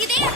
See there?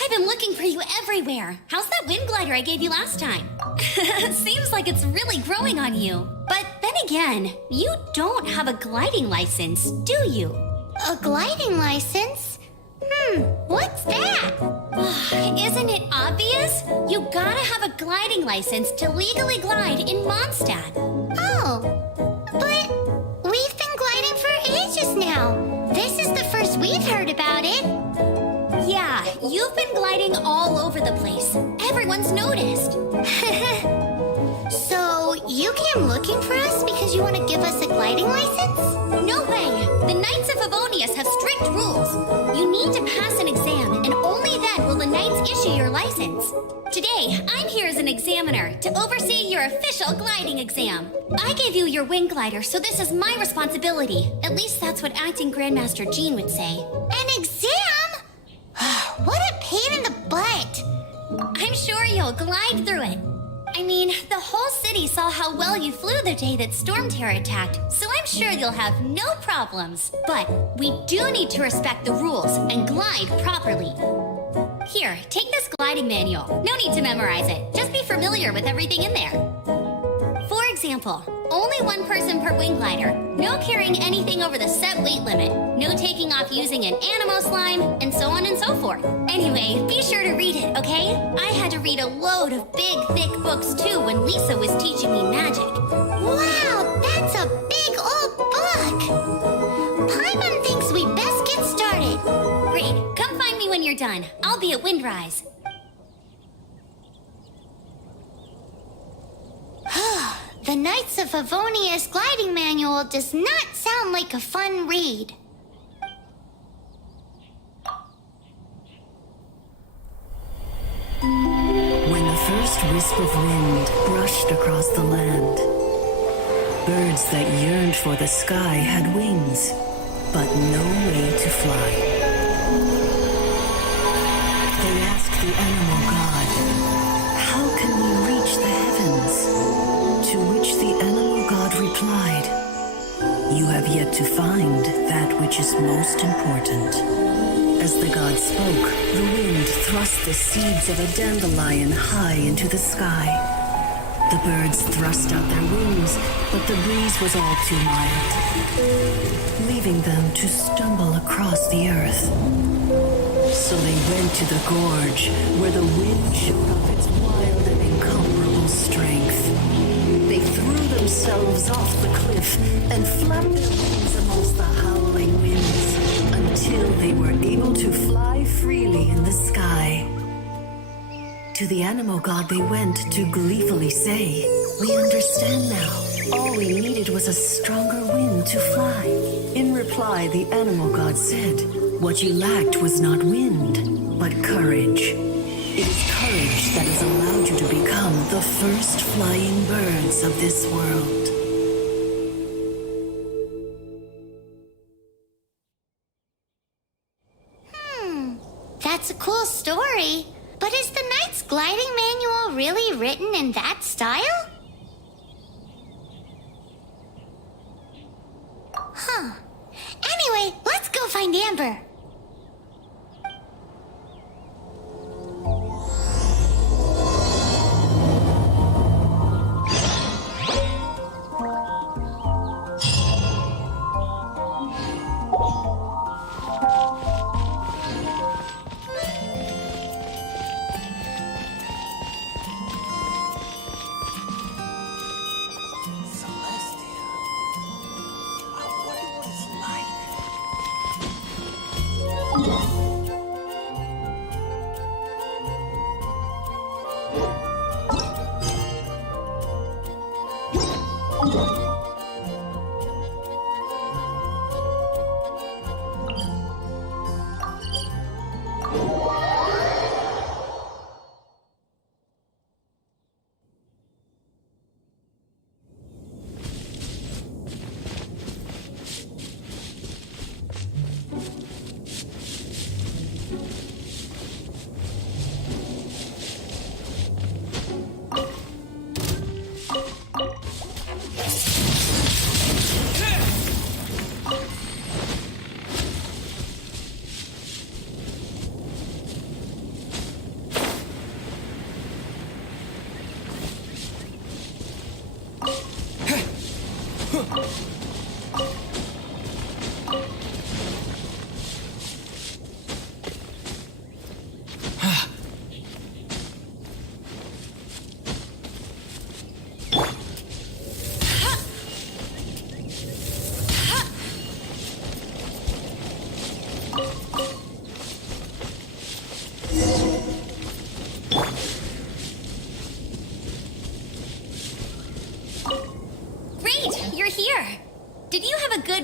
I've been looking for you everywhere. How's that wind glider I gave you last time? Seems like it's really growing on you. But then again, you don't have a gliding license, do you? A gliding license? What's that? Isn't it obvious? You gotta have a gliding license to legally glide in Mondstadt. Oh, but we've been gliding for ages now. This is the first we've heard about it. Yeah, you've been gliding all over the place. Everyone's noticed. So, you came looking for us because you want to give us a gliding license? No way! The Knights of Favonius have strict rules. You need to pass an exam, and only then will the Knights issue your license. Today, I'm here as an examiner to oversee your official gliding exam. I gave you your wing glider, so this is my responsibility. At least that's what Acting Grandmaster Jean would say. An exam? What a pain in the butt! I'm sure you'll glide through it. I mean, the whole city saw how well you flew the day that Storm Terror attacked, so I'm sure you'll have no problems. But we do need to respect the rules and glide properly. Here, take this gliding manual. No need to memorize it. Just be familiar with everything in there. For example, only one person per wing glider, no carrying anything over the set weight limit, no taking off using an animo slime, and so on and so forth. Anyway, be sure to read it, okay? I had to read a load of big, thick books too when Lisa was teaching me magic. Wow, that's a big old book! Paimon thinks we best get started. Great, come find me when you're done. I'll be at Windrise. The Knights of Favonius gliding manual does not sound like a fun read. When the first wisp of wind brushed across the land, birds that yearned for the sky had wings, but no way to fly. They asked the the animal god, "How can we reach the heavens?" To which the animal god replied, "You have yet to find that which is most important." As the god spoke, the wind thrust the seeds of a dandelion high into the sky. The birds thrust out their wings, but the breeze was all too mild, leaving them to stumble across the earth. So they went to the gorge, where the wind showed off its wild and incomparable strength. They threw themselves off the cliff and flapped their wings amongst the howling winds, until they were able to fly freely in the sky. To the animal god they went to gleefully say, "We understand now. All we needed was a stronger wind to fly." In reply, the animal god said, "What you lacked was not wind, but courage. It is courage that has allowed you to become the first flying birds of this world." That's a cool story. But is the Knight's gliding manual really written in that style? Huh. Anyway, let's go find Amber.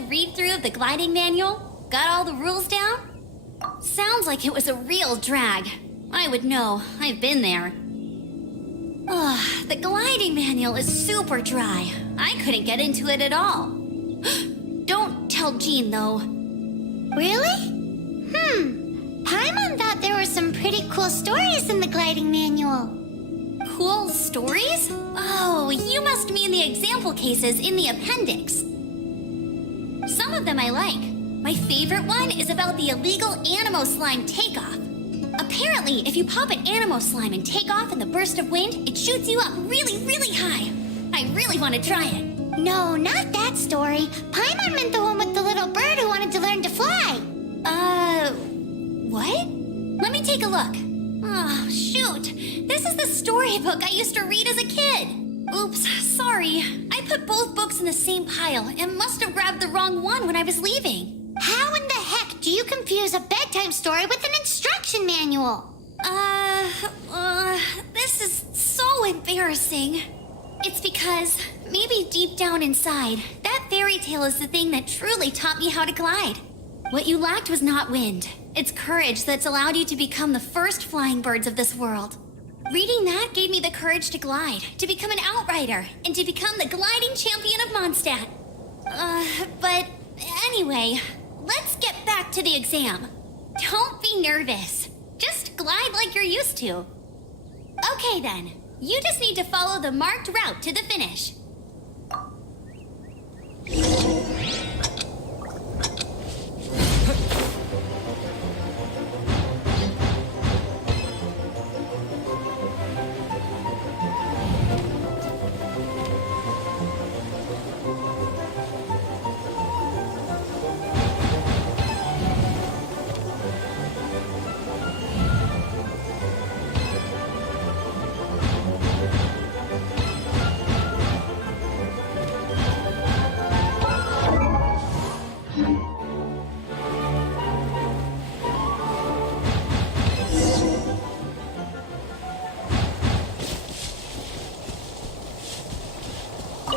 Read-through of the gliding manual? Got all the rules down? Sounds like it was a real drag. I would know. I've been there. Ugh, the gliding manual is super dry. I couldn't get into it at all. Don't tell Jean, though. Really? Paimon thought there were some pretty cool stories in the gliding manual. Cool stories? Oh, you must mean the example cases in the appendix. Some of them I like. My favorite one is about the illegal Animo Slime takeoff. Apparently, if you pop an Animo Slime and take off in the burst of wind, it shoots you up really, really high. I really want to try it. No, not that story. Paimon meant the one with the little bird who wanted to learn to fly. What? Let me take a look. Oh, shoot. This is the storybook I used to read as a kid. Oops, sorry. I put both books in the same pile and must have grabbed the wrong one when I was leaving. How in the heck do you confuse a bedtime story with an instruction manual? This is so embarrassing. It's because, maybe deep down inside, that fairy tale is the thing that truly taught me how to glide. What you lacked was not wind. It's courage that's allowed you to become the first flying birds of this world. Reading that gave me the courage to glide, to become an outrider, and to become the gliding champion of Mondstadt. But anyway, let's get back to the exam. Don't be nervous. Just glide like you're used to. Okay then, you just need to follow the marked route to the finish.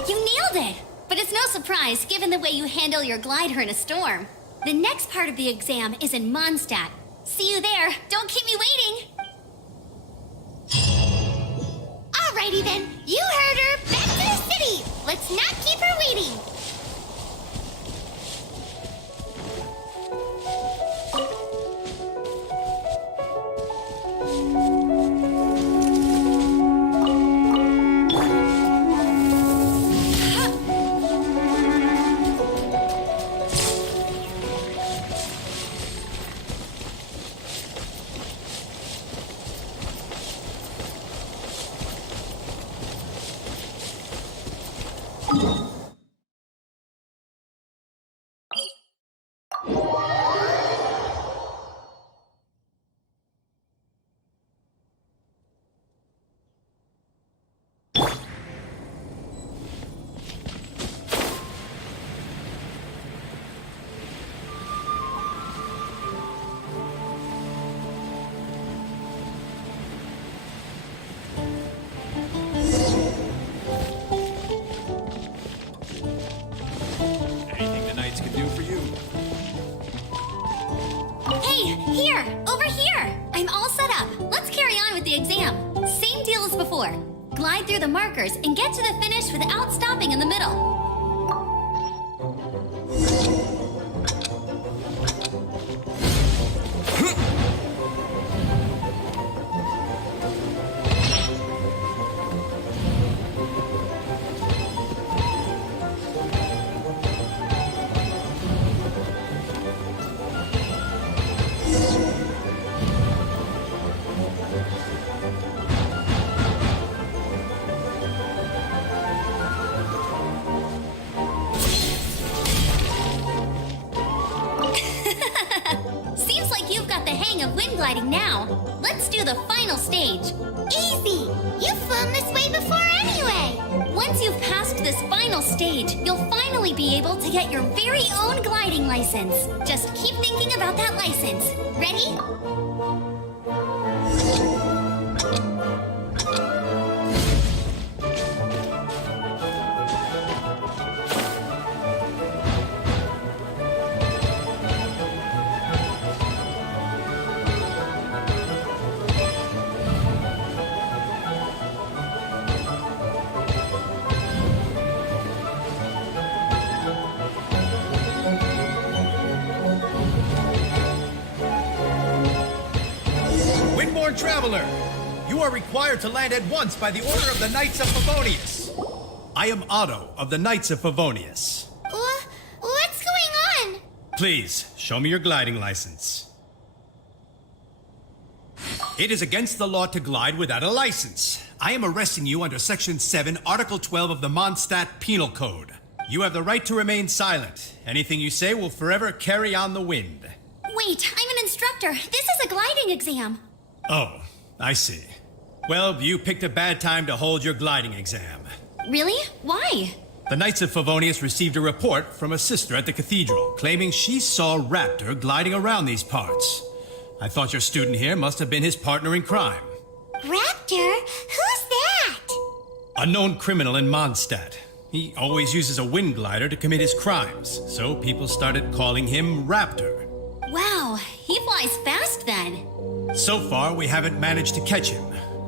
You nailed it! But it's no surprise, given the way you handle your glider in a storm. The next part of the exam is in Mondstadt. See you there. Don't keep me waiting. Alrighty then, you heard her. Back to the city. Let's not keep her waiting. Anything the Knights can do for you? Hey, here! Over here! I'm all set up. Let's carry on with the exam. Same deal as before. Glide through the markers and get to the finish without stopping in the middle. Seems like you've got the hang of wind gliding now. Let's do the final stage. Easy. You've flown this way before anyway. Once you've passed this final stage, you'll finally be able to get your very own gliding license. Just keep thinking about that license. Ready? Windborne Traveler, you are required to land at once by the order of the Knights of Favonius. I am Otto of the Knights of Favonius. What's going on? Please, show me your gliding license. It is against the law to glide without a license. I am arresting you under Section 7, Article 12 of the Mondstadt Penal Code. You have the right to remain silent. Anything you say will forever carry on the wind. Wait, I'm an instructor. This is a gliding exam. Oh, I see. Well, you picked a bad time to hold your gliding exam. Really? Why? The Knights of Favonius received a report from a sister at the cathedral claiming she saw Raptor gliding around these parts. I thought your student here must have been his partner in crime. Raptor? Who's that? A known criminal in Mondstadt. He always uses a wind glider to commit his crimes, so people started calling him Raptor. Wow, he flies fast then. So far, we haven't managed to catch him.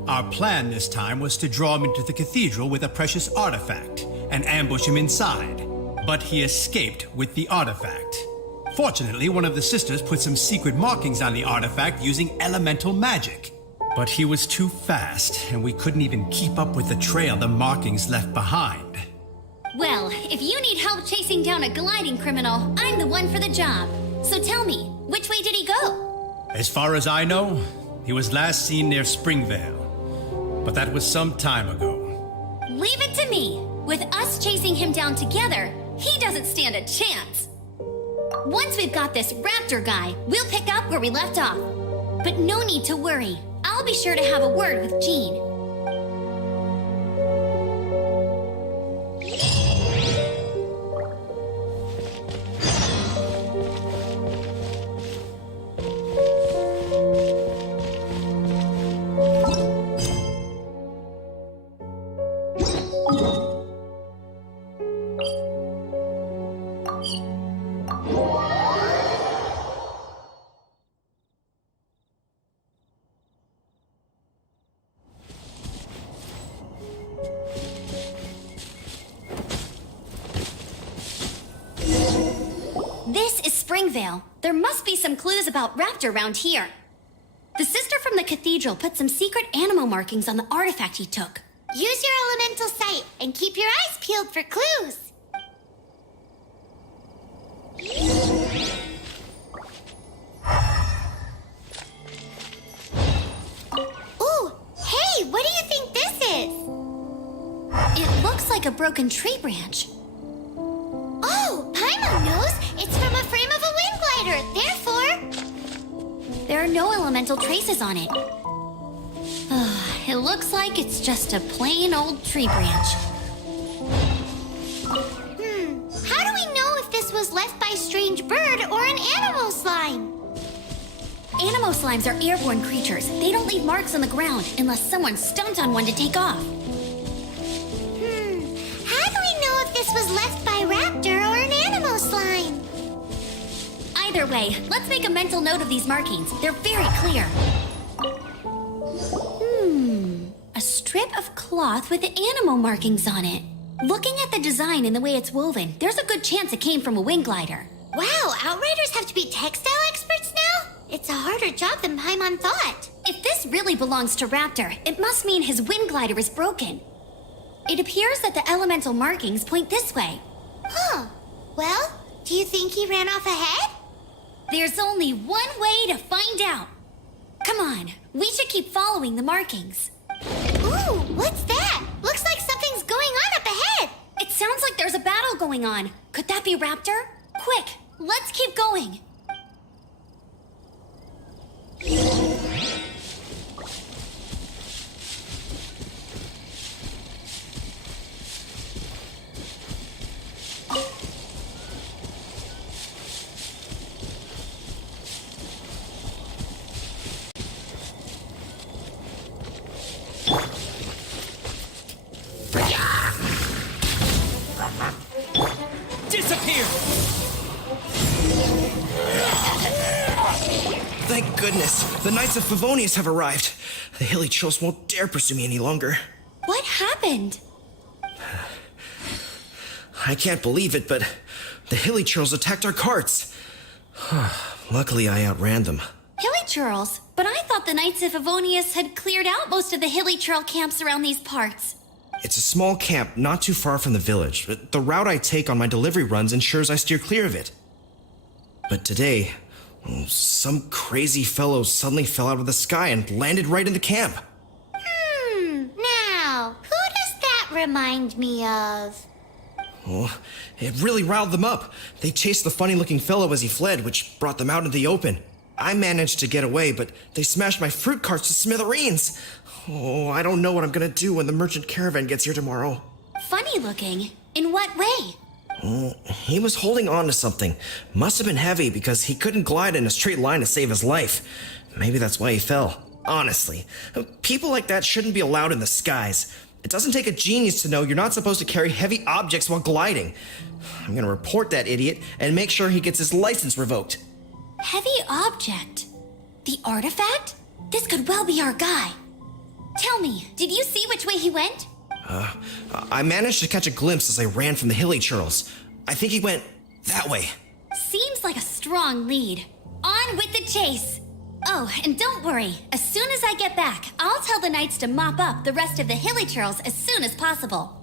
Our plan this time was to draw him into the cathedral with a precious artifact and ambush him inside. But he escaped with the artifact. Fortunately, one of the sisters put some secret markings on the artifact using elemental magic. But he was too fast, and we couldn't even keep up with the trail the markings left behind. Well, if you need help chasing down a gliding criminal, I'm the one for the job. So tell me, which way did he go? As far as I know, he was last seen near Springvale. But that was some time ago. Leave it to me. With us chasing him down together, he doesn't stand a chance. Once we've got this raptor guy, we'll pick up where we left off. But no need to worry. I'll be sure to have a word with Jean. This is Springvale. There must be some clues about Raptor around here. The sister from the cathedral put some secret animal markings on the artifact he took. Use your elemental sight and keep your eyes peeled for clues. Ooh, hey, what do you think this is? It looks like a broken tree branch. Oh, Paimon knows. It's from a frame of a wind glider. Therefore, There are no elemental traces on it. It looks like it's just a plain old tree branch. how do we know if this was left by a strange bird or an animal slime? Animo slimes are airborne creatures. They don't leave marks on the ground unless someone stomped on one to take off. How do we know if this was left by raptor or an animal slime? Either way, let's make a mental note of these markings. They're very clear. A strip of cloth with animal markings on it. Looking at the design and the way it's woven, there's a good chance it came from a wind glider. Wow, Outriders have to be textile experts now? It's a harder job than Paimon thought. If this really belongs to Raptor, it must mean his wind glider is broken. It appears that the elemental markings point this way. Huh. Well, do you think he ran off ahead? There's only one way to find out. Come on, we should keep following the markings. Ooh, what's that? Looks like something's going on up ahead. It sounds like there's a battle going on. Could that be Raptor? Quick, let's keep going. Disappear! Thank goodness, the Knights of Favonius have arrived. The Hilly Churls won't dare pursue me any longer. What happened? I can't believe it, but the Hilly Churls attacked our carts. Luckily, I outran them. Hilly Churls? But I thought the Knights of Favonius had cleared out most of the Hilly Churl camps around these parts. It's a small camp not too far from the village. The route I take on my delivery runs ensures I steer clear of it. But today, some crazy fellow suddenly fell out of the sky and landed right in the camp. Now, who does that remind me of? Oh, it really riled them up. They chased the funny-looking fellow as he fled, which brought them out into the open. I managed to get away, but they smashed my fruit carts to smithereens. Oh, I don't know what I'm gonna do when the merchant caravan gets here tomorrow. Funny looking? In what way? He was holding on to something. Must have been heavy because he couldn't glide in a straight line to save his life. Maybe that's why he fell. Honestly, people like that shouldn't be allowed in the skies. It doesn't take a genius to know you're not supposed to carry heavy objects while gliding. I'm gonna report that idiot and make sure he gets his license revoked. Heavy object? The artifact? This could well be our guy. Tell me, did you see which way he went? I managed to catch a glimpse as I ran from the Hilly Churls. I think he went that way. Seems like a strong lead. On with the chase! Oh, and don't worry. As soon as I get back, I'll tell the knights to mop up the rest of the hilly churls as soon as possible.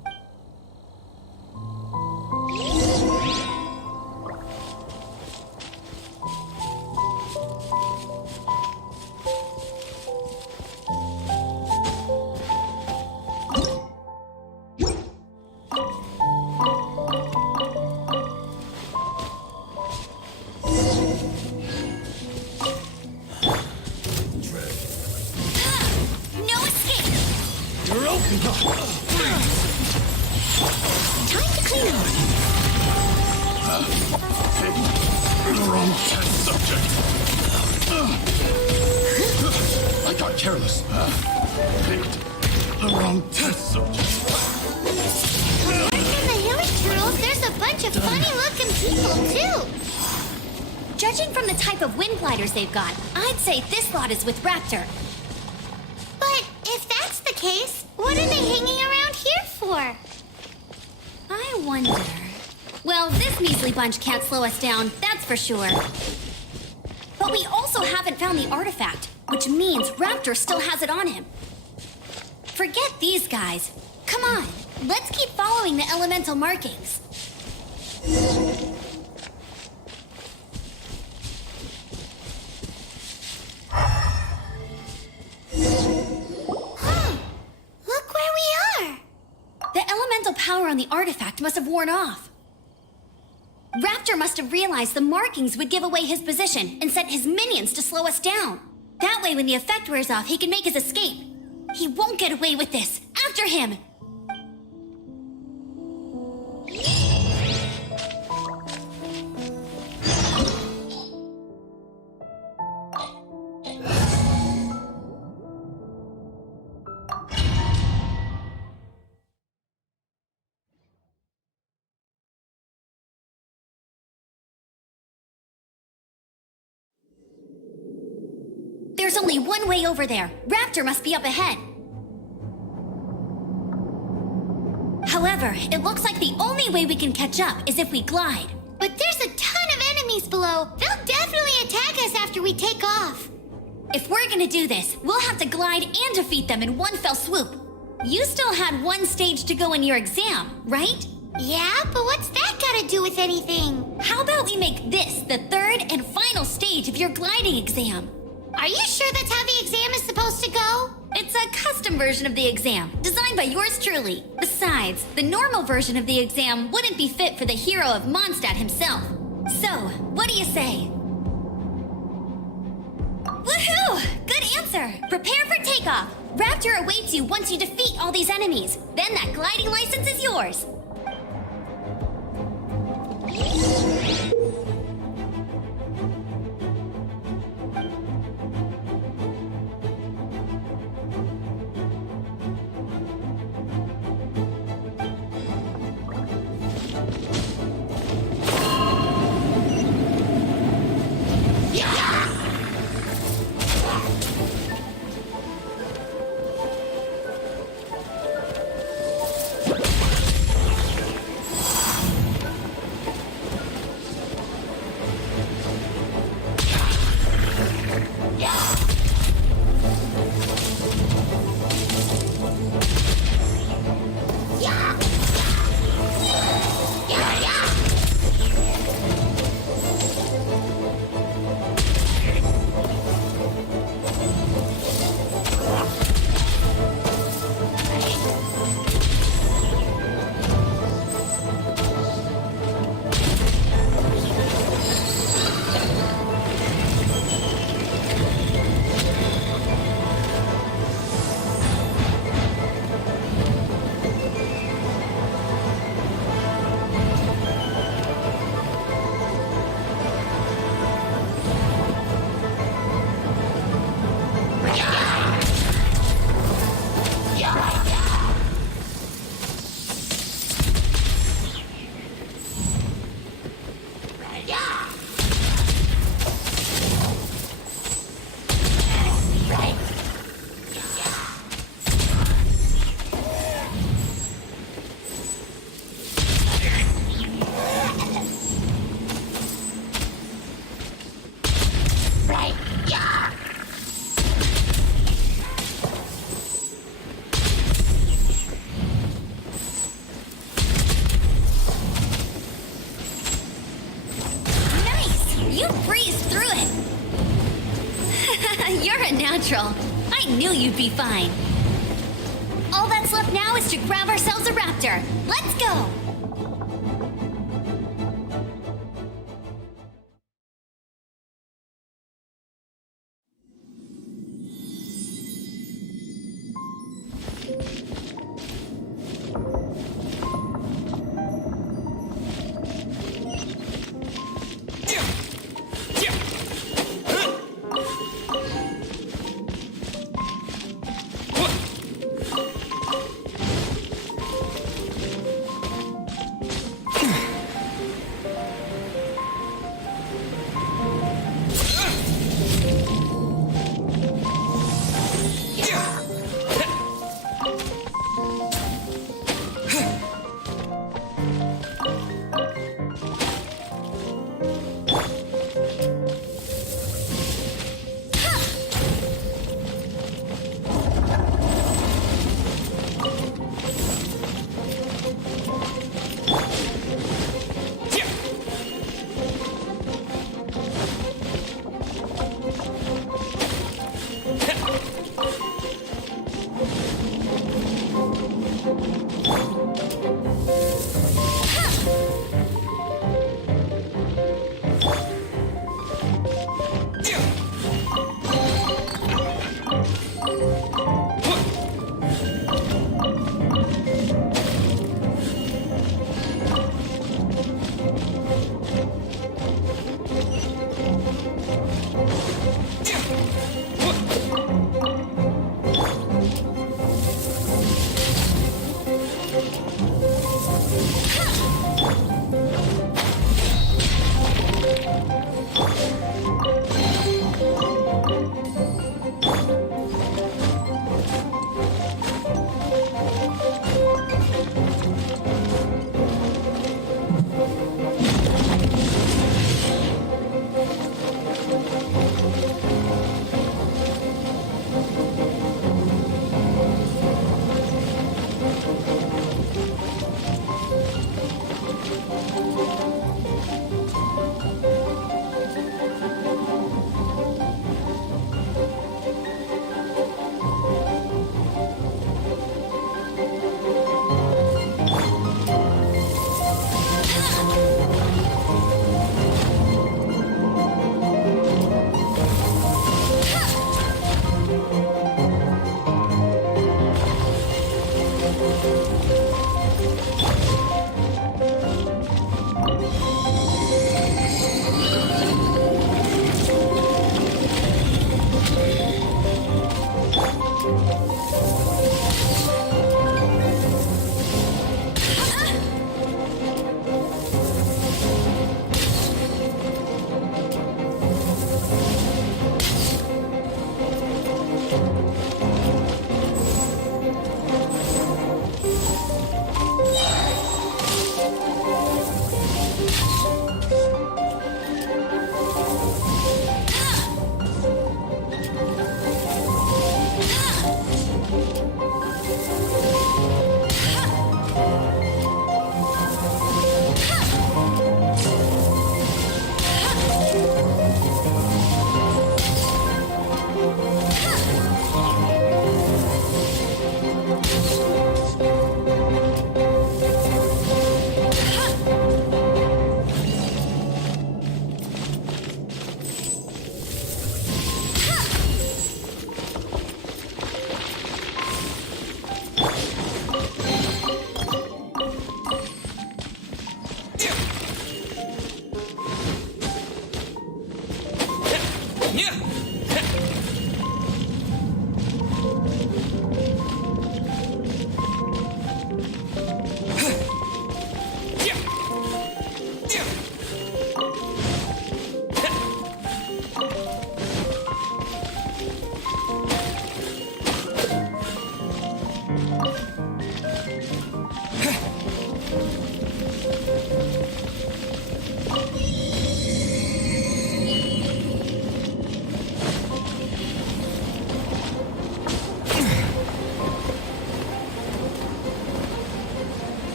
No escape! You're open! Time to clean up. The wrong test subject. I got careless. Picked the wrong test subject. Right in the hilly turtles, there's a bunch of funny-looking people, too. Judging from the type of wind gliders they've got, I'd say this lot is with Raptor. But if that's the case, what are they hanging around here for? I wonder... Well, this measly bunch can't slow us down, that's for sure. But we also haven't found the artifact, which means Raptor still has it on him. Forget these guys. Come on, let's keep following the elemental markings. Look where we are. The elemental power on the artifact must have worn off. Raptor must have realized the markings would give away his position and sent his minions to slow us down. That way, when the effect wears off, he can make his escape. He won't get away with this. After him! There's only one way over there. Raptor must be up ahead. However, it looks like the only way we can catch up is if we glide. But there's a ton of enemies below. They'll definitely attack us after we take off. If we're gonna do this, we'll have to glide and defeat them in one fell swoop. You still had one stage to go in your exam, right? Yeah, but what's that got to do with anything? How about we make this the third and final stage of your gliding exam? Are you sure that's how the exam is supposed to go? It's a custom version of the exam, designed by yours truly. Besides, the normal version of the exam wouldn't be fit for the hero of Mondstadt himself. So, what do you say? Woohoo! Good answer! Prepare for takeoff! Raptor awaits you once you defeat all these enemies. Then that gliding license is yours. you'd be fine. All that's left now is to grab ourselves a raptor. Let's go!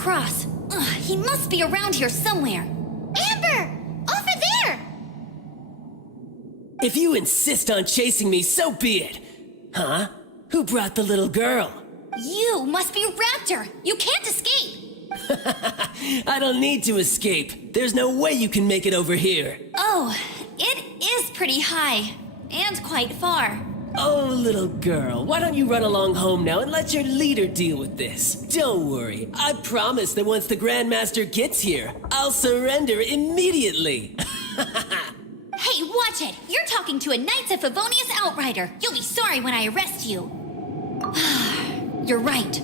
Cross. Ugh, he must be around here somewhere. Amber! Over there! If you insist on chasing me, so be it. Huh? Who brought the little girl? You must be Raptor. You can't escape. I don't need to escape. There's no way you can make it over here. Oh, it is pretty high. And quite far. Oh, little girl, why don't you run along home now and let your leader deal with this? Don't worry, I promise that once the Grandmaster gets here, I'll surrender immediately. Hey, watch it! You're talking to a Knights of Favonius Outrider. You'll be sorry when I arrest you. You're right.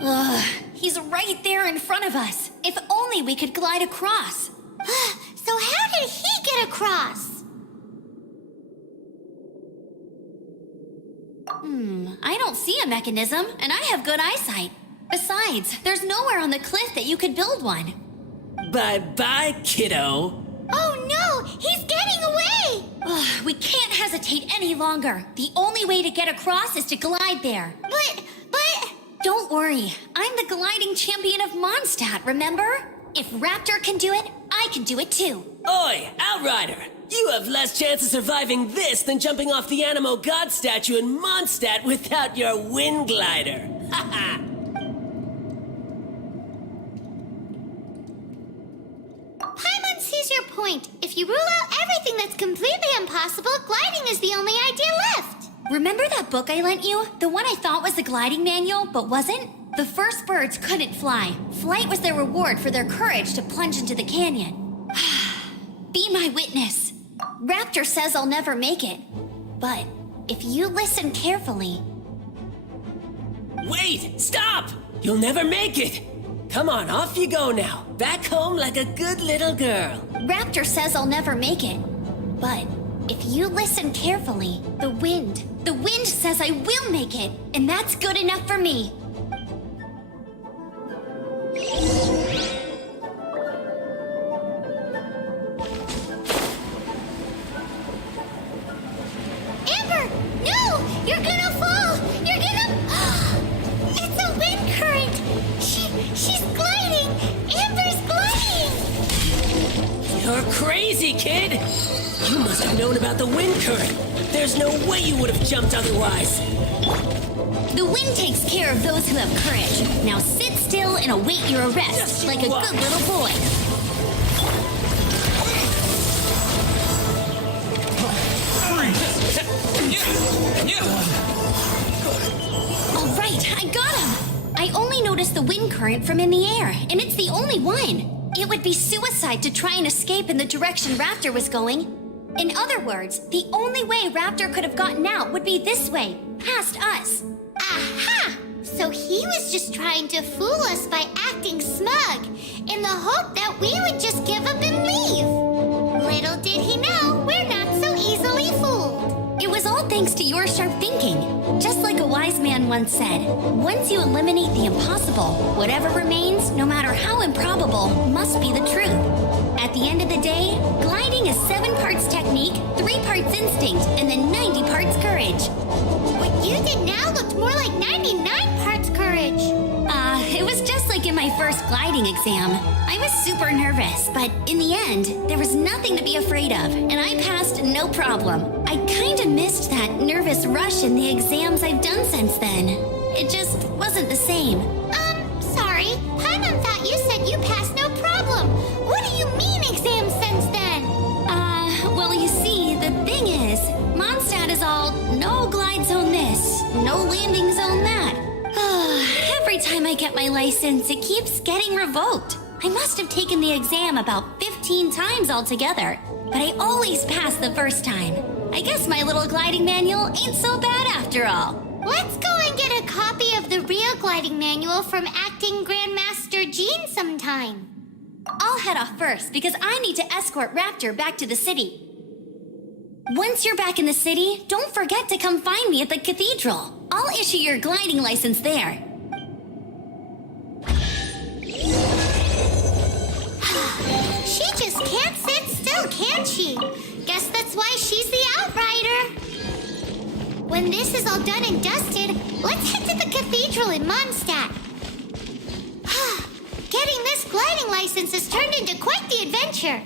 Ugh, he's right there in front of us. If only we could glide across. So how did he get across? I don't see a mechanism, and I have good eyesight. Besides, there's nowhere on the cliff that you could build one. Bye-bye, kiddo. Oh no! He's getting away! Ugh, we can't hesitate any longer. The only way to get across is to glide there. But... Don't worry, I'm the gliding champion of Mondstadt, remember? If Raptor can do it, I can do it too. Oi, Outrider! You have less chance of surviving this than jumping off the Animo God statue in Mondstadt without your wind glider. Haha! Paimon sees your point. If you rule out everything that's completely impossible, gliding is the only idea left. Remember that book I lent you? The one I thought was the gliding manual, but wasn't? The first birds couldn't fly. Flight was their reward for their courage to plunge into the canyon. Be my witness. Raptor says I'll never make it. But if you listen carefully... Wait! Stop! You'll never make it! Come on, off you go now. Back home like a good little girl. Raptor says I'll never make it. But if you listen carefully, the wind says I will make it, and that's good enough for me. Amber! No! You're gonna fall! You're gonna... It's a wind current! She's gliding! Amber's gliding! You're crazy, kid! You must have known about the wind current. There's no way you would have jumped otherwise. The wind takes care of those who have courage. Now sit still and await your arrest, Just like a watch. good little boy. All right, I got him. I only noticed the wind current from in the air, and it's the only one. It would be suicide to try and escape in the direction Raptor was going. In other words, the only way Raptor could have gotten out would be this way, past us. Aha! So he was just trying to fool us by acting smug, in the hope that we would just give up and leave. Little did he know, we're not so easily fooled. It was all thanks to your sharp thinking. Just like a wise man once said, once you eliminate the impossible, whatever remains, no matter how improbable, must be the truth. At the end of the day, gliding is 7 parts technique, 3 parts instinct, and then 90 parts courage. What you did now looked more like 99 parts courage. It was just like in my first gliding exam. I was super nervous, but in the end, there was nothing to be afraid of, and I passed no problem. I kinda missed that nervous rush in the exams I've done since then. It just wasn't the same. Sorry. Paimon thought you said you passed no problem. What do you mean exams since then? Well, you see, the thing is, Mondstadt is all no glide zone this, no landing zone that. Every time I get my license, it keeps getting revoked. I must have taken the exam about 15 times altogether, but I always pass the first time. I guess my little gliding manual ain't so bad after all. Let's go and get a copy of the real gliding manual from Acting Grandmaster Jean sometime. I'll head off first because I need to escort Raptor back to the city. Once you're back in the city, don't forget to come find me at the cathedral. I'll issue your gliding license there. She just can't sit still, can she? Guess that's why she's the Outrider. When this is all done and dusted, let's head to the cathedral in Mondstadt. Getting this gliding license has turned into quite the adventure.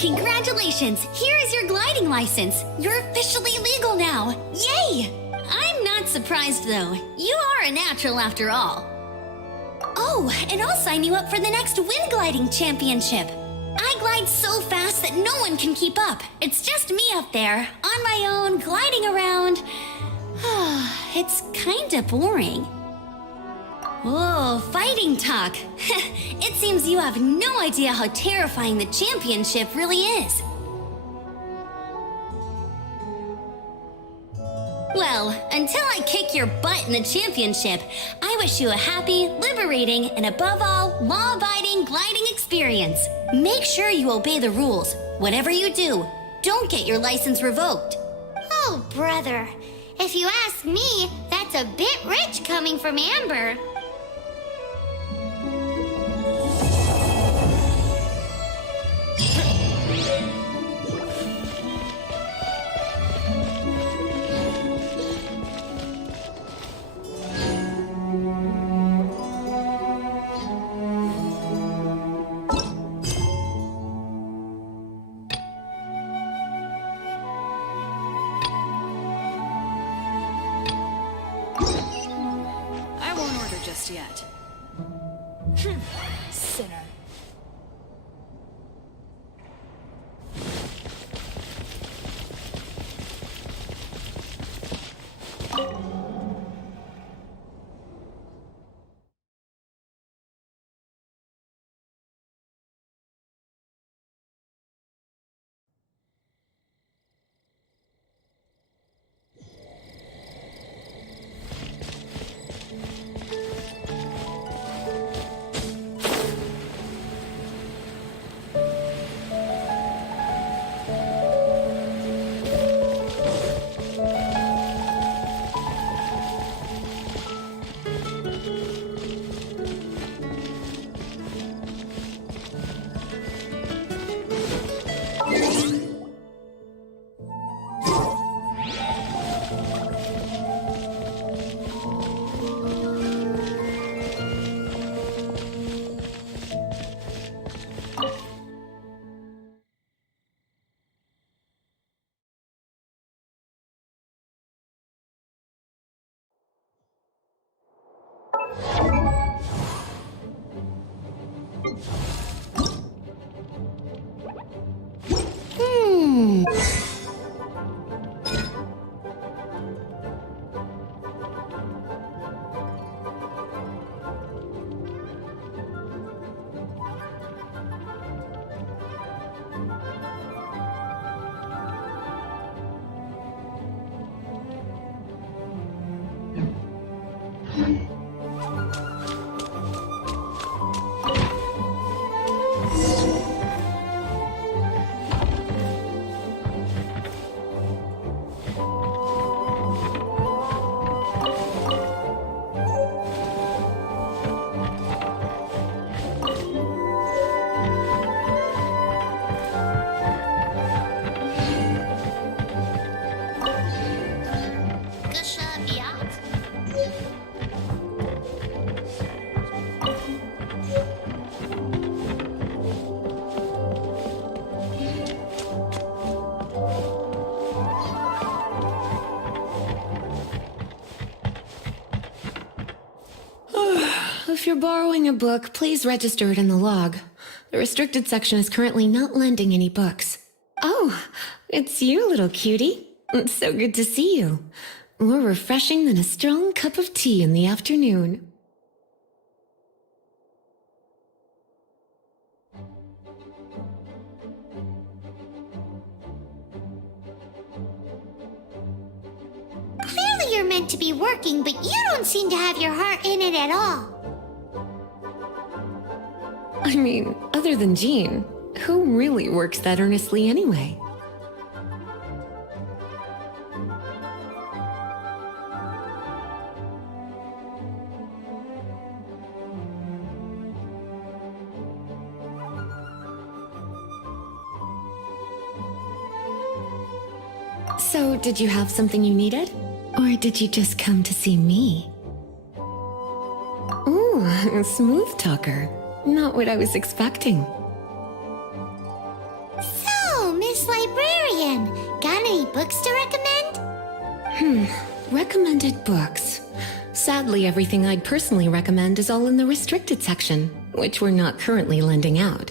Congratulations! Here is your gliding license. You're officially legal now. Yay! I'm not surprised though. You are a natural after all. Oh, and I'll sign you up for the next wind gliding championship. I glide so fast that no one can keep up. It's just me up there, on my own, gliding around. It's kinda boring. Whoa, fighting talk. It seems you have no idea how terrifying the championship really is. Well, until I kick your butt in the championship, I wish you a happy, liberating, and above all, law-abiding gliding experience. Make sure you obey the rules. Whatever you do, don't get your license revoked. Oh, brother. If you ask me, that's a bit rich coming from Amber. you're borrowing a book, please register it in the log. The restricted section is currently not lending any books. Oh, it's you, little cutie. It's so good to see you. More refreshing than a strong cup of tea in the afternoon. Clearly you're meant to be working, but you don't seem to have your heart in it at all. I mean, other than Jean, who really works that earnestly anyway? So, did you have something you needed? Or did you just come to see me? Ooh, a smooth talker. Not what I was expecting. So, Miss Librarian, got any books to recommend? Recommended books. Sadly, everything I'd personally recommend is all in the restricted section, which we're not currently lending out.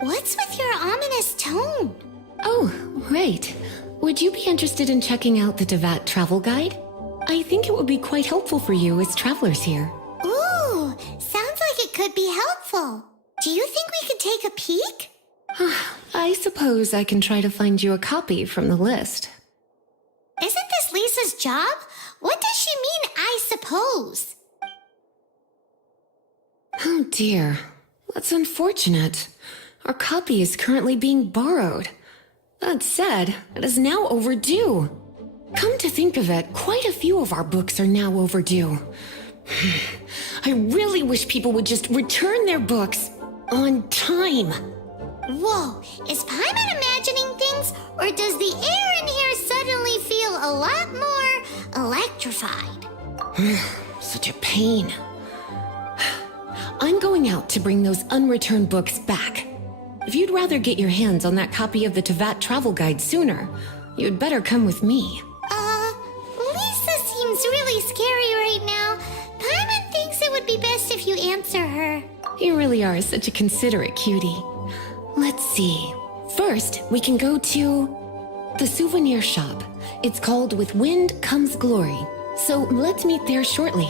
What's with your ominous tone? Oh, right. Would you be interested in checking out the Teyvat travel guide? I think it would be quite helpful for you as travelers here. Ooh, sounds like it could be helpful. Do you think we could take a peek? I suppose I can try to find you a copy from the list. Isn't this Lisa's job? What does she mean, I suppose? Oh dear, that's unfortunate. Our copy is currently being borrowed. That said, it is now overdue. Come to think of it, quite a few of our books are now overdue. I really wish people would just return their books on time. Whoa, is Paimon imagining things, or does the air in here suddenly feel a lot more electrified? Such a pain. I'm going out to bring those unreturned books back. If you'd rather get your hands on that copy of the Teyvat travel guide sooner, you'd better come with me. Lisa seems really scary right now. Paimon thinks it would be best if you answer her. You really are such a considerate cutie. Let's see. First, we can go to the souvenir shop. It's called With Wind Comes Glory. So let's meet there shortly.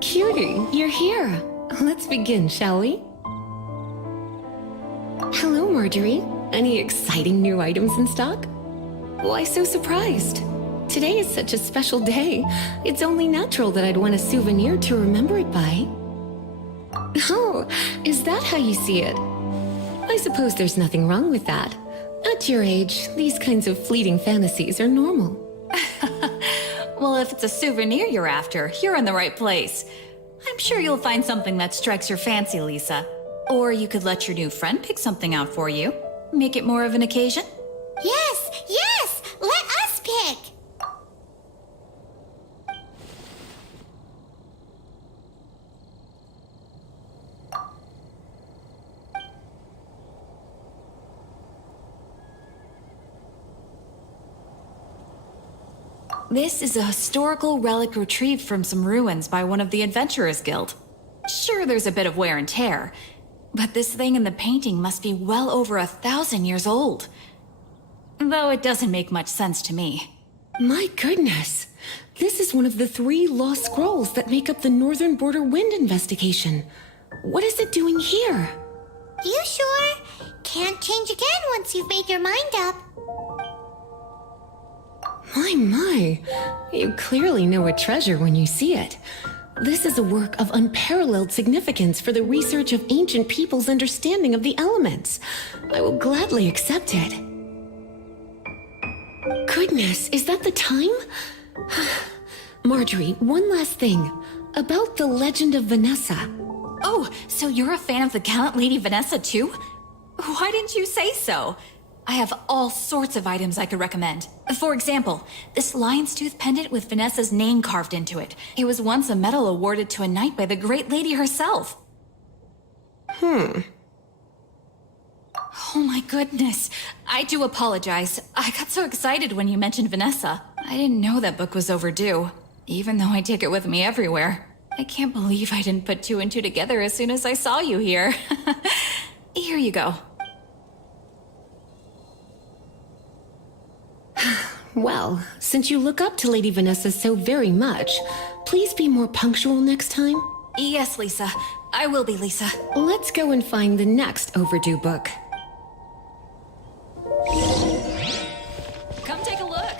Cutie, you're here. Let's begin, shall we? Hello, Marjorie. Any exciting new items in stock? Why so surprised? Today is such a special day. It's only natural that I'd want a souvenir to remember it by. Oh, is that how you see it? I suppose there's nothing wrong with that. At your age, these kinds of fleeting fantasies are normal. Well, if it's a souvenir you're after, you're in the right place. I'm sure you'll find something that strikes your fancy, Lisa. Or you could let your new friend pick something out for you. Make it more of an occasion. Yes, let us pick. This is a historical relic retrieved from some ruins by one of the Adventurers Guild. Sure, there's a bit of wear and tear, but this thing in the painting must be well over 1,000 years old. Though it doesn't make much sense to me. My goodness! This is one of the 3 lost scrolls that make up the Northern Border Wind investigation. What is it doing here? You sure? Can't change again once you've made your mind up. My. You clearly know a treasure when you see it. This is a work of unparalleled significance for the research of ancient people's understanding of the elements. I will gladly accept it. Goodness, is that the time? Marjorie, one last thing. About the legend of Vanessa. Oh, so you're a fan of the gallant Lady Vanessa too? Why didn't you say so? I have all sorts of items I could recommend. For example, this lion's tooth pendant with Vanessa's name carved into it. It was once a medal awarded to a knight by the great lady herself. Oh my goodness. I do apologize. I got so excited when you mentioned Vanessa. I didn't know that book was overdue, even though I take it with me everywhere. I can't believe I didn't put two and two together as soon as I saw you here. Here you go. Well, since you look up to Lady Vanessa so very much, please be more punctual next time. Yes, Lisa. I will be, Lisa. Let's go and find the next overdue book. Come take a look.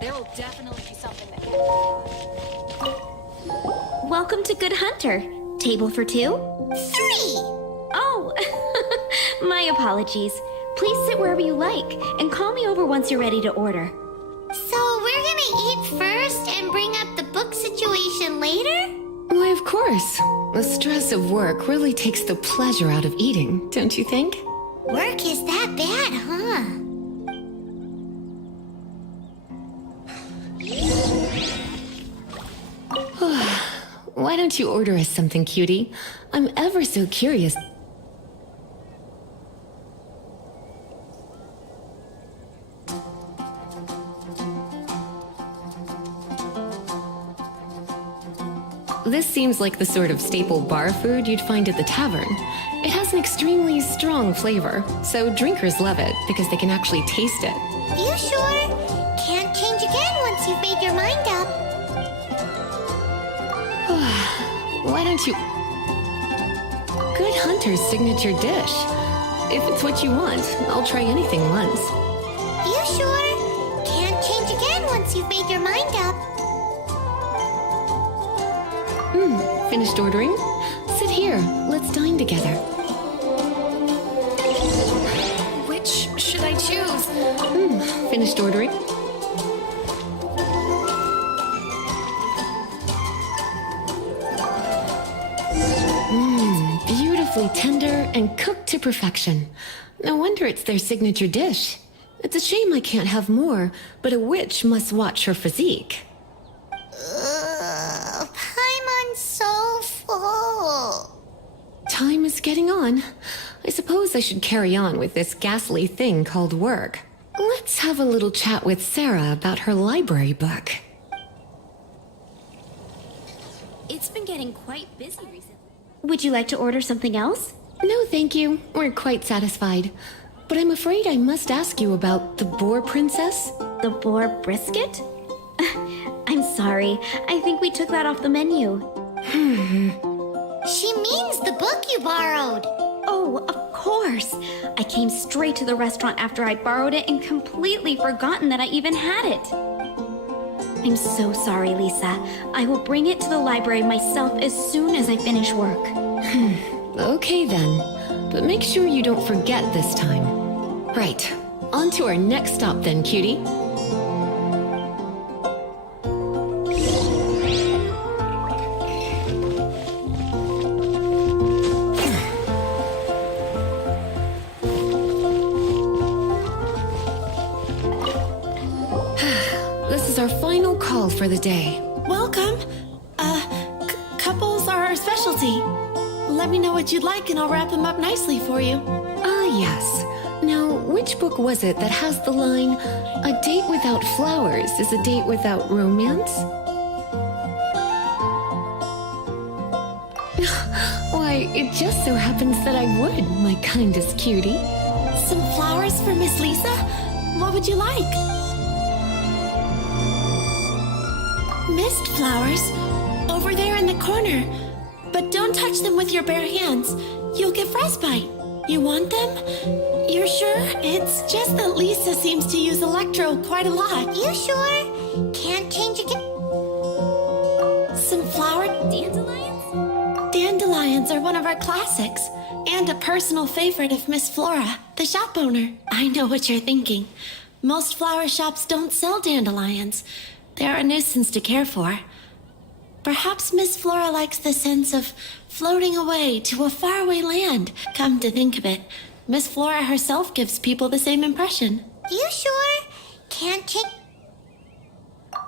There will definitely be something that... Welcome to Good Hunter. Table for 2? 3! Oh, my apologies. Please sit wherever you like, and call me over once you're ready to order. So we're gonna eat first and bring up the book situation later? Why, of course. The stress of work really takes the pleasure out of eating, don't you think? Work is that bad, huh? Why don't you order us something, cutie? I'm ever so curious. This seems like the sort of staple bar food you'd find at the tavern. It has an extremely strong flavor, so drinkers love it because they can actually taste it. You sure? Can't change again once you've made your mind up. Why don't you... Good Hunter's signature dish. If it's what you want, I'll try anything once. You sure? Can't change again once you've made your mind up. Finished ordering? Sit here. Let's dine together. Which should I choose? Finished ordering? Beautifully tender and cooked to perfection. No wonder it's their signature dish. It's a shame I can't have more, but a witch must watch her physique. Paimon's so full. Time is getting on. I suppose I should carry on with this ghastly thing called work. Let's have a little chat with Sarah about her library book. It's been getting quite busy recently. Would you like to order something else? No, thank you. We're quite satisfied. But I'm afraid I must ask you about the boar princess. The boar brisket? I'm sorry. I think we took that off the menu. She means the book you borrowed. Oh, of course. I came straight to the restaurant after I borrowed it and completely forgotten that I even had it. I'm so sorry, Lisa. I will bring it to the library myself as soon as I finish work. Okay then. But make sure you don't forget this time. Right. On to our next stop then, cutie. This is our final call for the day. Welcome. Couples are our specialty. Let me know what you'd like and I'll wrap them up nicely for you. Yes. Now, which book was it that has the line, "A date without flowers is a date without romance"? Why, it just so happens that I would, my kindest cutie. Some flowers for Miss Lisa? What would you like? Mist flowers? Over there in the corner. But don't touch them with your bare hands. You'll get frostbite. You want them? You're sure? It's just that Lisa seems to use electro quite a lot. You sure? change again? Some flower Dandelions? dandelions are one of our classics, and a personal favorite of Miss Flora, the shop owner. I know what you're thinking. Most flower shops don't sell dandelions. They're a nuisance to care for. Perhaps Miss Flora likes the sense of floating away to a faraway land. Come to think of it, Miss Flora herself gives people the same impression. You sure? Can't change.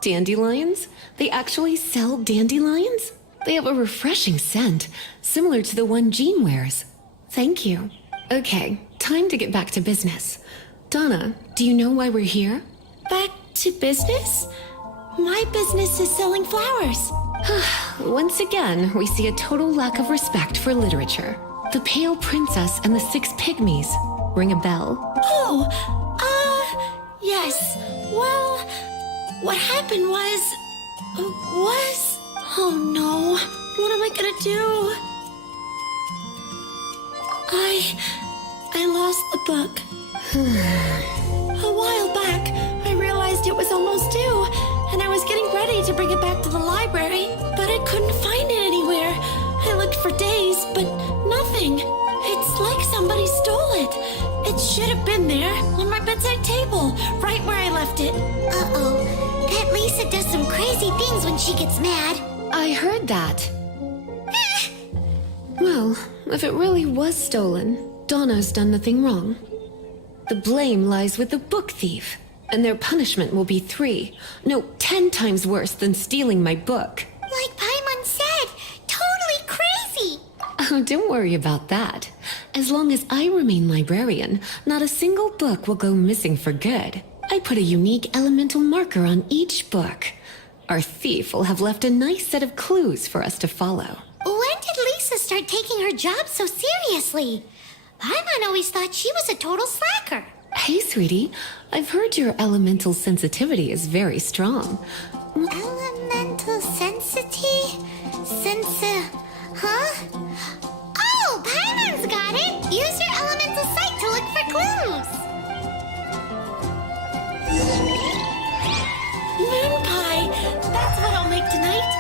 Dandelions? They actually sell dandelions? They have a refreshing scent, similar to the one Jean wears. Thank you. Okay, time to get back to business. Donna, do you know why we're here? Back to business? My business is selling flowers. Once again, we see a total lack of respect for literature. The Pale Princess and the Six Pygmies. Ring a bell? Oh, yes. Well, what happened was... Oh no, what am I gonna do? I lost the book. A while back, I realized it was almost due, and I was getting ready to bring it back to the library, but I couldn't find it anywhere. I looked for days, but nothing. It's like somebody stole it. It should have been there, on my bedside table, right where I left it. Uh-oh. That Lisa does some crazy things when she gets mad. I heard that. Well, if it really was stolen, Donna's done nothing wrong. The blame lies with the book thief, and their punishment will be 10 times worse than stealing my book. Like Paimon said, totally crazy. Oh, don't worry about that. As long as I remain librarian, not a single book will go missing for good. I put a unique elemental marker on each book. Our thief will have left a nice set of clues for us to follow. When did Lisa start taking her job so seriously? Paimon always thought she was a total slacker. Hey, sweetie, I've heard your elemental sensitivity is very strong. Elemental huh? Oh, Paimon's got it! Use your elemental sight to look for clues! Moon pie! That's what I'll make tonight.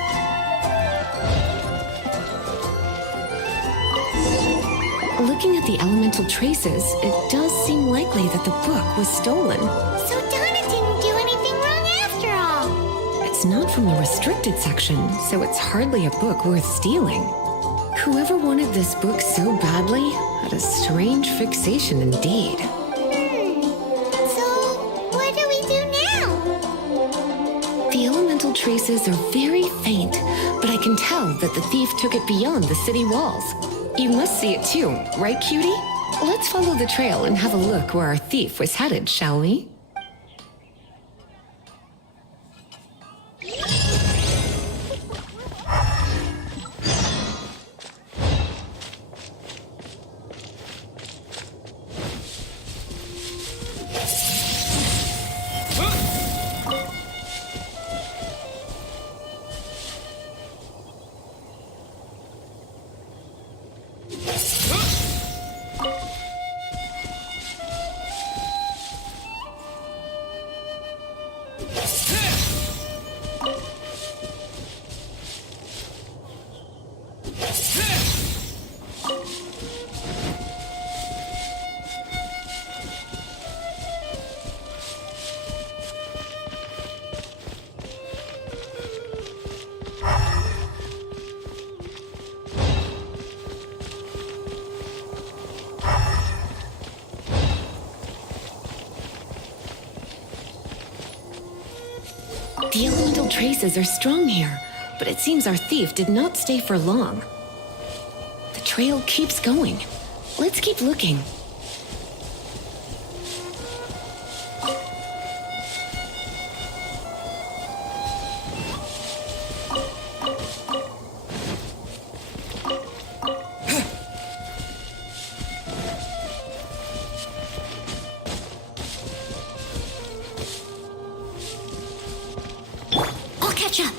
Looking at the elemental traces, it does seem likely that the book was stolen. So Donna didn't do anything wrong after all. It's not from the restricted section, so it's hardly a book worth stealing. Whoever wanted this book so badly had a strange fixation indeed. So, what do we do now? The elemental traces are very faint, but I can tell that the thief took it beyond the city walls. You must see it too, right, cutie? Let's follow the trail and have a look where our thief was headed, shall we? The elemental traces are strong here, but it seems our thief did not stay for long. The trail keeps going. Let's keep looking. I'll catch up.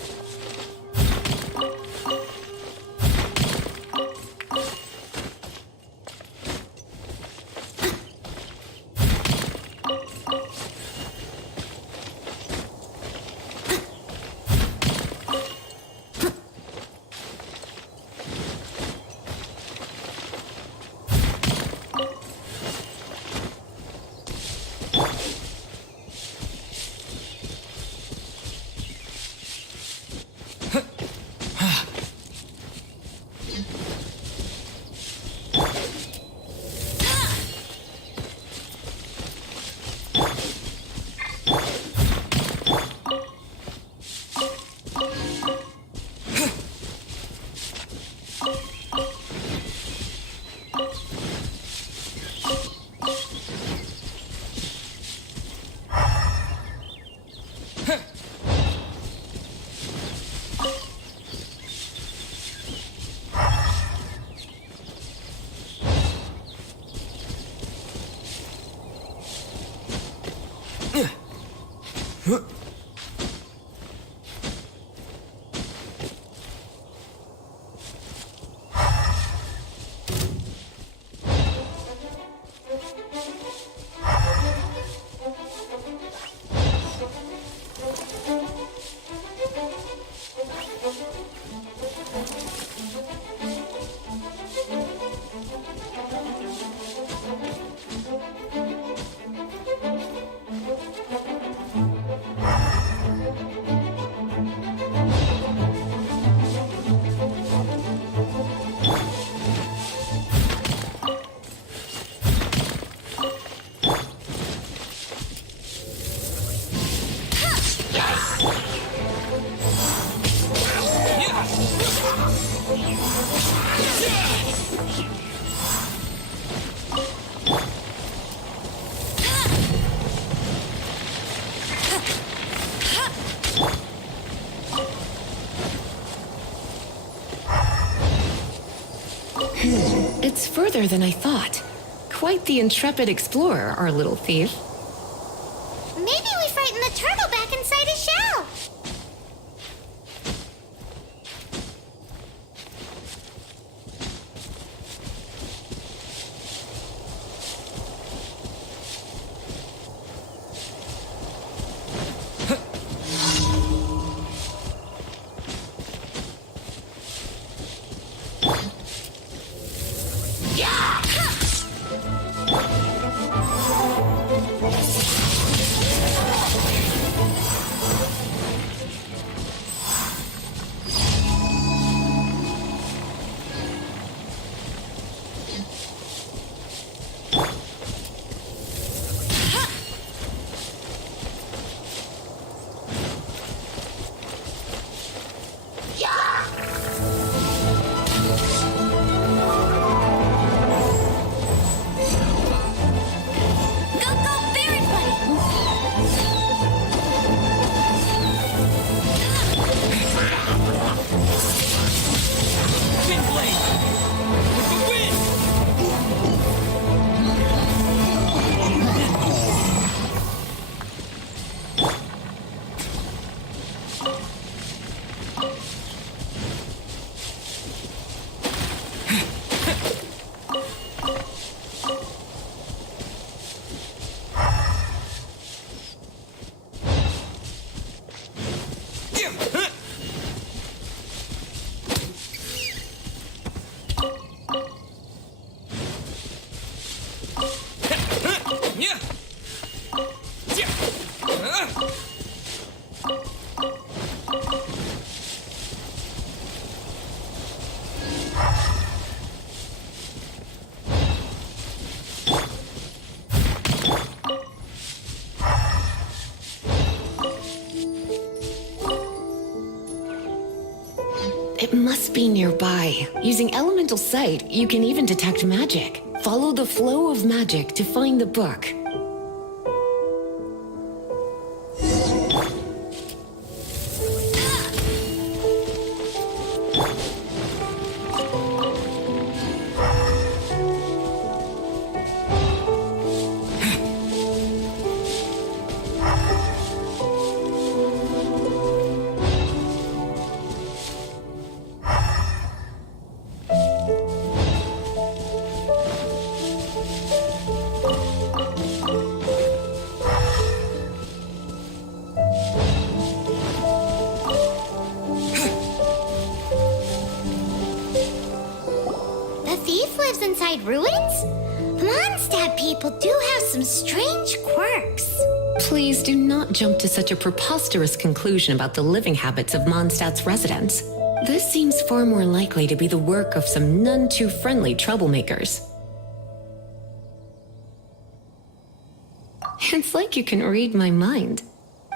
It's further than I thought. Quite the intrepid explorer, our little thief. Maybe we frightened the turtle back inside his shell. It must be nearby. Using elemental sight, you can even detect magic. Follow the flow of magic to find the book. Inside ruins? Mondstadt people do have some strange quirks. Please do not jump to such a preposterous conclusion about the living habits of Mondstadt's residents. This seems far more likely to be the work of some none too friendly troublemakers. It's like you can read my mind.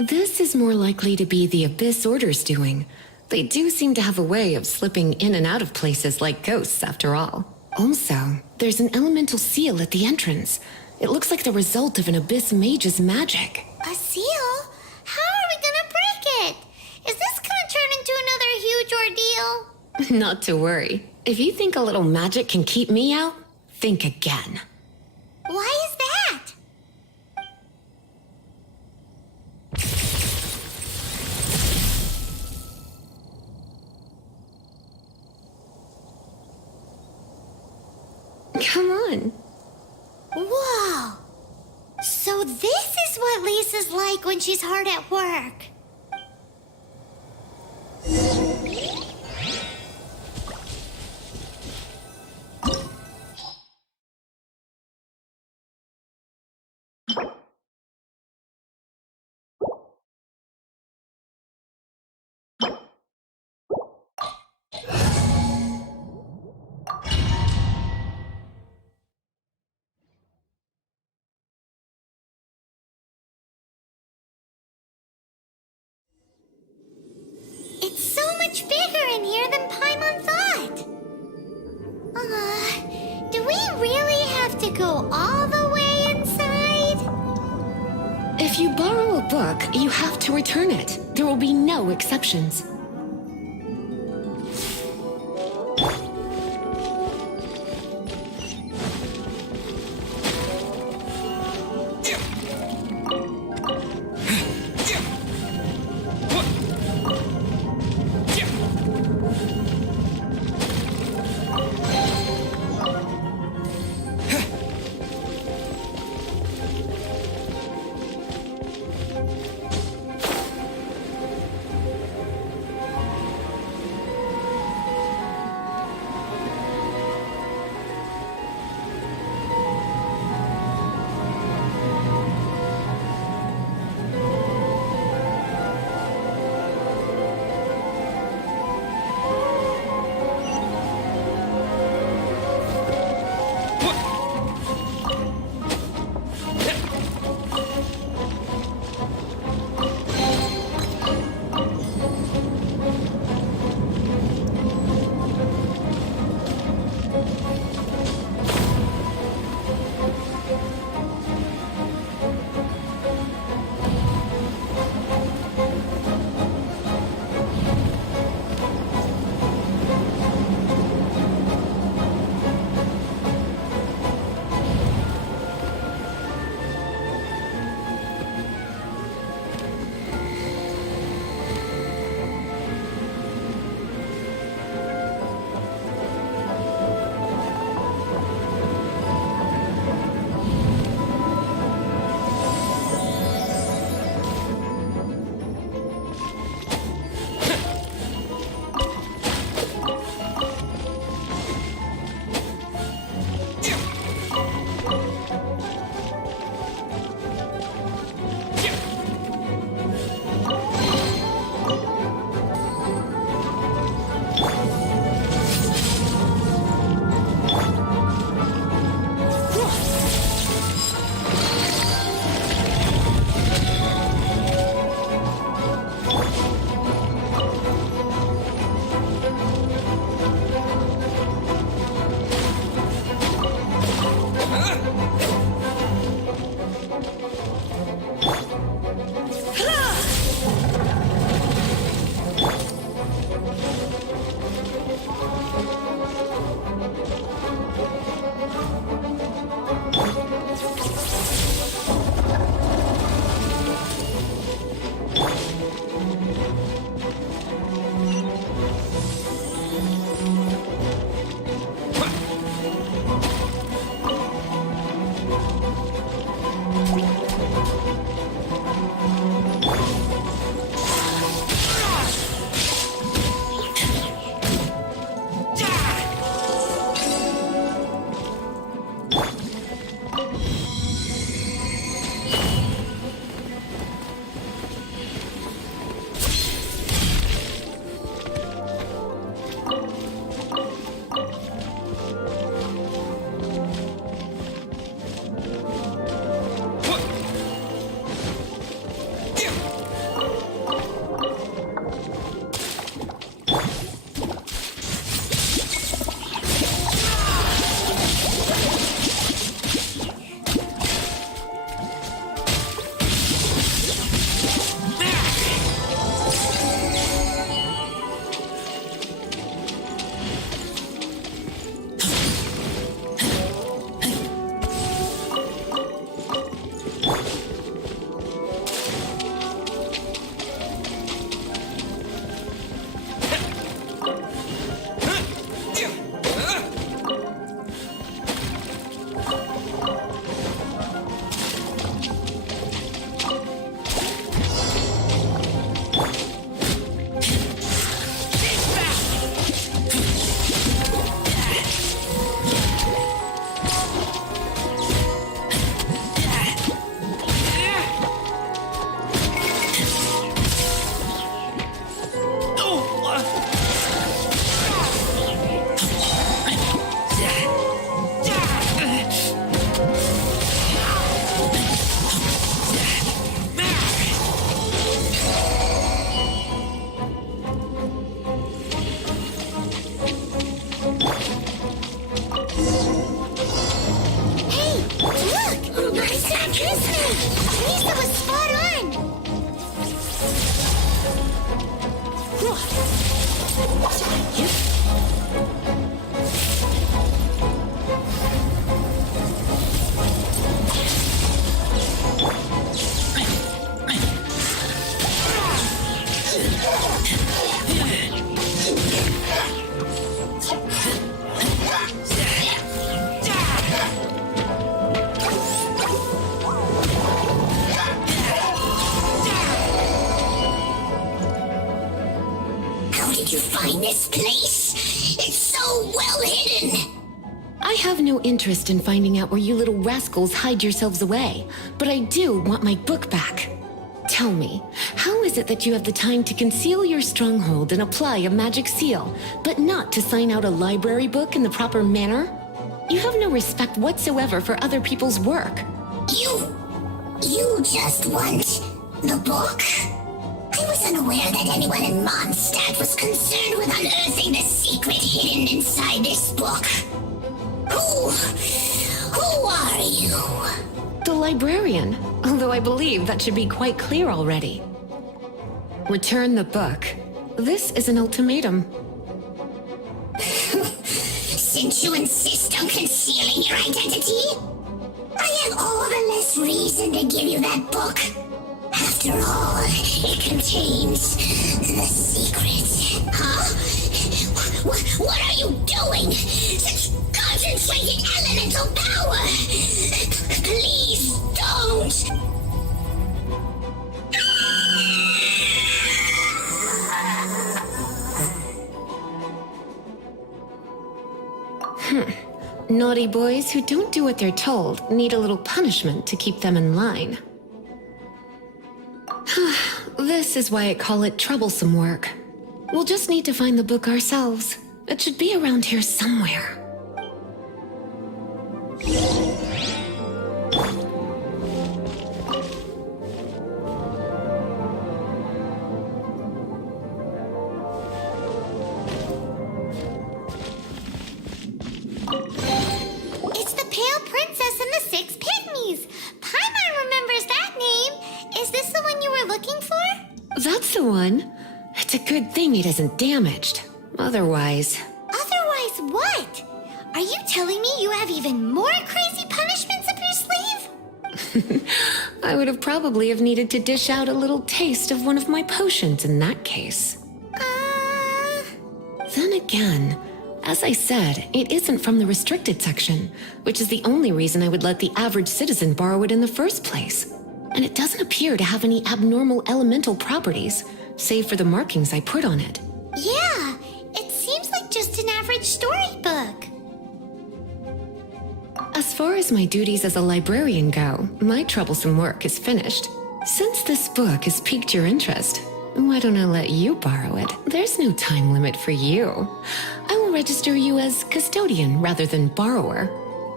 This is more likely to be the Abyss Order's doing. They do seem to have a way of slipping in and out of places like ghosts, after all. Also, there's an elemental seal at the entrance. It looks like the result of an Abyss mage's magic. A seal? How are we gonna break it? Is this gonna turn into another huge ordeal? Not to worry. If you think a little magic can keep me out, think again. Why is that? Come on. Whoa! So this is what Lisa's like when she's hard at work. It's so much bigger in here than Paimon thought. Do we really have to go all the way inside? If you borrow a book, you have to return it. There will be no exceptions. Lisa was spot on! How did you find this place? It's so well hidden. I have no interest in finding out where you little rascals hide yourselves away, but I do want my book back. Tell me, how is it that you have the time to conceal your stronghold and apply a magic seal, but not to sign out a library book in the proper manner? You have no respect whatsoever for other people's work. You just want the book? I was unaware that anyone in Mondstadt was concerned with unearthing the secret hidden inside this book. Who are you? The librarian, although I believe that should be quite clear already. Return the book. This is an ultimatum. Since you insist on concealing your identity, I have all the less reason to give you that book. After all, it contains the secret. Huh? What are you doing? Such concentrated elemental power! Please don't! Naughty boys who don't do what they're told need a little punishment to keep them in line. This is why I call it troublesome work. We'll just need to find the book ourselves. It should be around here somewhere. It's the Pale Princess and the Six Pygmies! Paimon remembers that name! Is this the one you were looking for? That's the one. It's a good thing it isn't damaged. Otherwise... Otherwise what? Are you telling me you have even more crazy punishments up your sleeve? I would have probably have needed to dish out a little taste of one of my potions in that case. Then again, as I said, it isn't from the restricted section, which is the only reason I would let the average citizen borrow it in the first place. And it doesn't appear to have any abnormal elemental properties, save for the markings I put on it. Yeah, it seems like just an average storybook. As far as my duties as a librarian go, my troublesome work is finished. Since this book has piqued your interest, why don't I let you borrow it? There's no time limit for you. I will register you as custodian rather than borrower.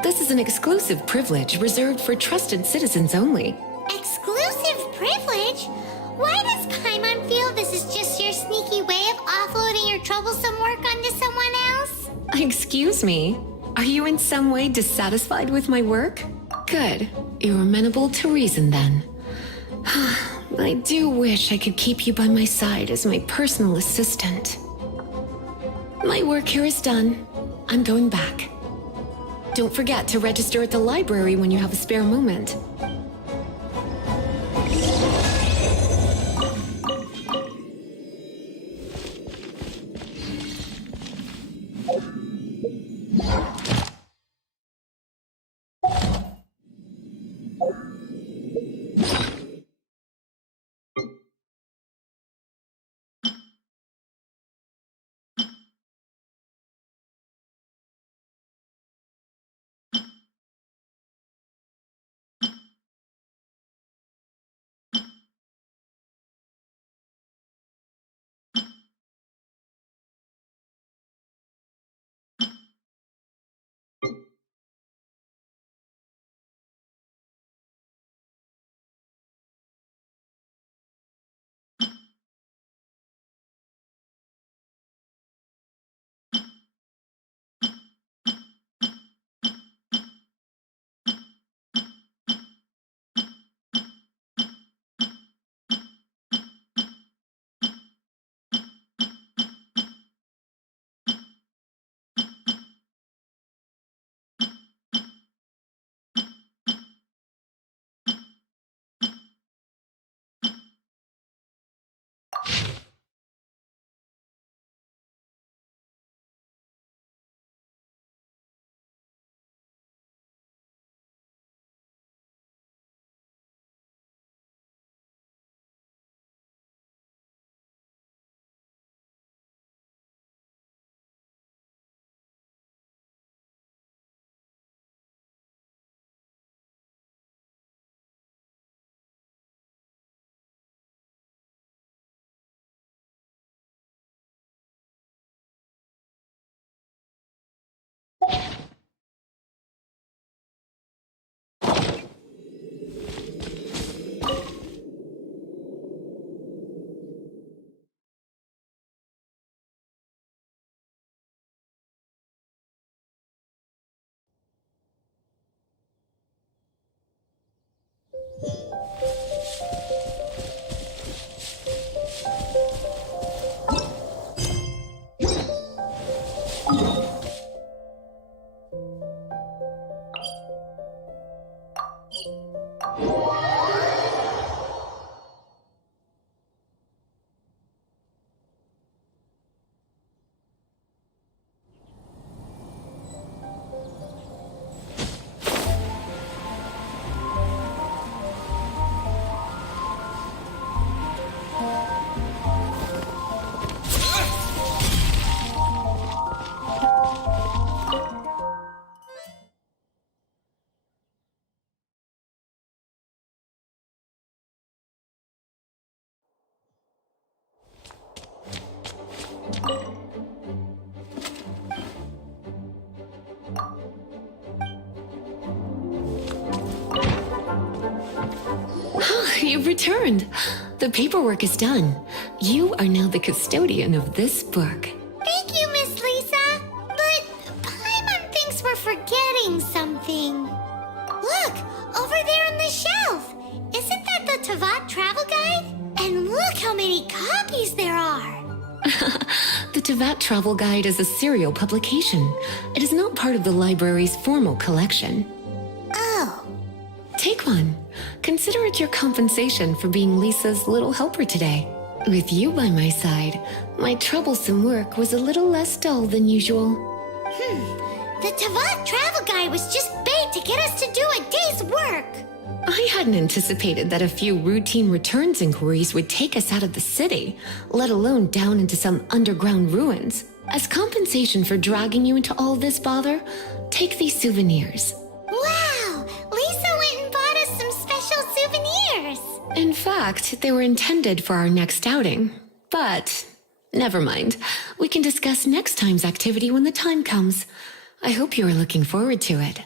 This is an exclusive privilege reserved for trusted citizens only. Exclusive privilege? Why does Paimon feel this is just your sneaky way of offloading your troublesome work onto someone else? Excuse me? Are you in some way dissatisfied with my work? Good. You're amenable to reason then. I do wish I could keep you by my side as my personal assistant. My work here is done. I'm going back. Don't forget to register at the library when you have a spare moment. You've returned. The paperwork is done. You are now the custodian of this book. Thank you, Miss Lisa. But Paimon thinks we're forgetting something. Look, over there on the shelf. Isn't that the Teyvat travel guide? And look how many copies there are. The Teyvat Travel Guide is a serial publication. It is not part of the library's formal collection. Oh. Take one. Consider it your compensation for being Lisa's little helper today. With you by my side, my troublesome work was a little less dull than usual. The Teyvat travel guide was just bait to get us to do a day's work. I hadn't anticipated that a few routine returns inquiries would take us out of the city, let alone down into some underground ruins. As compensation for dragging you into all this bother, take these souvenirs. Wow, Lisa went and bought us some special souvenirs. In fact, they were intended for our next outing. But never mind. We can discuss next time's activity when the time comes. I hope you are looking forward to it.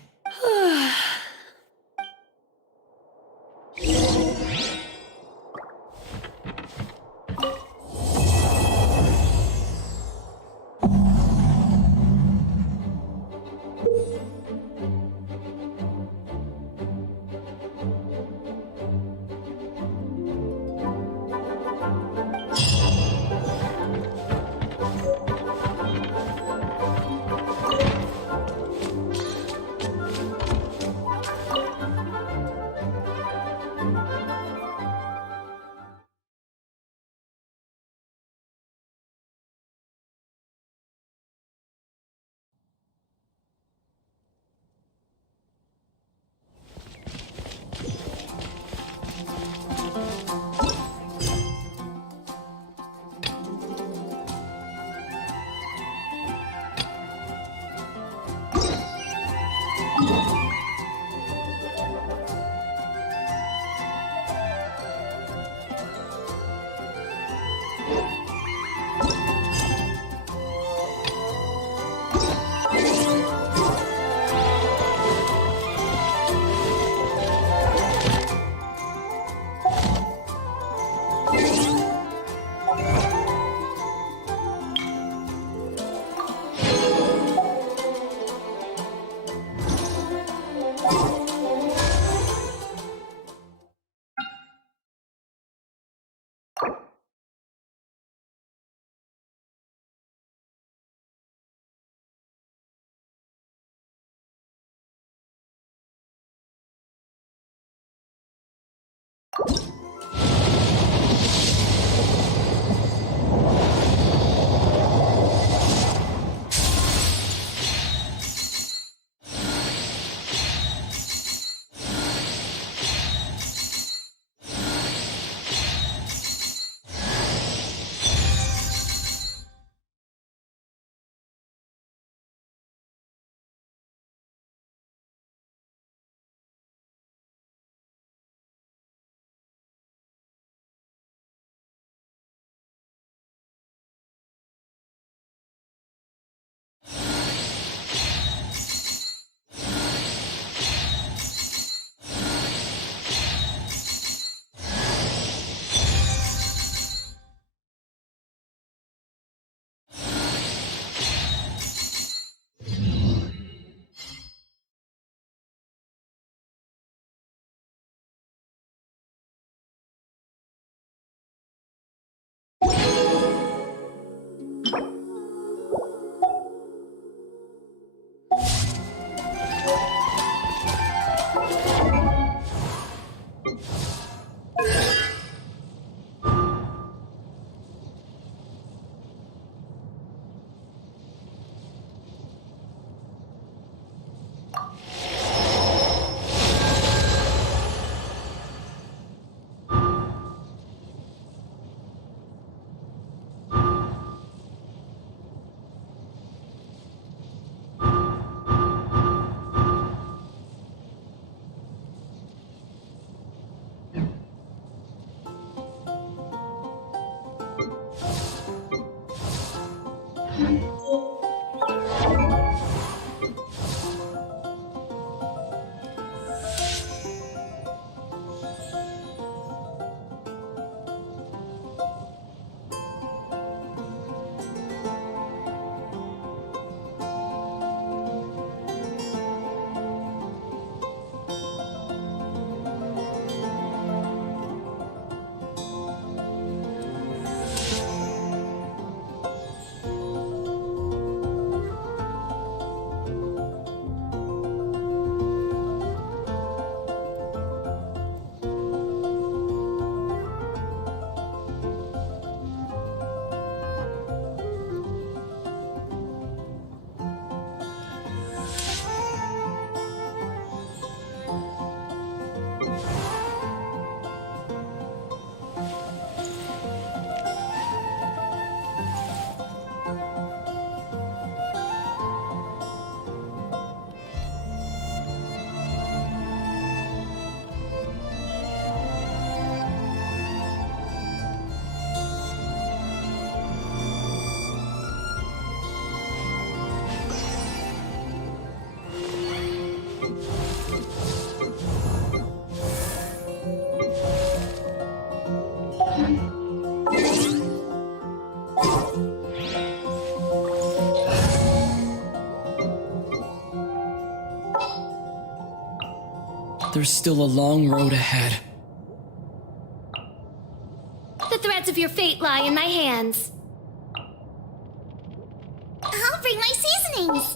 There's still a long road ahead. The threads of your fate lie in my hands. I'll bring my seasonings.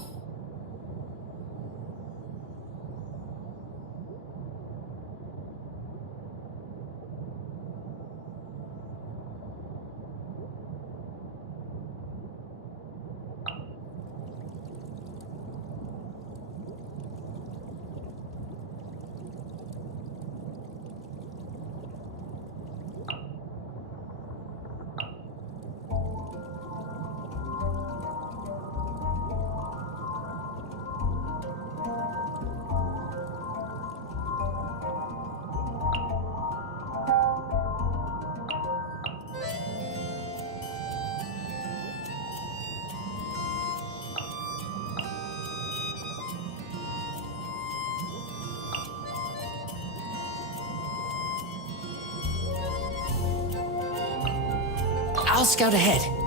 I'll scout ahead.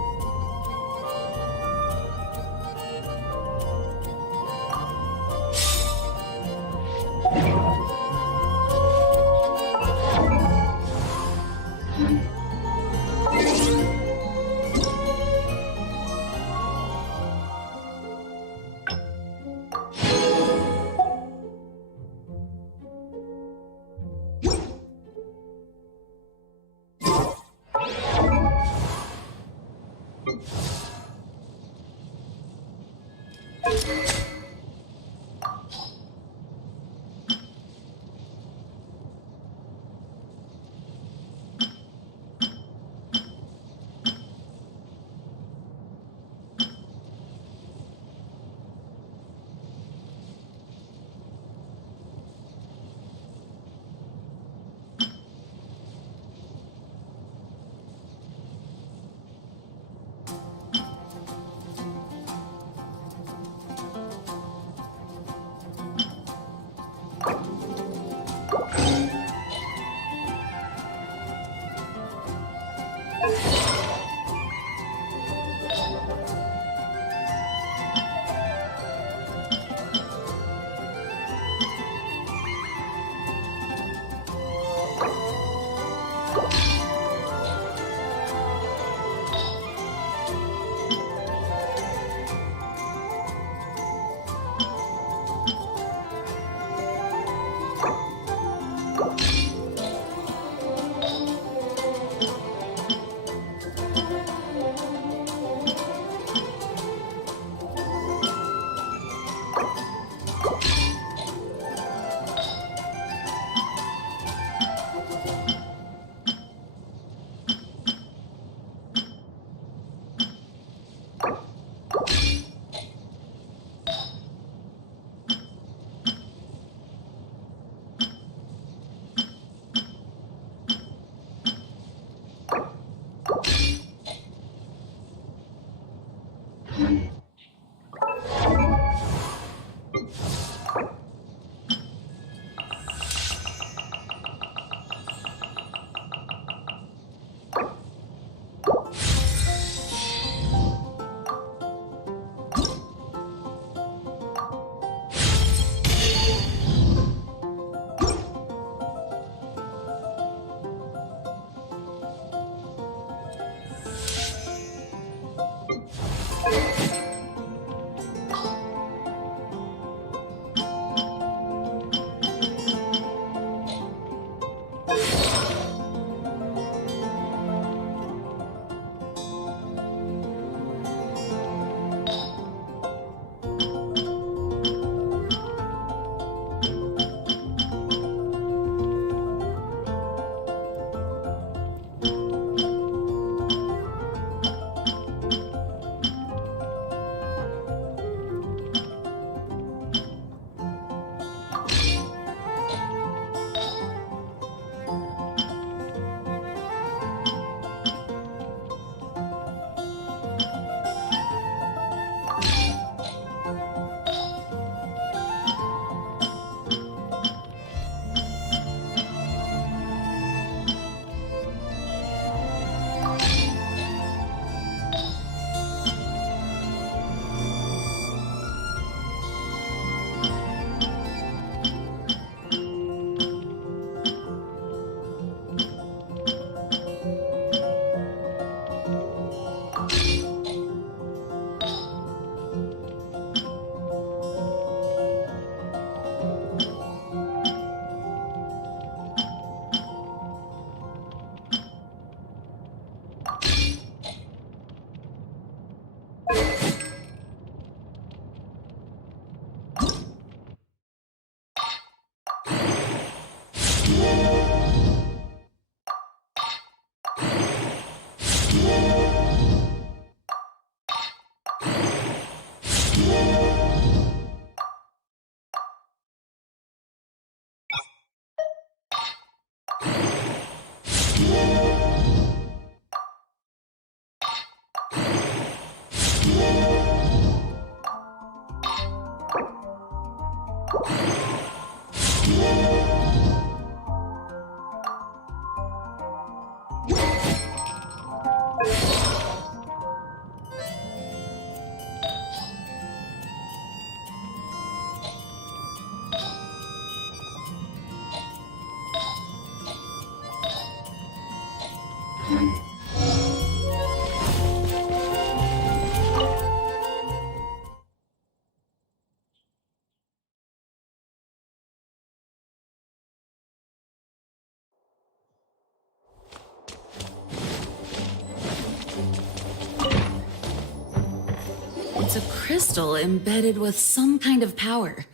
It's a crystal embedded with some kind of power.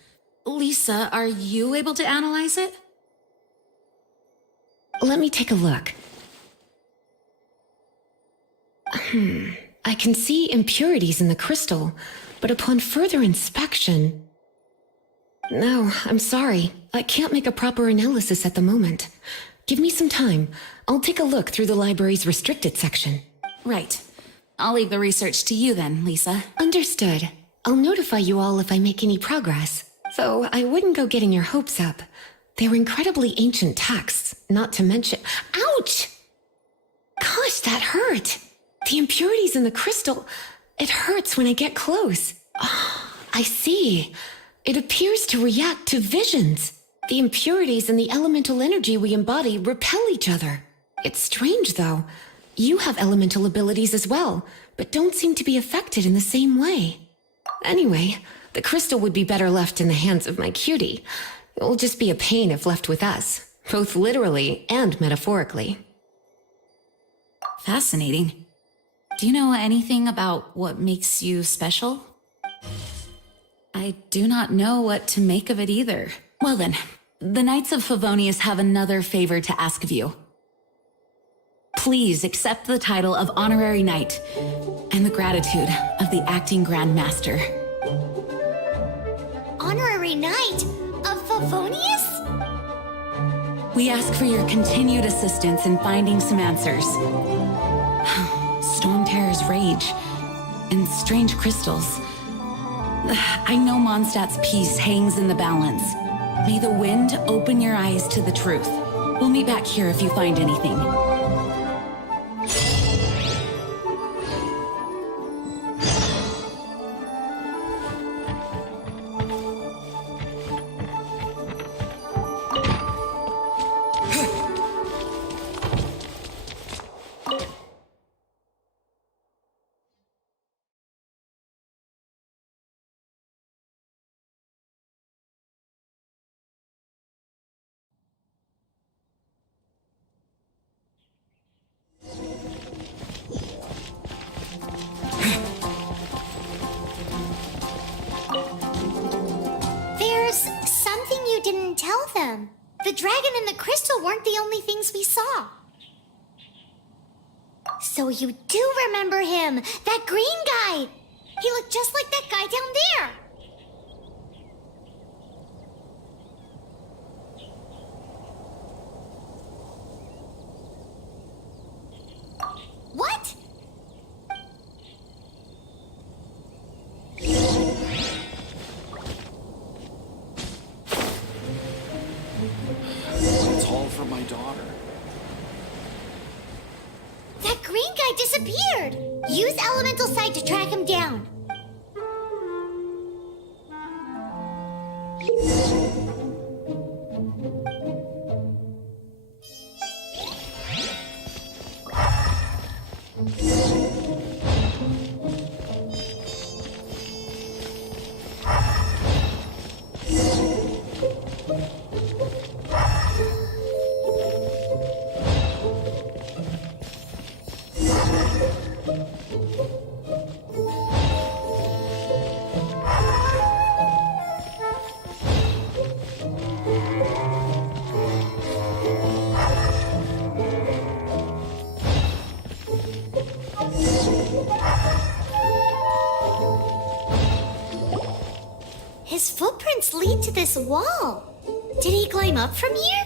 Lisa, are you able to analyze it? Let me take a look. I can see impurities in the crystal, but upon further inspection... No, I'm sorry. I can't make a proper analysis at the moment. Give me some time. I'll take a look through the library's restricted section. Right. I'll leave the research to you then, Lisa. Understood. I'll notify you all if I make any progress. Though I wouldn't go getting your hopes up. They're incredibly ancient texts, not to mention... Ouch! Gosh, that hurt! The impurities in the crystal... It hurts when I get close. Oh, I see. It appears to react to visions. The impurities and the elemental energy we embody repel each other. It's strange, though. You have elemental abilities as well, but don't seem to be affected in the same way. Anyway, the crystal would be better left in the hands of my cutie. It will just be a pain if left with us, both literally and metaphorically. Fascinating. Do you know anything about what makes you special? I do not know what to make of it either. Well then, the Knights of Favonius have another favor to ask of you. Please accept the title of Honorary Knight and the gratitude of the Acting Grand Master. Honorary Knight of Favonius? We ask for your continued assistance in finding some answers. Storm Terror's rage and strange crystals. I know Mondstadt's peace hangs in the balance. May the wind open your eyes to the truth. We'll meet back here if you find anything. Didn't tell them. The dragon and the crystal weren't the only things we saw. So you do remember him, that green guy. He looked just like that guy down there. What? It's all for my daughter. That green guy disappeared. Use Elemental Sight to track him down. His footprints lead to this wall. Did he climb up from here?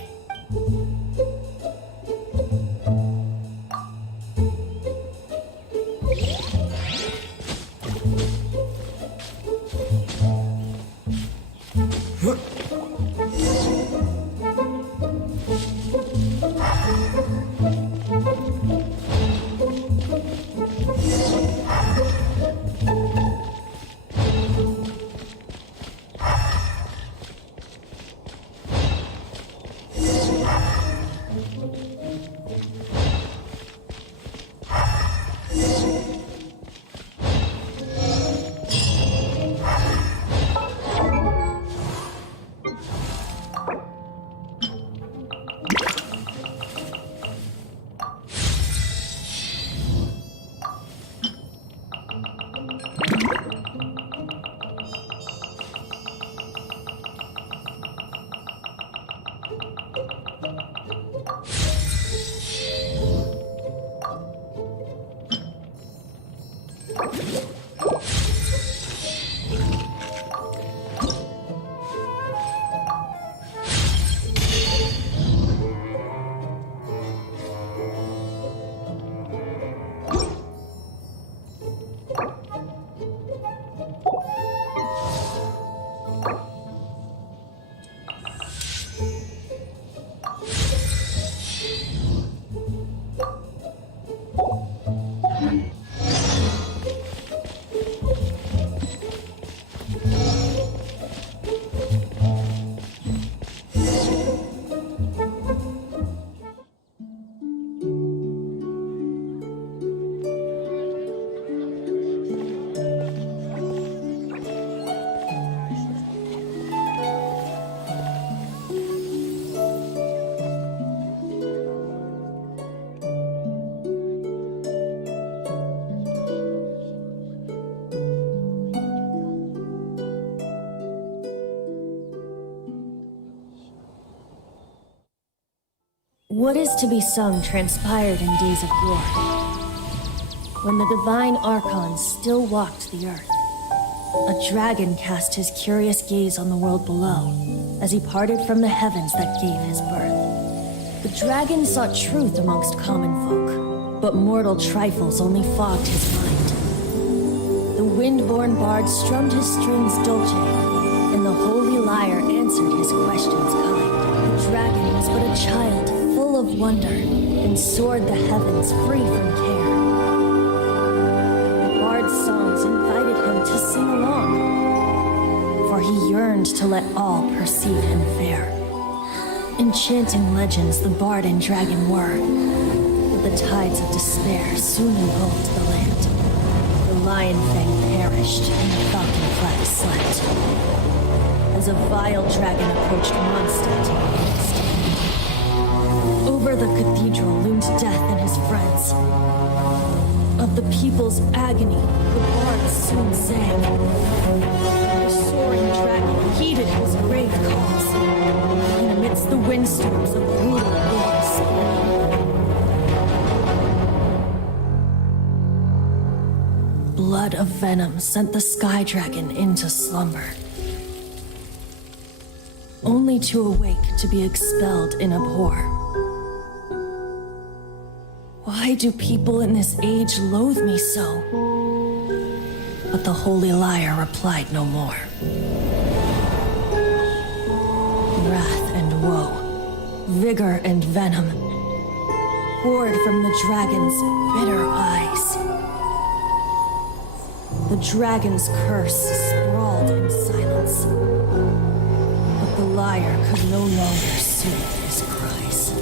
What is to be sung transpired in days of yore, when the divine archons still walked the earth. A dragon cast his curious gaze on the world below, as he parted from the heavens that gave his birth. The dragon sought truth amongst common folk, but mortal trifles only fogged his mind. The wind-born bard strummed his strings dolce, and the holy lyre answered his questions kind. The dragon was but a child, full of wonder, and soared the heavens free from care. The bard's songs invited him to sing along, for he yearned to let all perceive him fair. Enchanting legends the bard and dragon were, but the tides of despair soon engulfed the land. The lion fang perished, and the falcon flag slept, as a vile dragon approached Mondstadt in the east. Over the cathedral loomed death and his friends. Of the people's agony, the bard soon sang. The soaring dragon heeded his grave calls, and amidst the windstorms of brutal war sped. Blood of venom sent the sky dragon into slumber, only to awake to be expelled in abhor. Why do people in this age loathe me so? But the holy lyre replied no more. Wrath and woe, vigor and venom, poured from the dragon's bitter eyes. The dragon's curse sprawled in silence, but the lyre could no longer soothe his cries.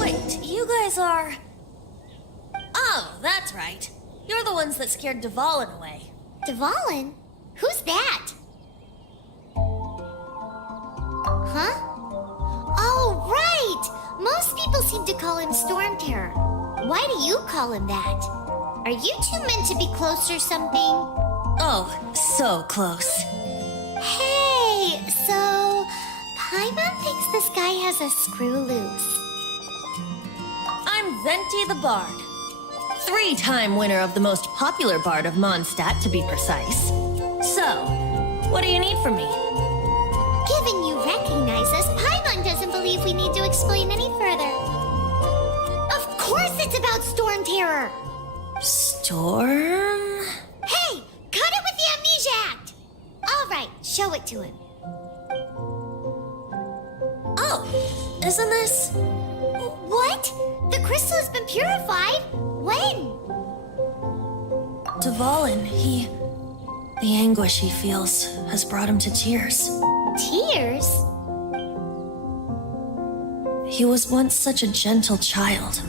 Wait, you guys are... Oh, that's right. You're the ones that scared Dvalin away. Dvalin? Who's that? Huh? Oh, right! Most people seem to call him Storm Terror. Why do you call him that? Are you two meant to be close or something? Oh, so close. Hey, so Paimon thinks this guy has a screw loose. I'm Venti the Bard. 3-time winner of the most popular bard of Mondstadt, to be precise. So, what do you need from me? Given you recognize us, Paimon doesn't believe we need to explain any further. Of course it's about Storm Terror! Storm? Hey, cut it with the Amnesia Act! Alright, show it to him. Oh, isn't this... What? The crystal has been purified? When? Dvalin, the anguish he feels has brought him to tears. Tears? He was once such a gentle child,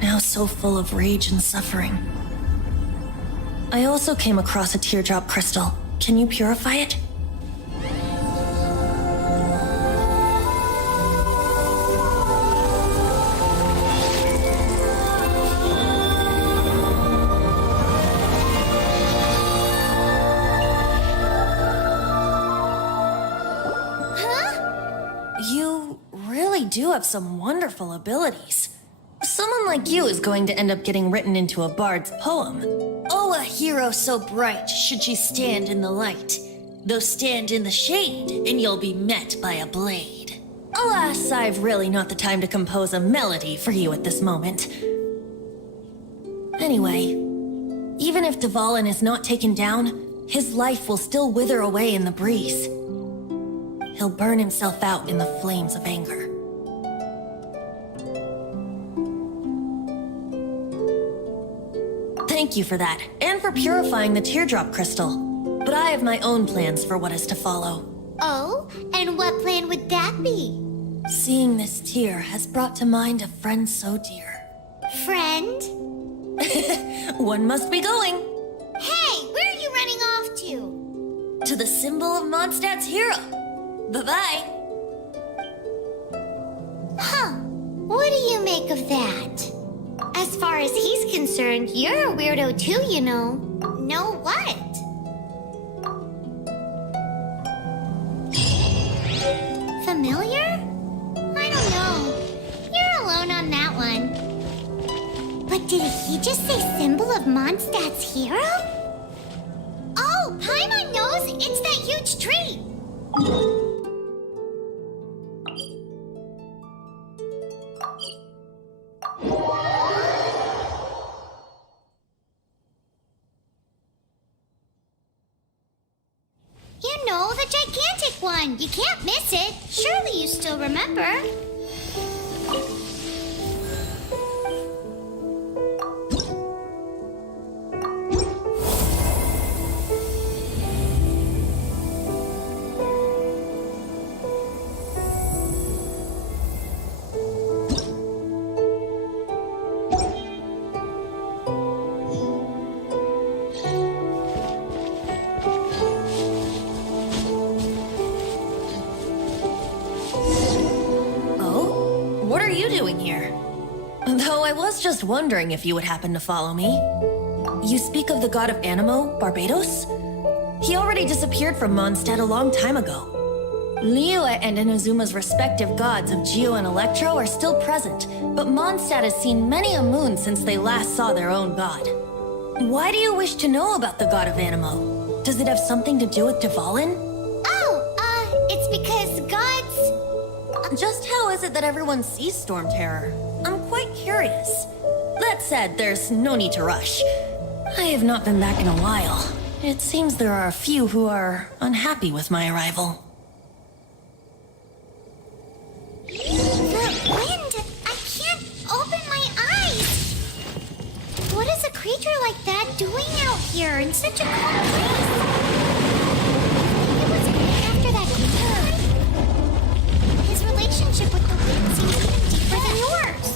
now so full of rage and suffering. I also came across a teardrop crystal. Can you purify it? You really do have some wonderful abilities. Someone like you is going to end up getting written into a bard's poem. Oh, a hero so bright should she stand in the light, though stand in the shade, and you'll be met by a blade. Alas, I've really not the time to compose a melody for you at this moment. Anyway, even if Dvalin is not taken down, his life will still wither away in the breeze. He'll burn himself out in the flames of anger. Thank you for that, and for purifying the teardrop crystal. But I have my own plans for what is to follow. Oh, and what plan would that be? Seeing this tear has brought to mind a friend so dear. Friend? One must be going. Hey, where are you running off to? To the symbol of Mondstadt's hero. Bye-bye. Huh. What do you make of that? As far as he's concerned, you're a weirdo too, you know. Know what? familiar? I don't know. You're alone on that one. But did he just say symbol of Mondstadt's hero? Oh, Paimon knows! It's that huge tree! You know, the gigantic one! You can't miss it! Surely you still remember? What are you doing here? Though I was just wondering if you would happen to follow me. You speak of the god of Animo, Barbados? He already disappeared from Mondstadt a long time ago. Liyue and Inazuma's respective gods of Geo and Electro are still present, but Mondstadt has seen many a moon since they last saw their own god. Why do you wish to know about the god of Animo? Does it have something to do with Dvalin? It's because gods... Just how is it that everyone sees Storm Terror? I'm quite curious. That said, there's no need to rush. I have not been back in a while. It seems there are a few who are unhappy with my arrival. The wind! I can't open my eyes! What is a creature like that doing out here in such a cold place? It was after that creature. His relationship with the wind seems even deeper than yours.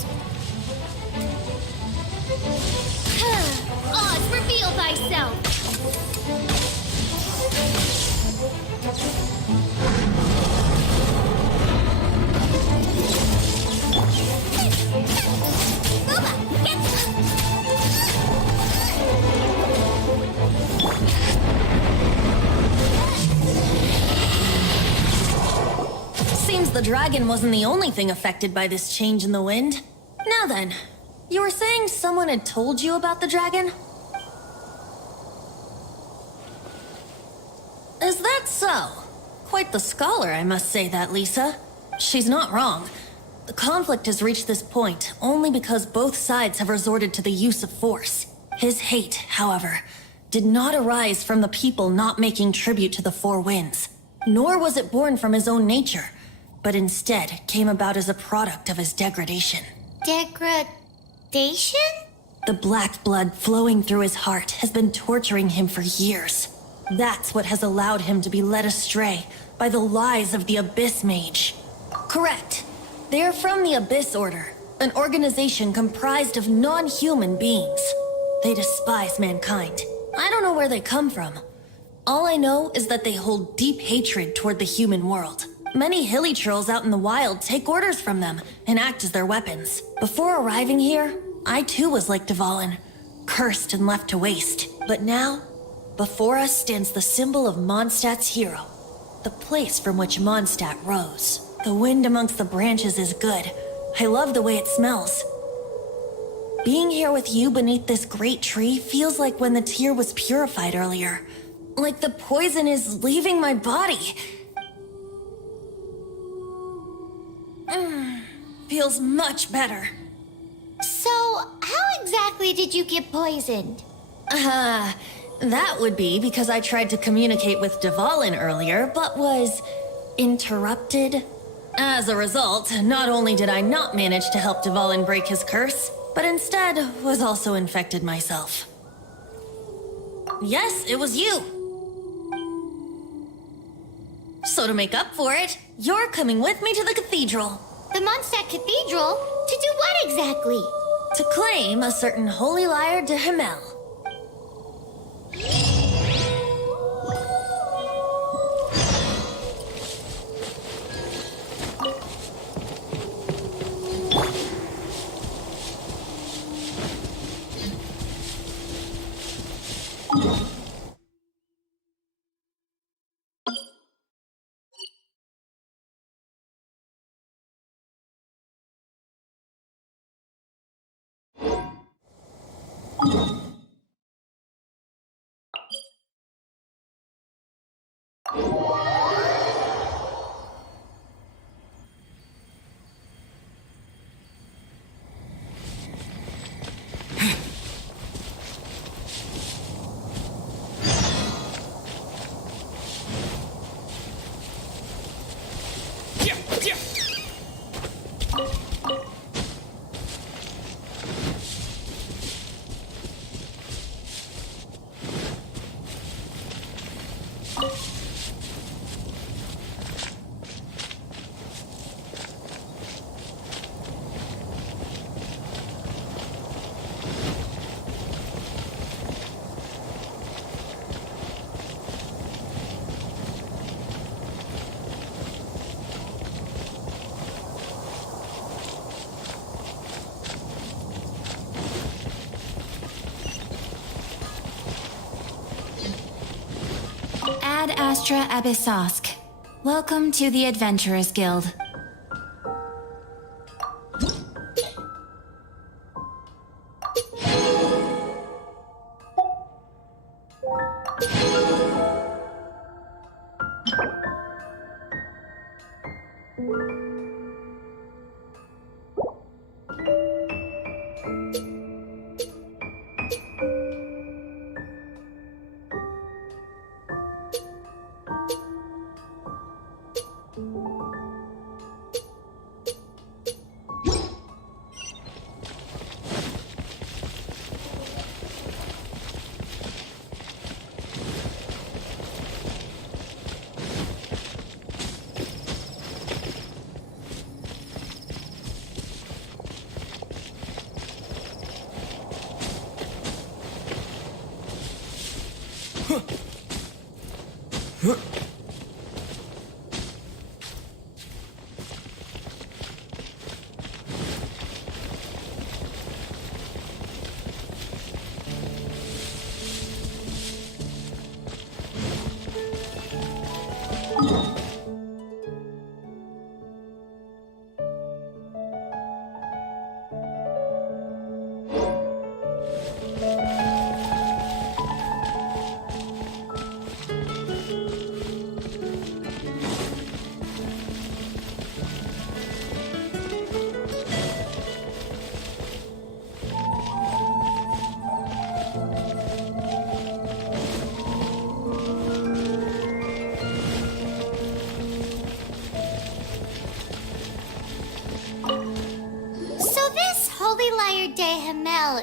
Oz, reveal thyself! Seems the dragon wasn't the only thing affected by this change in the wind. Now then, you were saying someone had told you about the dragon? Is that so? Quite the scholar, I must say that, Lisa. She's not wrong. The conflict has reached this point only because both sides have resorted to the use of force. His hate, however, did not arise from the people not making tribute to the Four Winds, nor was it born from his own nature, but instead came about as a product of his degradation. Degradation? The black blood flowing through his heart has been torturing him for years. That's what has allowed him to be led astray by the lies of the Abyss Mage. Correct. They are from the Abyss Order, an organization comprised of non-human beings. They despise mankind. I don't know where they come from. All I know is that they hold deep hatred toward the human world. Many hilly trolls out in the wild take orders from them and act as their weapons. Before arriving here, I too was like Dvalin, cursed and left to waste. But now, before us stands the symbol of Mondstadt's hero, the place from which Mondstadt rose. The wind amongst the branches is good. I love the way it smells. Being here with you beneath this great tree feels like when the tear was purified earlier. Like the poison is leaving my body. Feels much better. So, how exactly did you get poisoned? That would be because I tried to communicate with Dvalin earlier, but was interrupted. As a result, not only did I not manage to help Dvalin break his curse, but instead was also infected myself. Yes, it was you. So to make up for it, you're coming with me to the cathedral. The Mondstadt Cathedral? To do what exactly? To claim a certain holy lyre de Himmel. Ad Astra Abyssosk. Welcome to the Adventurers Guild.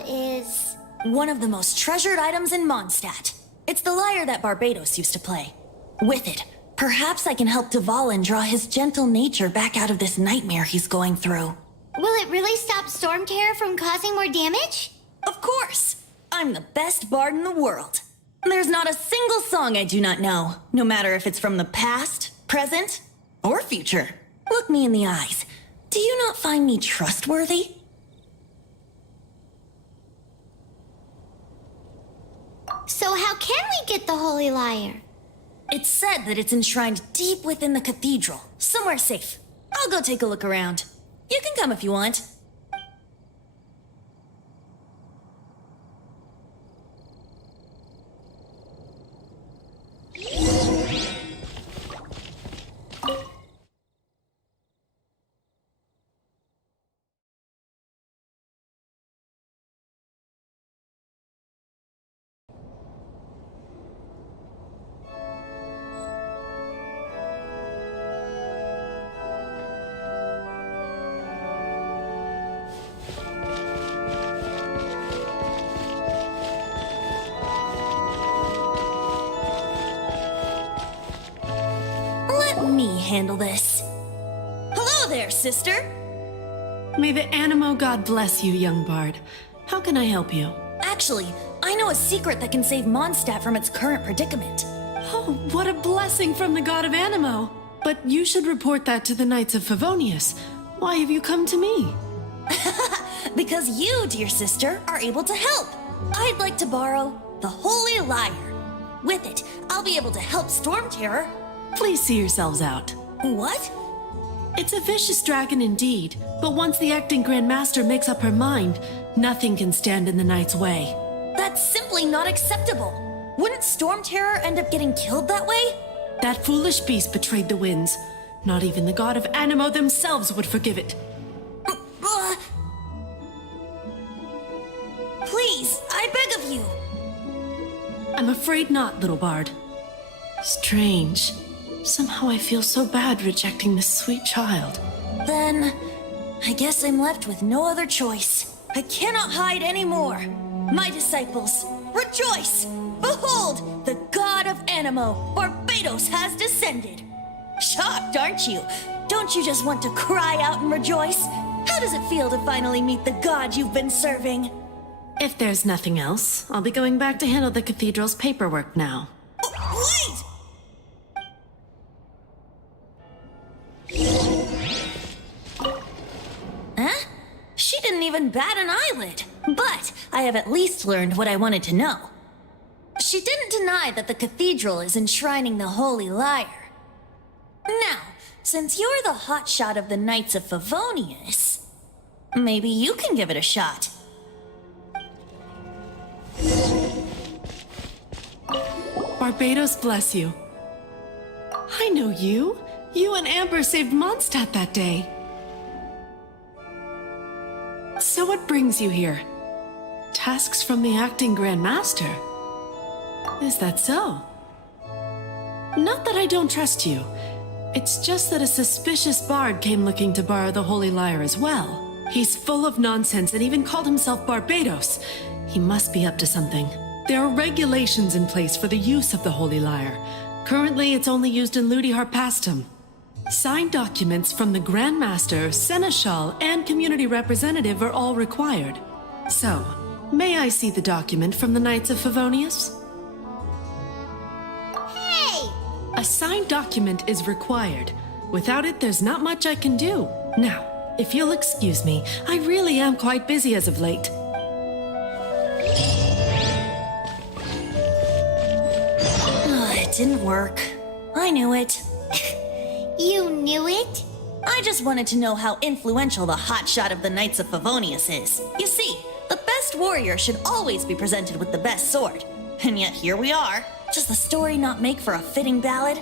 Is... one of the most treasured items in Mondstadt. It's the lyre that Barbados used to play. With it, perhaps I can help Dvalin draw his gentle nature back out of this nightmare he's going through. Will it really stop Storm Terror from causing more damage? Of course! I'm the best bard in the world. There's not a single song I do not know, no matter if it's from the past, present, or future. Look me in the eyes. Do you not find me trustworthy? So how can we get the Holy Lyre? It's said that it's enshrined deep within the cathedral, somewhere safe. I'll go take a look around. You can come if you want. Let me handle this. Hello there, sister. May the Animo God bless you, young bard. How can I help you? Actually, I know a secret that can save Mondstadt from its current predicament. Oh, what a blessing from the God of Animo. But you should report that to the Knights of Favonius. Why have you come to me? Because you, dear sister, are able to help. I'd like to borrow the Holy Lyre. With it, I'll be able to help Storm Terror. Please see yourselves out. What? It's a vicious dragon indeed, but once the acting Grand Master makes up her mind, nothing can stand in the Knight's way. That's simply not acceptable. Wouldn't Storm Terror end up getting killed that way? That foolish beast betrayed the winds. Not even the god of Animo themselves would forgive it. Please, I beg of you. I'm afraid not, little bard. Strange. Somehow I feel so bad rejecting this sweet child. Then, I guess I'm left with no other choice. I cannot hide anymore. My disciples, rejoice! Behold, the god of Animo, Barbados, has descended. Shocked, aren't you? Don't you just want to cry out and rejoice? How does it feel to finally meet the god you've been serving? If there's nothing else, I'll be going back to handle the cathedral's paperwork now. Wait! Huh? She didn't even bat an eyelid. But I have at least learned what I wanted to know. She didn't deny that the cathedral is enshrining the Holy Lyre. Now, since you're the hotshot of the Knights of Favonius, maybe you can give it a shot. Barbados bless you. I know you. You and Amber saved Mondstadt that day. So what brings you here? Tasks from the acting Grand Master? Is that so? Not that I don't trust you. It's just that a suspicious bard came looking to borrow the Holy Lyre as well. He's full of nonsense and even called himself Barbados. He must be up to something. There are regulations in place for the use of the Holy Lyre. Currently, it's only used in Ludi Harpastum. Signed documents from the Grand Master, Seneschal, and community representative are all required. So, may I see the document from the Knights of Favonius? Hey! A signed document is required. Without it, there's not much I can do. Now, if you'll excuse me, I really am quite busy as of late. It didn't work. I knew it. You knew it? I just wanted to know how influential the hotshot of the Knights of Favonius is. You see, the best warrior should always be presented with the best sword. And yet here we are. Does the story not make for a fitting ballad?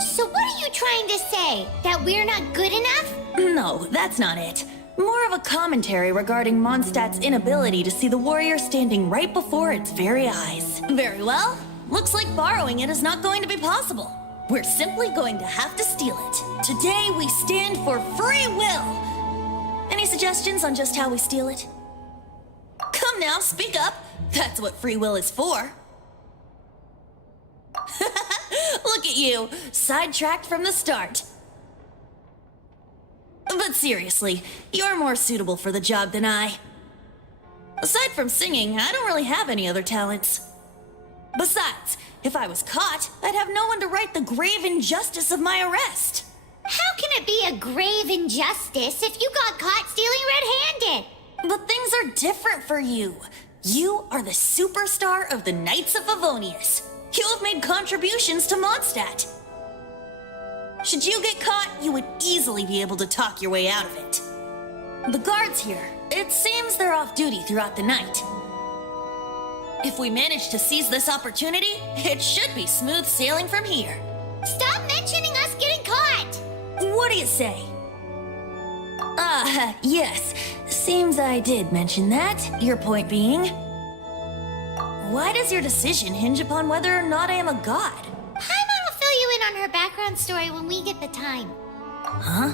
So what are you trying to say? That we're not good enough? No, that's not it. More of a commentary regarding Mondstadt's inability to see the warrior standing right before its very eyes. Very well. Looks like borrowing it is not going to be possible. We're simply going to have to steal it. Today we stand for free will. Any suggestions on just how we steal it? Come now, speak up. That's what free will is for. Look at you, sidetracked from the start. But seriously, you're more suitable for the job than I. Aside from singing, I don't really have any other talents. Besides, if I was caught, I'd have no one to right the grave injustice of my arrest. How can it be a grave injustice if you got caught stealing red-handed? But things are different for you. You are the superstar of the Knights of Favonius. You have made contributions to Mondstadt. Should you get caught, you would easily be able to talk your way out of it. The guards here, it seems they're off duty throughout the night. If we manage to seize this opportunity, it should be smooth sailing from here. Stop mentioning us getting caught! What do you say? Yes. Seems I did mention that, your point being. Why does your decision hinge upon whether or not I am a god? Paimon will fill you in on her background story when we get the time. Huh?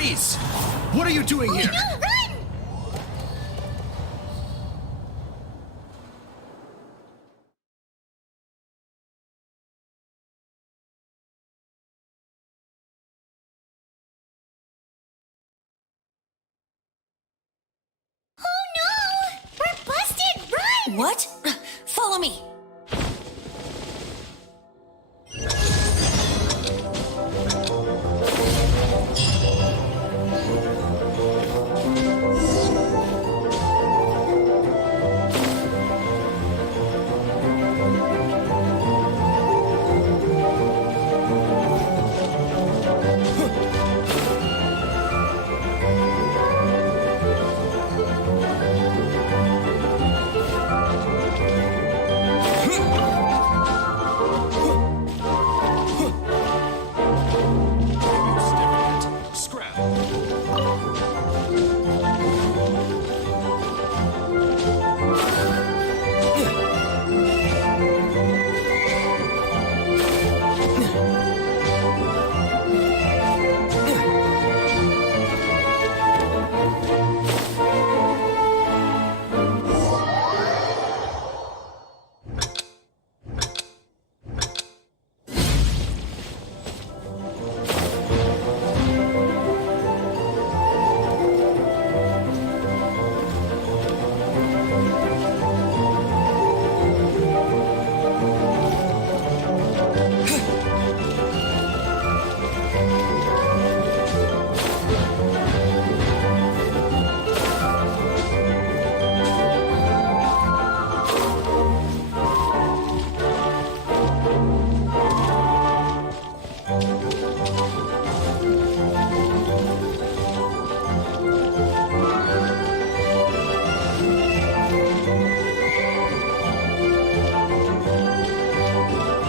Freeze! What are you doing here? No, run! Oh no! We're busted! Run! What? Follow me.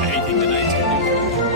Anything the knights can do for you?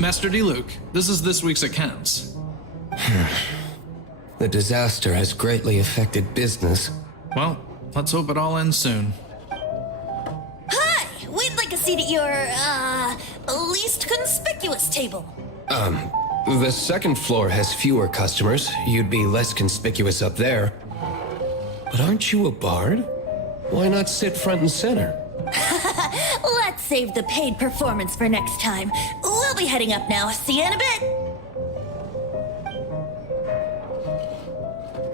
Master D-Luke, this is this week's accounts. The disaster has greatly affected business. Well, let's hope it all ends soon. Hi! We'd like a seat at your, least conspicuous table. The second floor has fewer customers. You'd be less conspicuous up there. But aren't you a bard? Why not sit front and center? Let's save the paid performance for next time. We'll be heading up now. See you in a bit.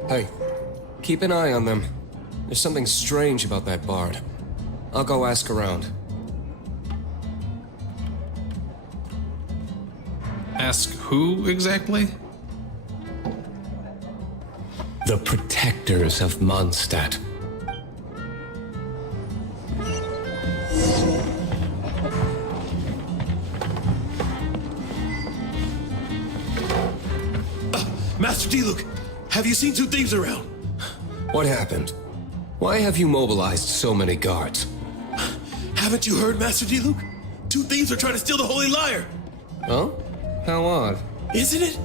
Hey, keep an eye on them. There's something strange about that bard. I'll go ask around. Ask who exactly? The protectors of Mondstadt. Master D-Luke, have you seen two thieves around? What happened? Why have you mobilized so many guards? Haven't you heard, Master D-Luke? Two thieves are trying to steal the Holy Lyre. Oh? How odd. Isn't it?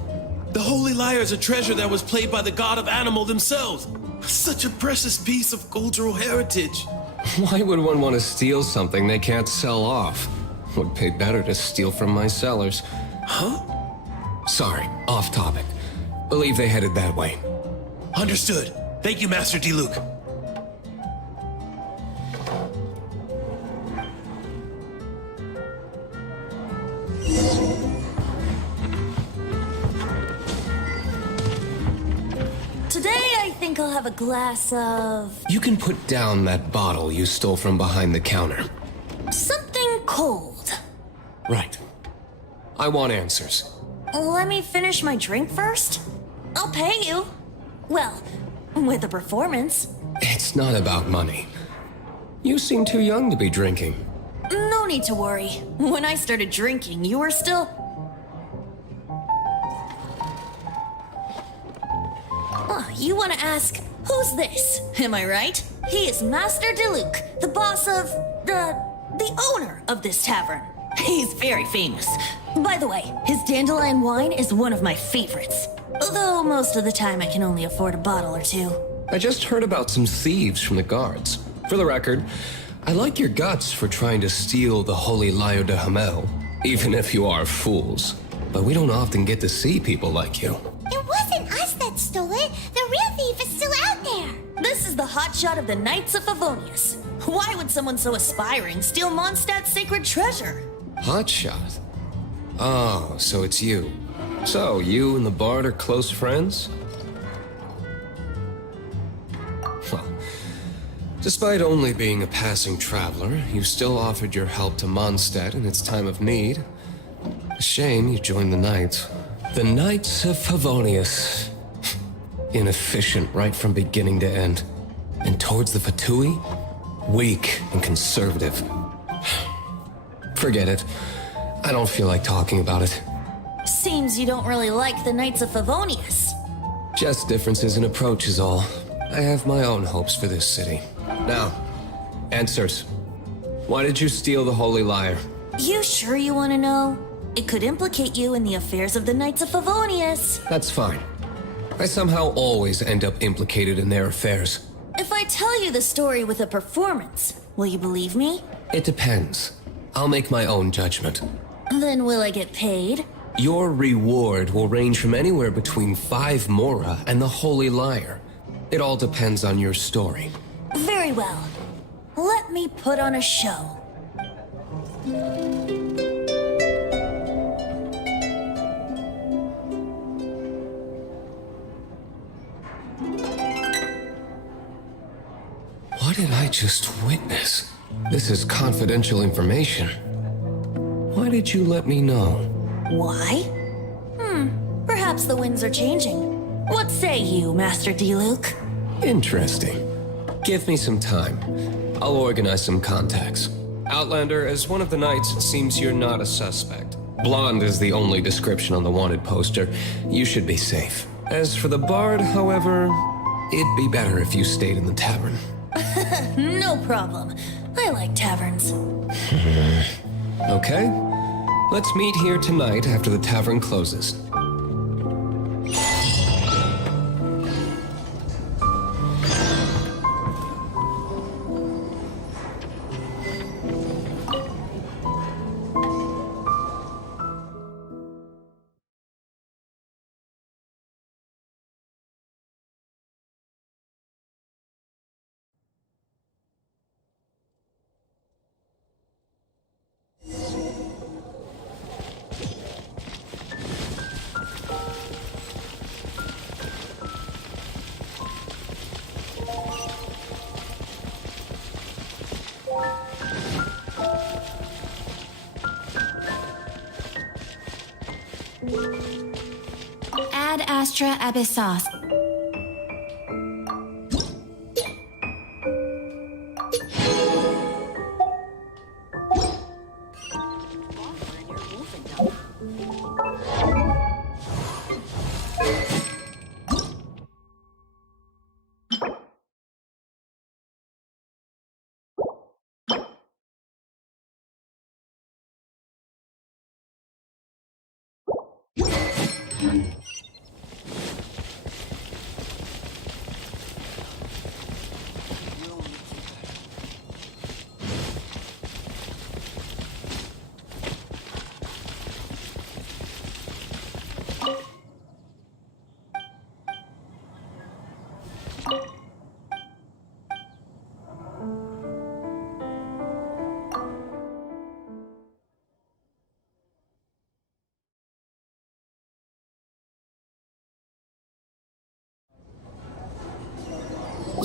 The Holy Lyre is a treasure that was played by the god of animal themselves. Such a precious piece of cultural heritage. Why would one want to steal something they can't sell off? Would pay better to steal from my sellers. Huh? Sorry, off topic. Believe they headed that way. Understood. Thank you, Master D-Luke. Today, I think I'll have a glass of You can put down that bottle you stole from behind the counter. something cold. Right. I want answers. Let me finish my drink first. I'll pay you. Well, with a performance. It's not about money. You seem too young to be drinking. No need to worry. When I started drinking, you were still... Oh, you want to ask, who's this? Am I right? He is Master Diluc, the boss of... the owner of this tavern. He's very famous. By the way, his dandelion wine is one of my favorites. Although most of the time I can only afford a bottle or two. I just heard about some thieves from the guards. For the record, I like your guts for trying to steal the Holy Lyre de Hamel, even if you are fools. But we don't often get to see people like you. It wasn't us that stole it. The real thief is still out there. This is the hotshot of the Knights of Favonius. Why would someone so aspiring steal Mondstadt's sacred treasure? Hotshot? Oh, so it's you. So, you and the Bard are close friends? Well, despite only being a passing traveler, you still offered your help to Mondstadt in its time of need. A shame you joined the Knights. The Knights of Favonius. Inefficient right from beginning to end. And towards the Fatui, weak and conservative. Forget it. I don't feel like talking about it. Seems you don't really like the Knights of Favonius. Just differences in approach is all. I have my own hopes for this city. Now, answers. Why did you steal the Holy Lyre? You sure you want to know? It could implicate you in the affairs of the Knights of Favonius. That's fine. I somehow always end up implicated in their affairs. If I tell you the story with a performance, will you believe me? It depends. I'll make my own judgment. Then will I get paid? Your reward will range from anywhere between 5 Mora and the Holy Lyre. It all depends on your story. Very well. Let me put on a show. What did I just witness? This is confidential information. Why did you let me know? Why? Perhaps the winds are changing. What say you, Master Diluc? Interesting. Give me some time. I'll organize some contacts. Outlander, as one of the knights, it seems you're not a suspect. Blonde is the only description on the wanted poster. You should be safe. As for the bard, however, it'd be better if you stayed in the tavern. No problem. I like taverns. Okay. Let's meet here tonight after the tavern closes. Ad Astra Abyssos.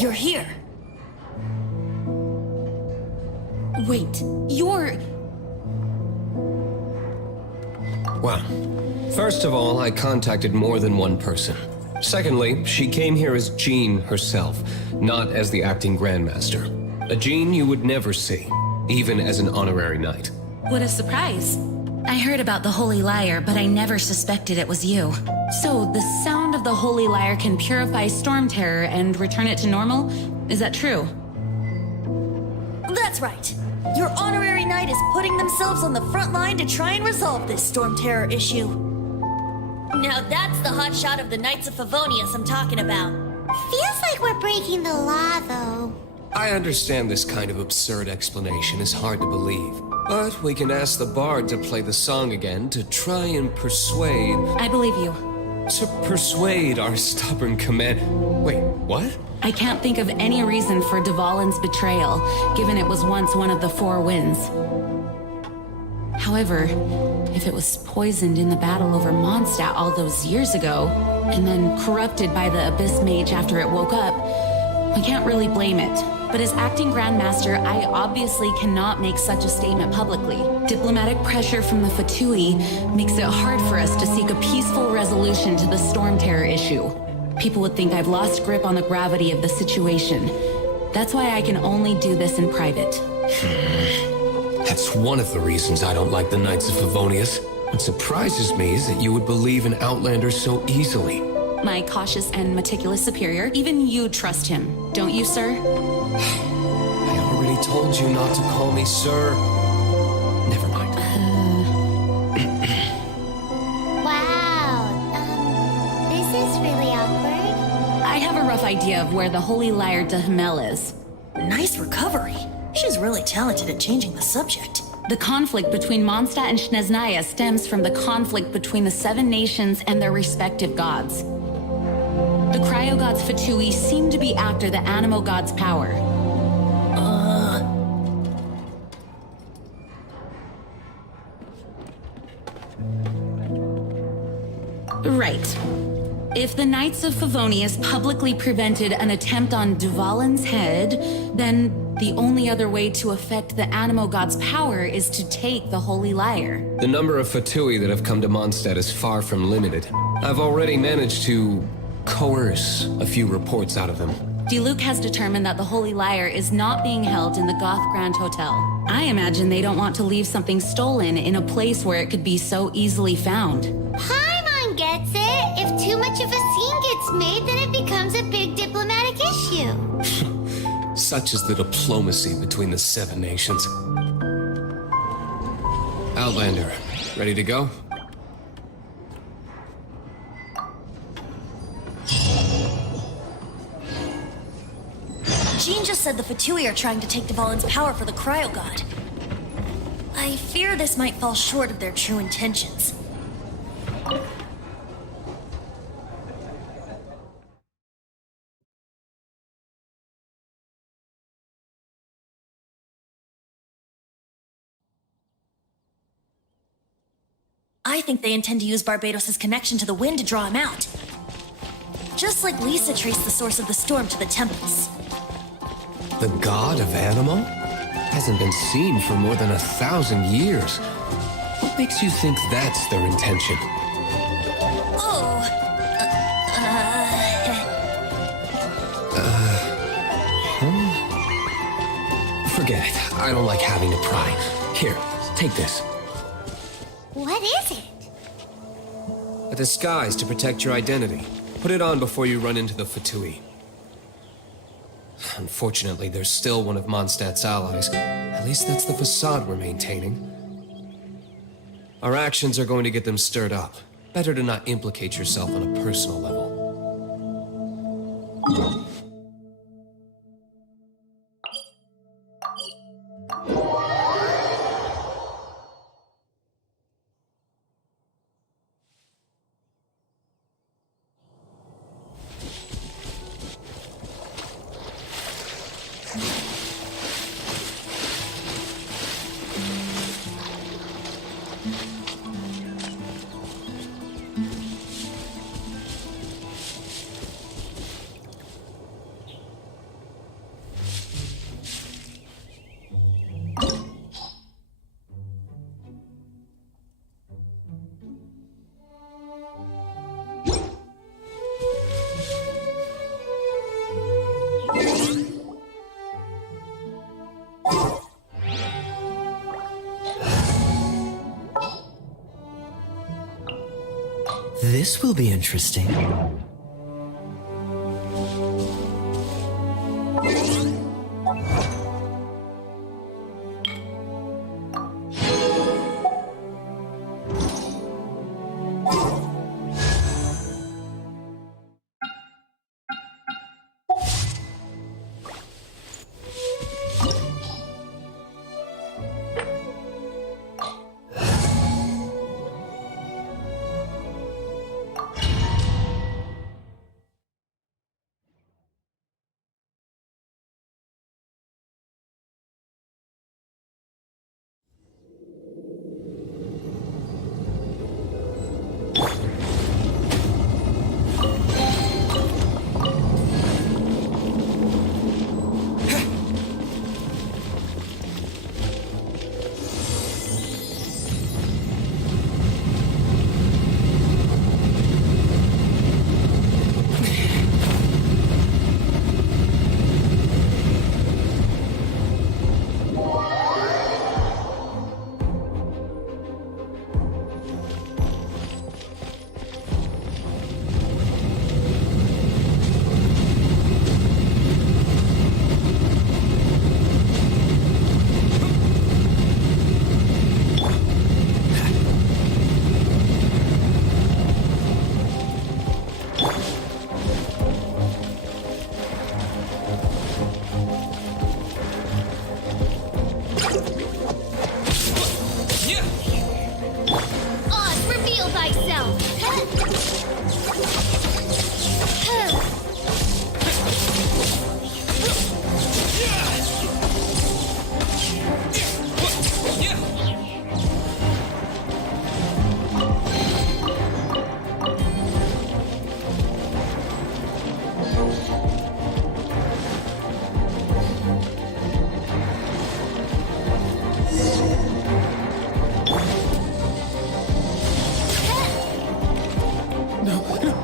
You're here. Wait, you're... Well, first of all, I contacted more than one person. Secondly, she came here as Jean herself, not as the acting Grandmaster. A Jean you would never see, even as an honorary knight. What a surprise. I heard about the Holy Lyre, but I never suspected it was you. So, the sound of the Holy Lyre can purify Storm Terror and return it to normal? Is that true? That's right. Your honorary knight is putting themselves on the front line to try and resolve this Storm Terror issue. Now that's the hotshot of the Knights of Favonius I'm talking about. Feels like we're breaking the law, though. I understand this kind of absurd explanation is hard to believe, but we can ask the bard to play the song again to try and persuade... I believe you. To persuade our stubborn command... Wait, what? I can't think of any reason for Dvalin's betrayal, given it was once one of the Four Winds. However, if it was poisoned in the battle over Mondstadt all those years ago, and then corrupted by the Abyss Mage after it woke up, we can't really blame it. But as acting Grandmaster, I obviously cannot make such a statement publicly. Diplomatic pressure from the Fatui makes it hard for us to seek a peaceful resolution to the Storm Terror issue. People would think I've lost grip on the gravity of the situation. That's why I can only do this in private. That's one of the reasons I don't like the Knights of Favonius. What surprises me is that you would believe in Outlanders so easily. My cautious and meticulous superior, even you trust him, don't you, sir? I already told you not to call me sir. Never mind. Wow, this is really awkward. I have a rough idea of where the Holy Lyre de Himmel is. Nice recovery. She's really talented at changing the subject. The conflict between Mondstadt and Snezhnaya stems from the conflict between the Seven Nations and their respective gods. The cryo-gods Fatui seem to be after the Animo god's power. Right. If the Knights of Favonius publicly prevented an attempt on Dvalin's head, then the only other way to affect the Animo god's power is to take the Holy Lyre. The number of Fatui that have come to Mondstadt is far from limited. I've already managed to coerce a few reports out of them. Diluc has determined that the Holy Lyre is not being held in the Goth Grand Hotel. I imagine they don't want to leave something stolen in a place where it could be so easily found. Paimon gets it. If too much of a scene gets made, then it becomes a big diplomatic issue. Such is the diplomacy between the Seven Nations. Outlander, ready to go? Jean just said the Fatui are trying to take Dvalin's power for the Cryo God. I fear this might fall short of their true intentions. I think they intend to use Barbados' connection to the wind to draw him out. Just like Lisa traced the source of the storm to the temples. The god of Animo? Hasn't been seen for more than 1,000 years. What makes you think that's their intention? Forget it. I don't like having to pry. Here, take this. What is it? A disguise to protect your identity. Put it on before you run into the Fatui. Unfortunately, there's still one of Mondstadt's allies. At least that's the facade we're maintaining. Our actions are going to get them stirred up. Better to not implicate yourself on a personal level. This will be interesting. Oz, reveal thyself!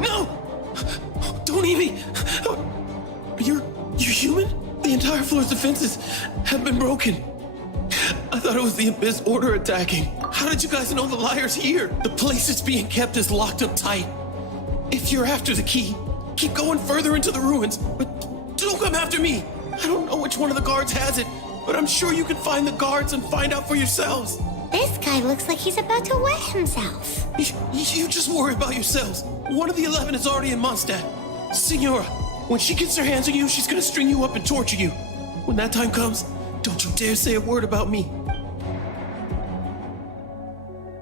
No! Don't eat me! You're human? The entire floor's defenses have been broken. I thought it was the Abyss Order attacking. How did you guys know the liar's here? The place it's being kept is locked up tight. If you're after the key, keep going further into the ruins, but don't come after me. I don't know which one of the guards has it, but I'm sure you can find the guards and find out for yourselves. This guy looks like he's about to wet himself. You just worry about yourselves. One of the 11 is already in Mondstadt. Signora, when she gets her hands on you, she's gonna string you up and torture you. When that time comes, don't you dare say a word about me.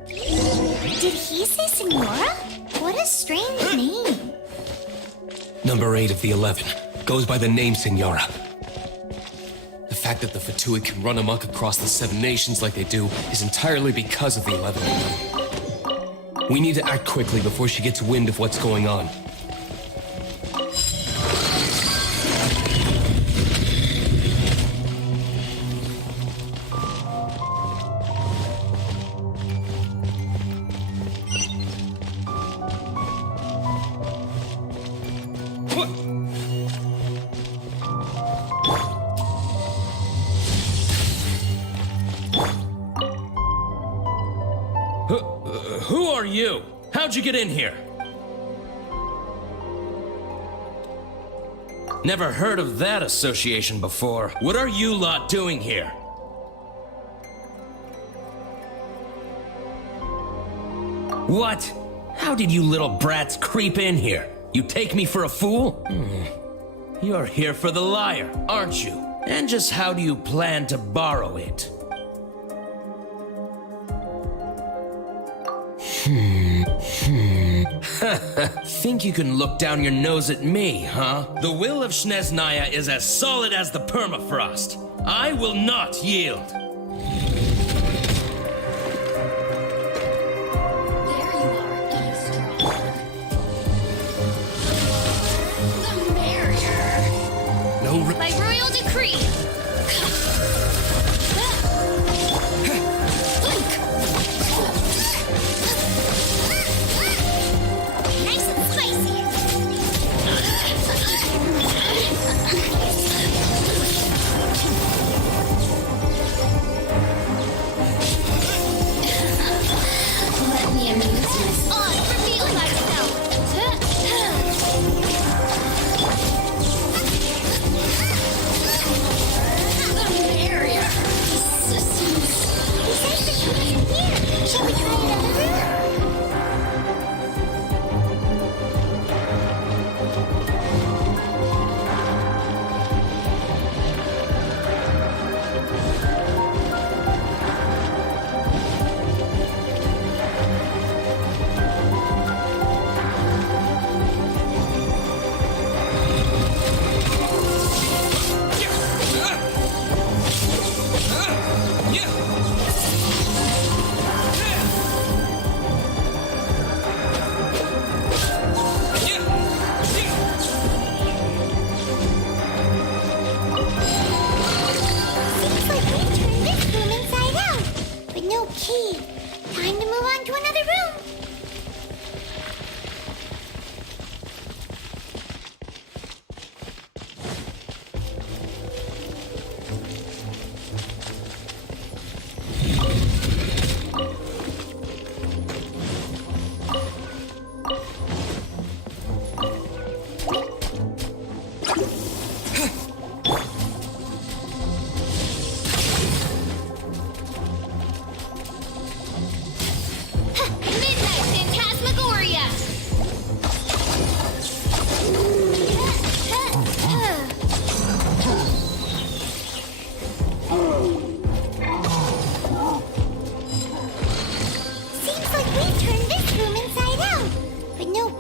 Did he say Signora? What a strange name. Number 8 of the 11 goes by the name Signora. The fact that the Fatui can run amok across the 7 nations like they do is entirely because of the 11. We need to act quickly before she gets wind of what's going on. Who are you? How'd you get in here? Never heard of that association before. What are you lot doing here? What? How did you little brats creep in here? You take me for a fool? You're here for the lyre, aren't you? And just how do you plan to borrow it? Think you can look down your nose at me, huh? The will of Snezhnaya is as solid as the permafrost. I will not yield. There you are, eavesdropper. The barrier. No. By royal decree. Nice and spicy.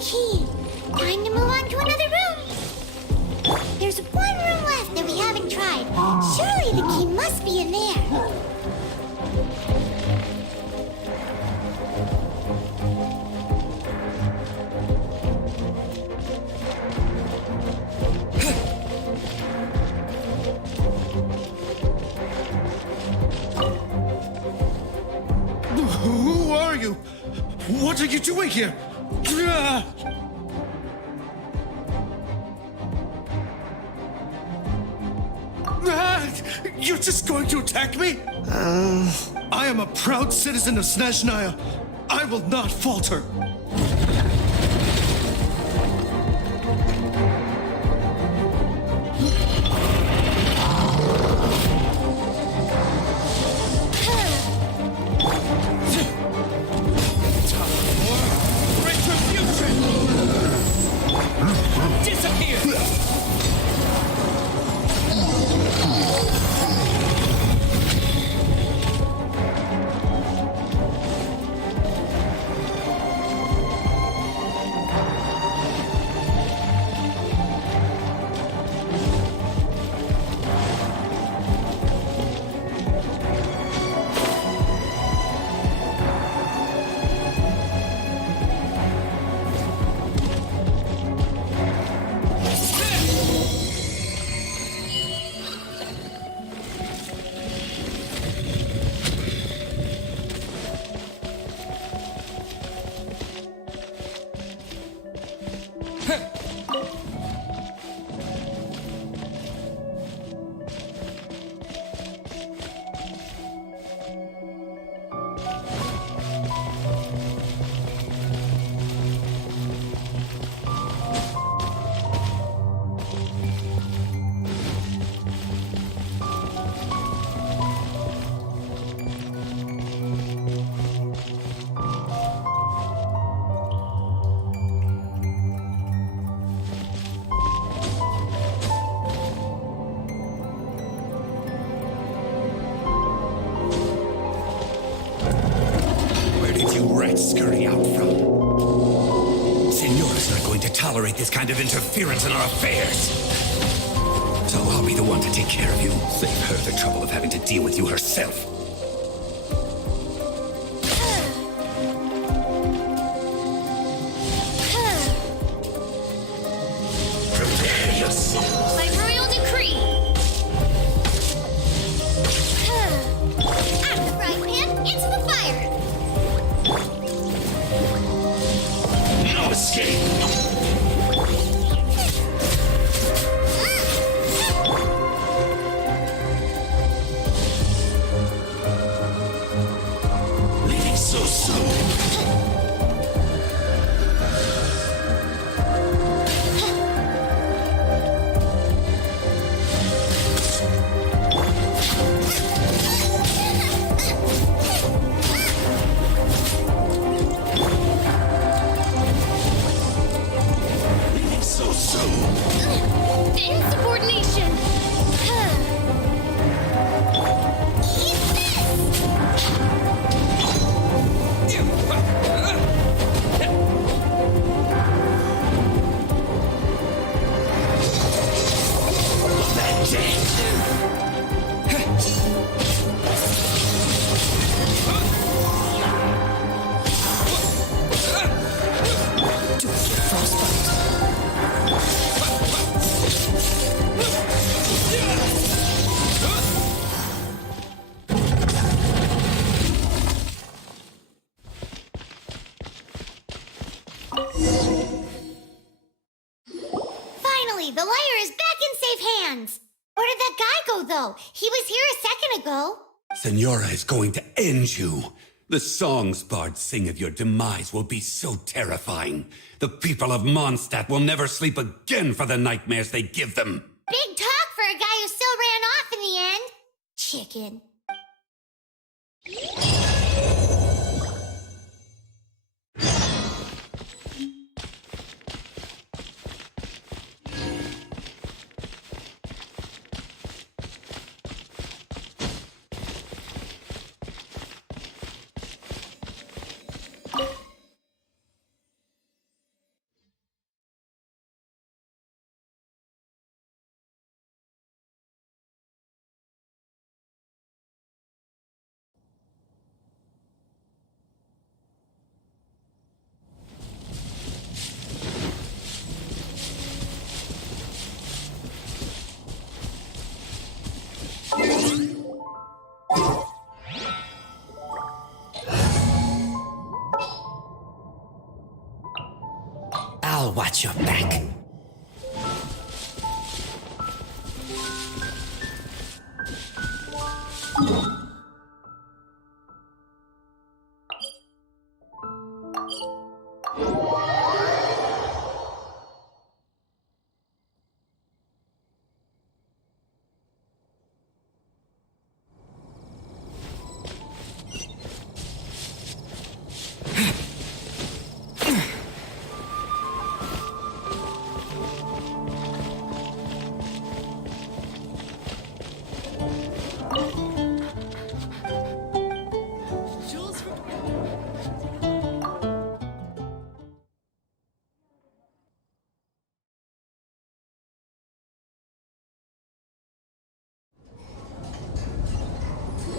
key. Time to move on to another room. There's one room left that we haven't tried. Surely the key must be in there. Who are you? What are you doing here? You're just going to attack me? I am a proud citizen of Snezhnaya. I will not falter. Scurry out from. Signora's not going to tolerate this kind of interference in our affairs. So I'll be the one to take care of you. Save her the trouble of having to deal with you herself. Prepare yourself. By royal decree. Out of the frying pan, into the fire. No escape! Leaving so soon. Insubordination! Finally, the lyre is back in safe hands. Where did that guy go, though? He was here a second ago. Senora is going to end you. The songs bards sing of your demise will be so terrifying. The people of Mondstadt will never sleep again for the nightmares they give them. Big talk for a guy who still ran off in the end. Chicken. I'll watch your back.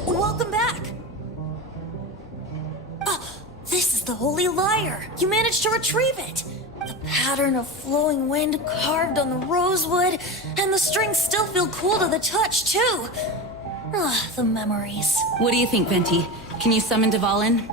Welcome back! Oh, this is the Holy Lyre! You managed to retrieve it! The pattern of flowing wind carved on the rosewood, and the strings still feel cool to the touch, too! Ah, the memories. What do you think, Venti? Can you summon Dvalin?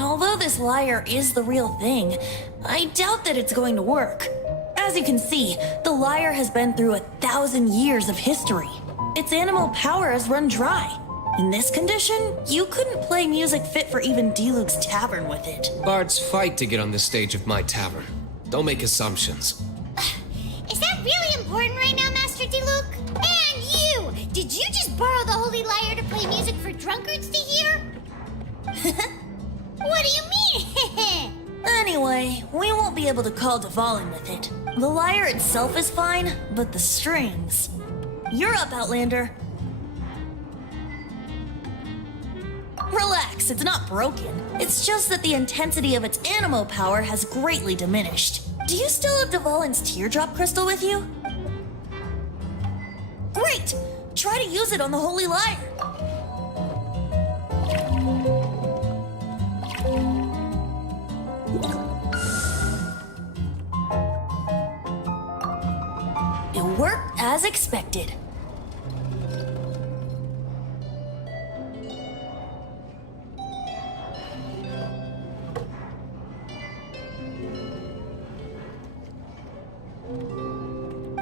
Although this lyre is the real thing, I doubt that it's going to work. As you can see, the lyre has been through 1,000 years of history. Its animal power has run dry. In this condition, you couldn't play music fit for even D-Luke's tavern with it. Bards fight to get on the stage of my tavern. Don't make assumptions. Is that really important right now, Master D-Luke? And you! Did you just borrow the Holy Lyre to play music for drunkards to hear? What do you mean? Anyway, we won't be able to call Dvalin with it. The lyre itself is fine, but the strings... You're up, Outlander. Relax, it's not broken. It's just that the intensity of its animo power has greatly diminished. Do you still have Dvalin's teardrop crystal with you? Great! Try to use it on the Holy Lyre. It worked as expected.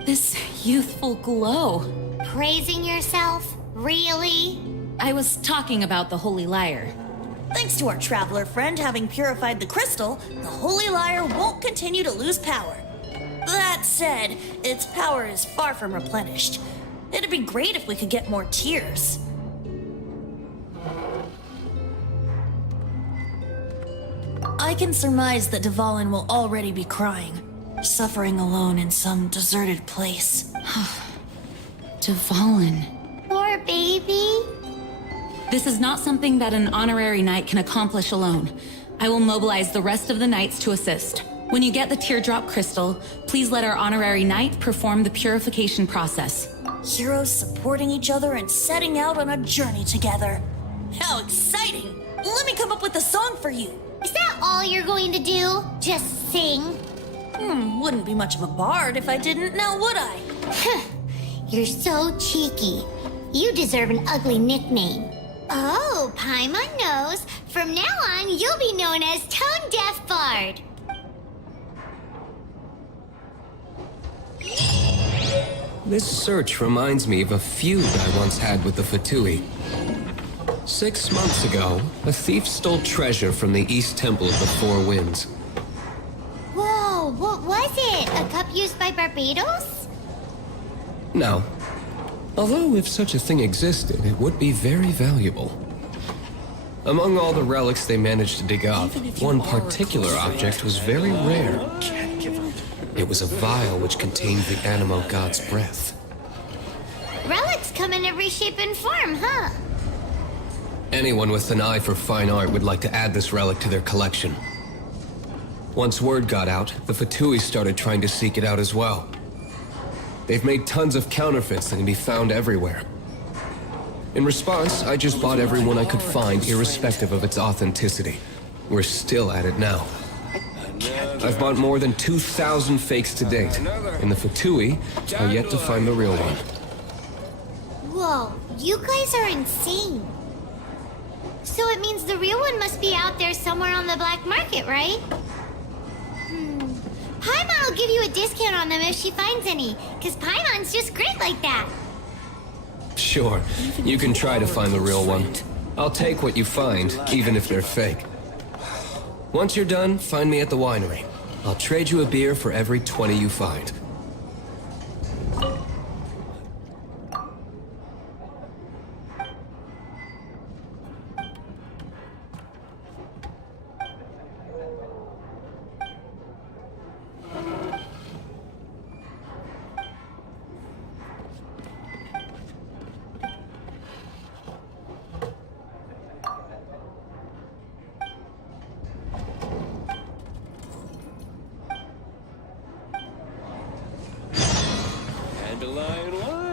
This youthful glow. Praising yourself? Really? I was talking about the Holy Lyre. Thanks to our traveler friend having purified the crystal, the Holy Lyre won't continue to lose power. That said, its power is far from replenished. It'd be great if we could get more tears. I can surmise that Dvalin will already be crying, suffering alone in some deserted place. Dvalin. Poor baby. This is not something that an honorary knight can accomplish alone. I will mobilize the rest of the knights to assist. When you get the teardrop crystal, please let our honorary knight perform the purification process. Heroes supporting each other and setting out on a journey together. How exciting! Let me come up with a song for you. Is that all you're going to do? Just sing? Wouldn't be much of a bard if I didn't, now would I? You're so cheeky. You deserve an ugly nickname. Oh, Paimon knows. From now on, you'll be known as Tone Deaf Bard. This search reminds me of a feud I once had with the Fatui. 6 months ago, a thief stole treasure from the East Temple of the Four Winds. Whoa, what was it? A cup used by Barbados? No. Although if such a thing existed, it would be very valuable. Among all the relics they managed to dig up, one particular object was very rare. It was a vial which contained the Animo God's breath. Relics come in every shape and form, huh? Anyone with an eye for fine art would like to add this relic to their collection. Once word got out, the Fatui started trying to seek it out as well. They've made tons of counterfeits that can be found everywhere. In response, I just bought everyone I could find, irrespective of its authenticity. We're still at it now. I've bought more than 2,000 fakes to date, and the Fatui are yet to find the real one. Whoa, you guys are insane. So it means the real one must be out there somewhere on the black market, right? Paimon will give you a discount on them if she finds any, because Paimon's just great like that. Sure, you can try to find the real one. I'll take what you find, even if they're fake. Once you're done, find me at the winery. I'll trade you a beer for every 20 you find. Dandelion wine!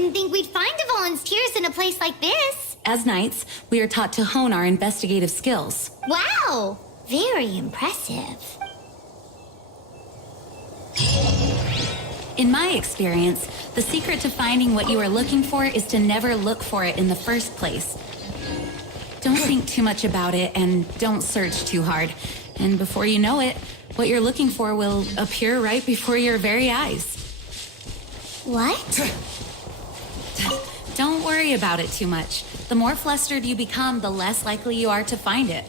didn't think we'd find the volunteers in a place like this. As knights, we are taught to hone our investigative skills. Wow! Very impressive. In my experience, the secret to finding what you are looking for is to never look for it in the first place. Don't think too much about it and don't search too hard. And before you know it, what you're looking for will appear right before your very eyes. What? Don't worry about it too much. The more flustered you become, the less likely you are to find it.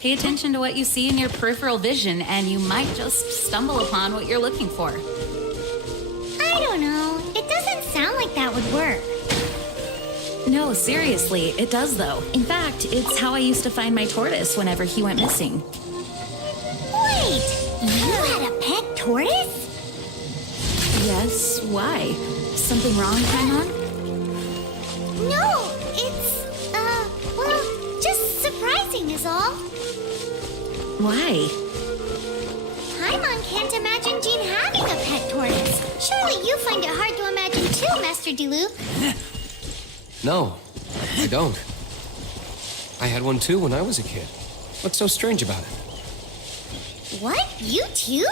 Pay attention to what you see in your peripheral vision, and you might just stumble upon what you're looking for. I don't know. It doesn't sound like that would work. No, seriously, it does though. In fact, it's how I used to find my tortoise whenever he went missing. Wait! You had a pet tortoise? Yes, why? Something wrong, Paimon? No, it's, well, just surprising is all. Why? Paimon can't imagine Jean having a pet tortoise. Surely you find it hard to imagine too, Master Diluc. No, I don't. I had one too when I was a kid. What's so strange about it? What? You too?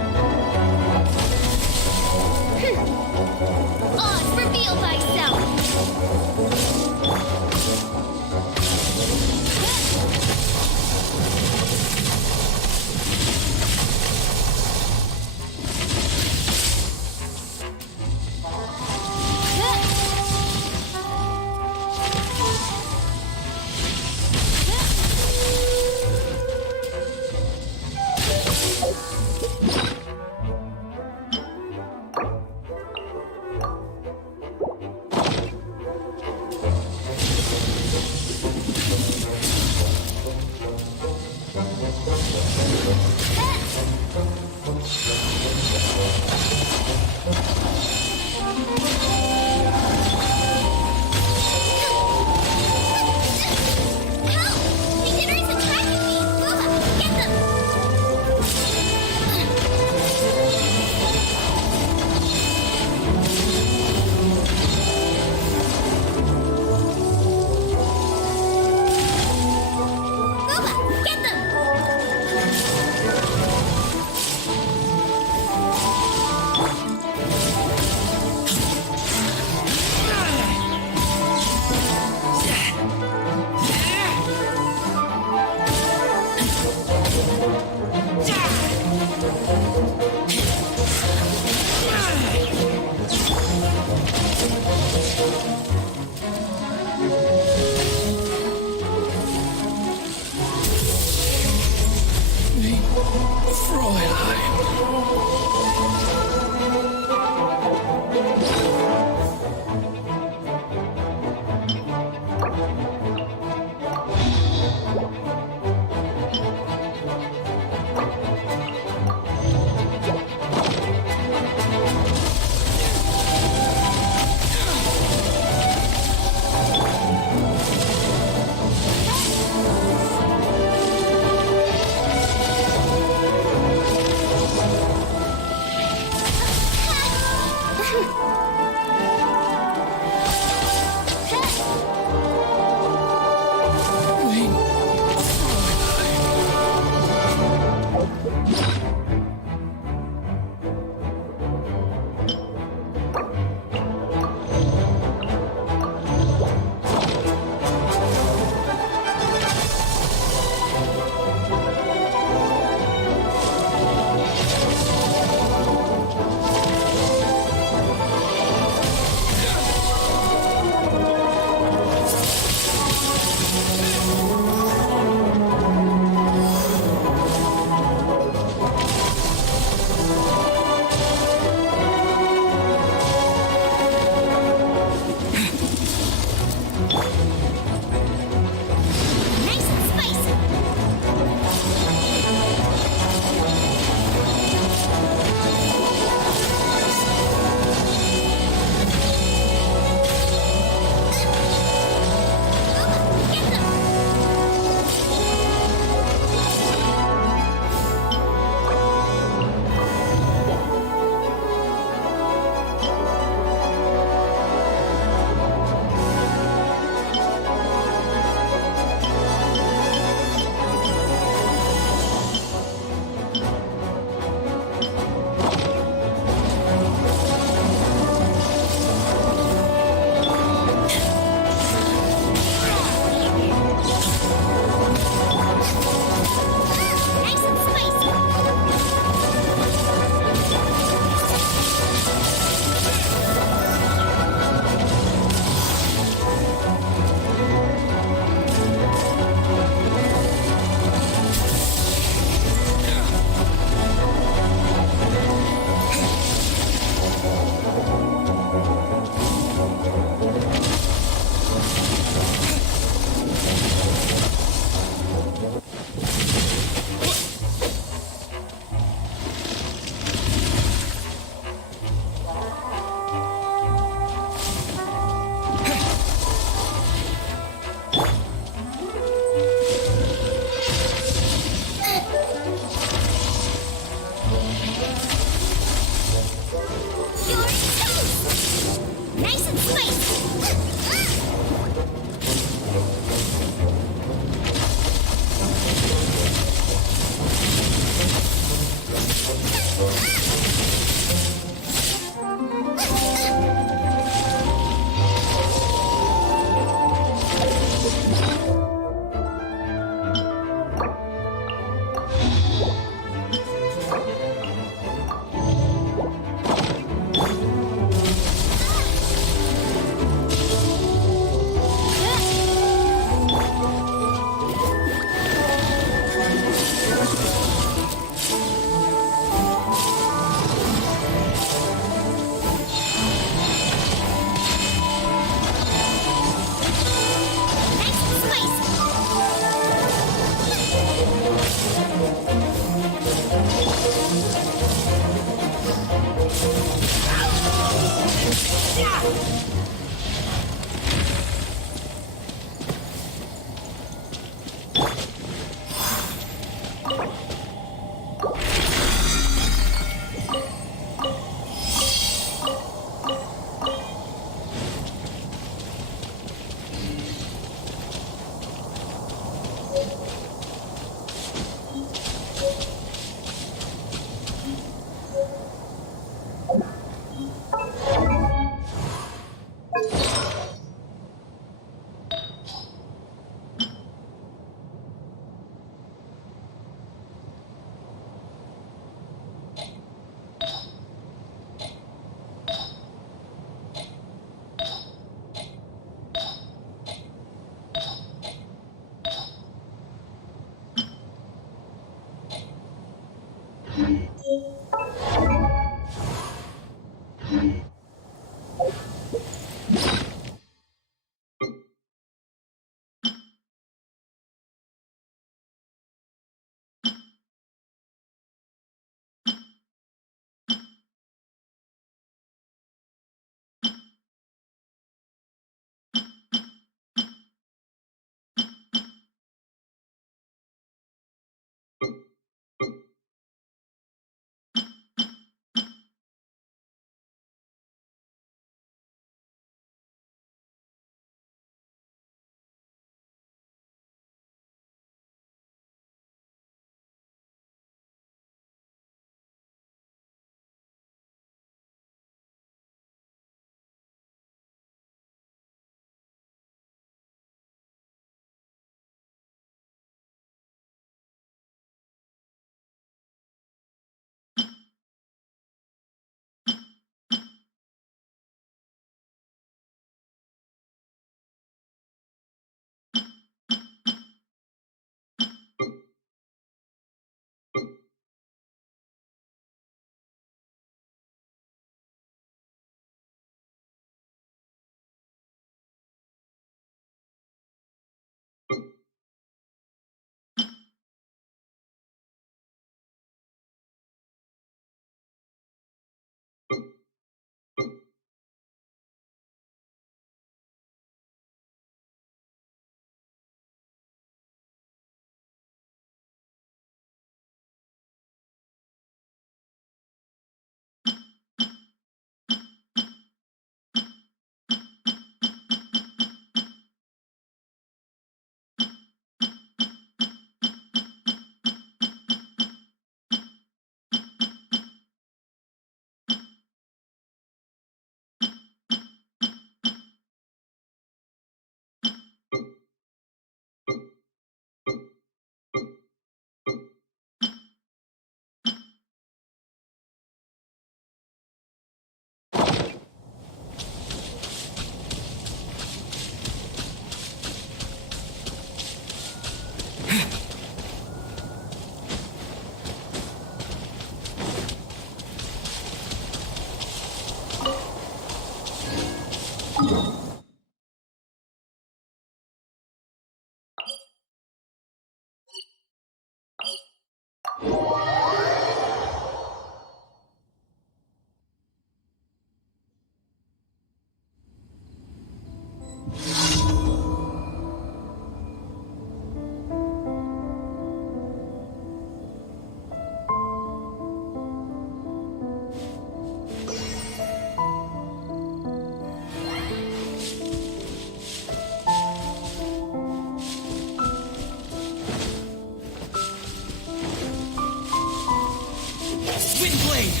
blade!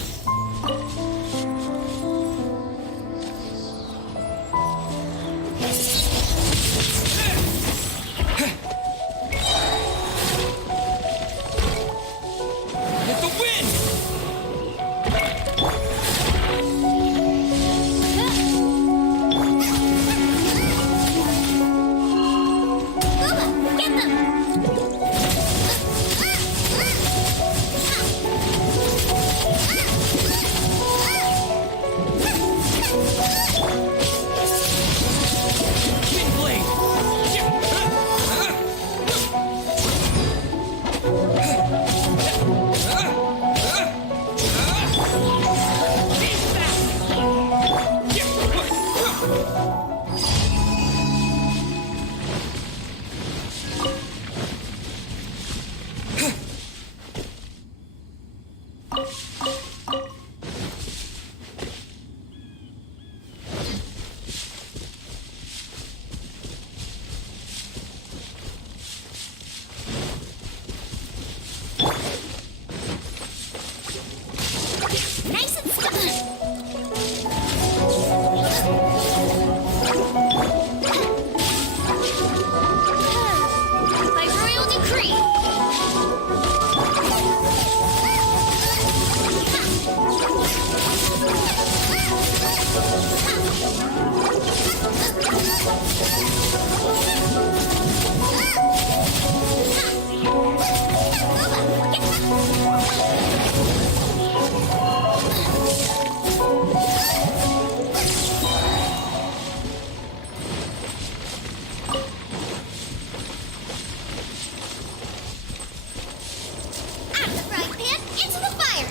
With the wind! Booba, get them! Wind blade! Nice and by royal decree. Out of the frying pan, into the fire!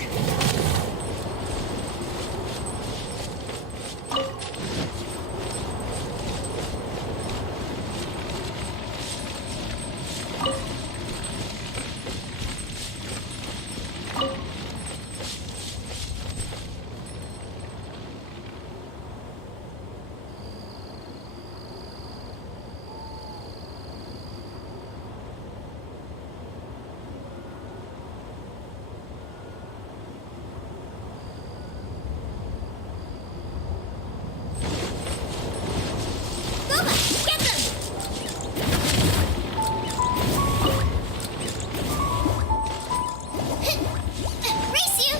Booba, get them! Race you!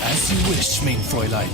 As you wish, mein Fräulein.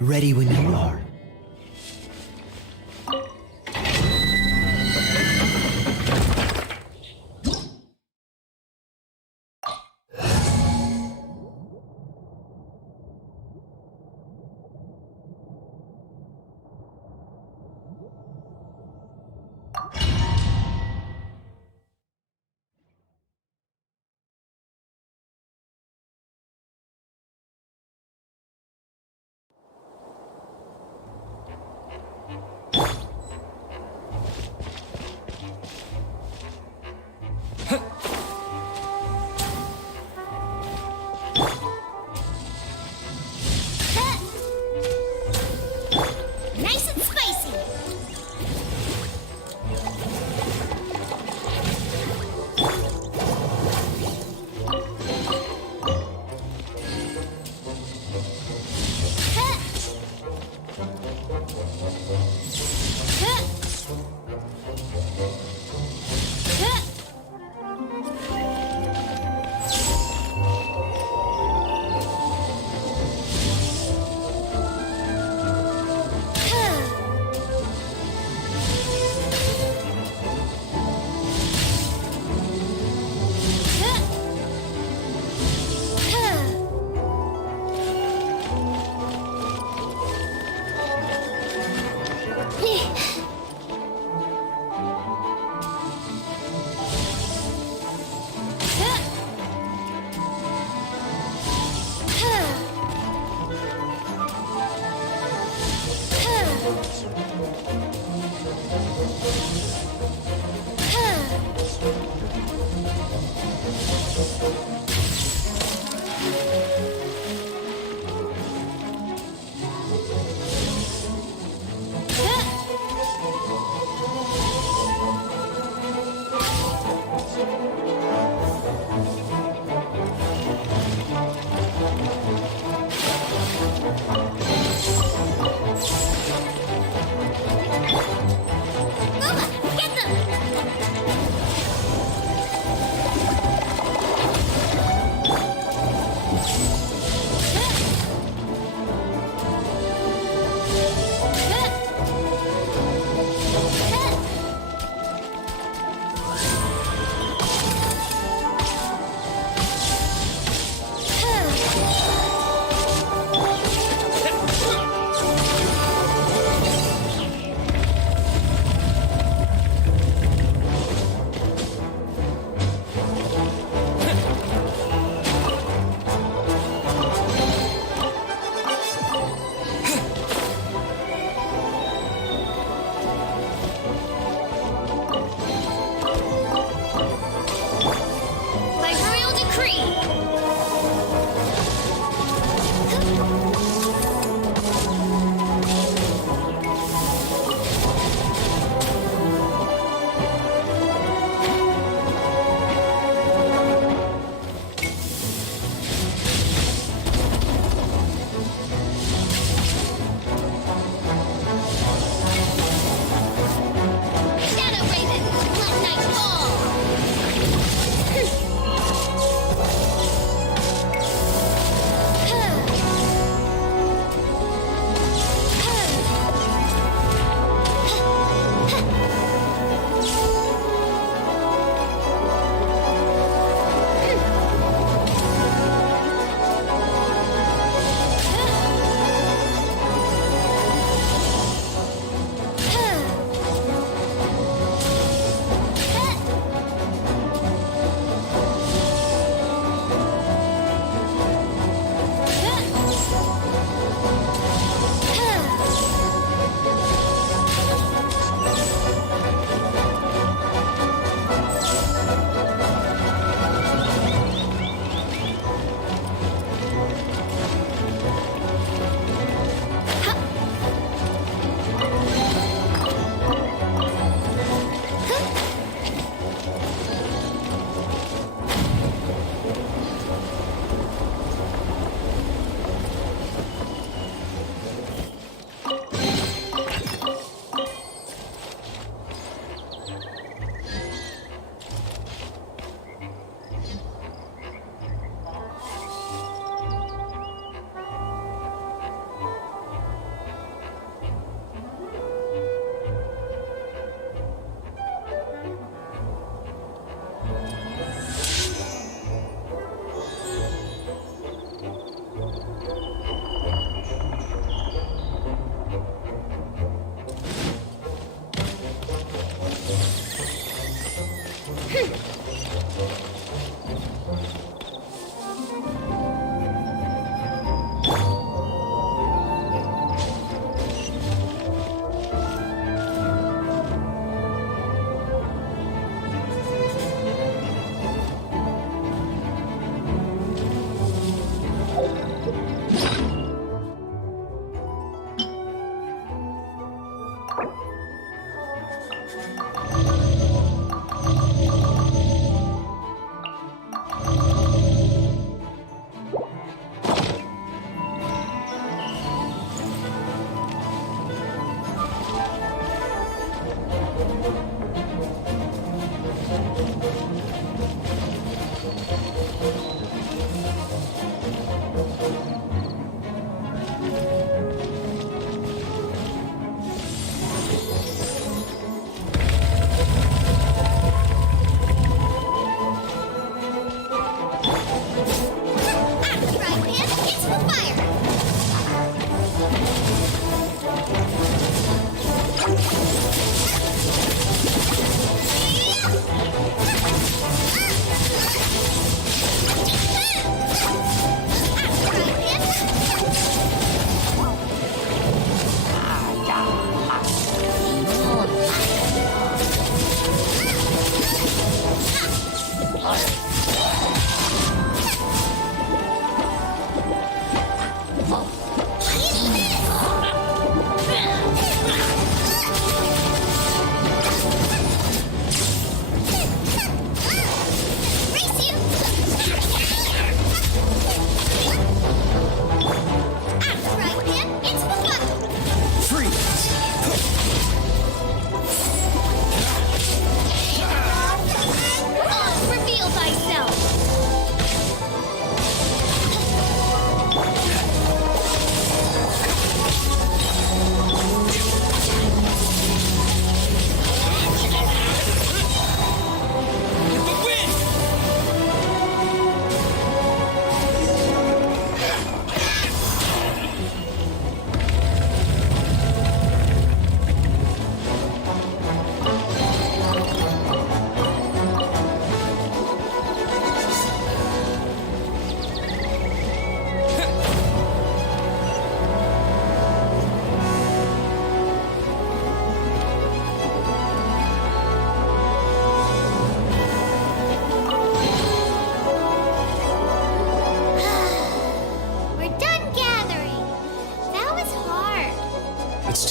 Ready when you are.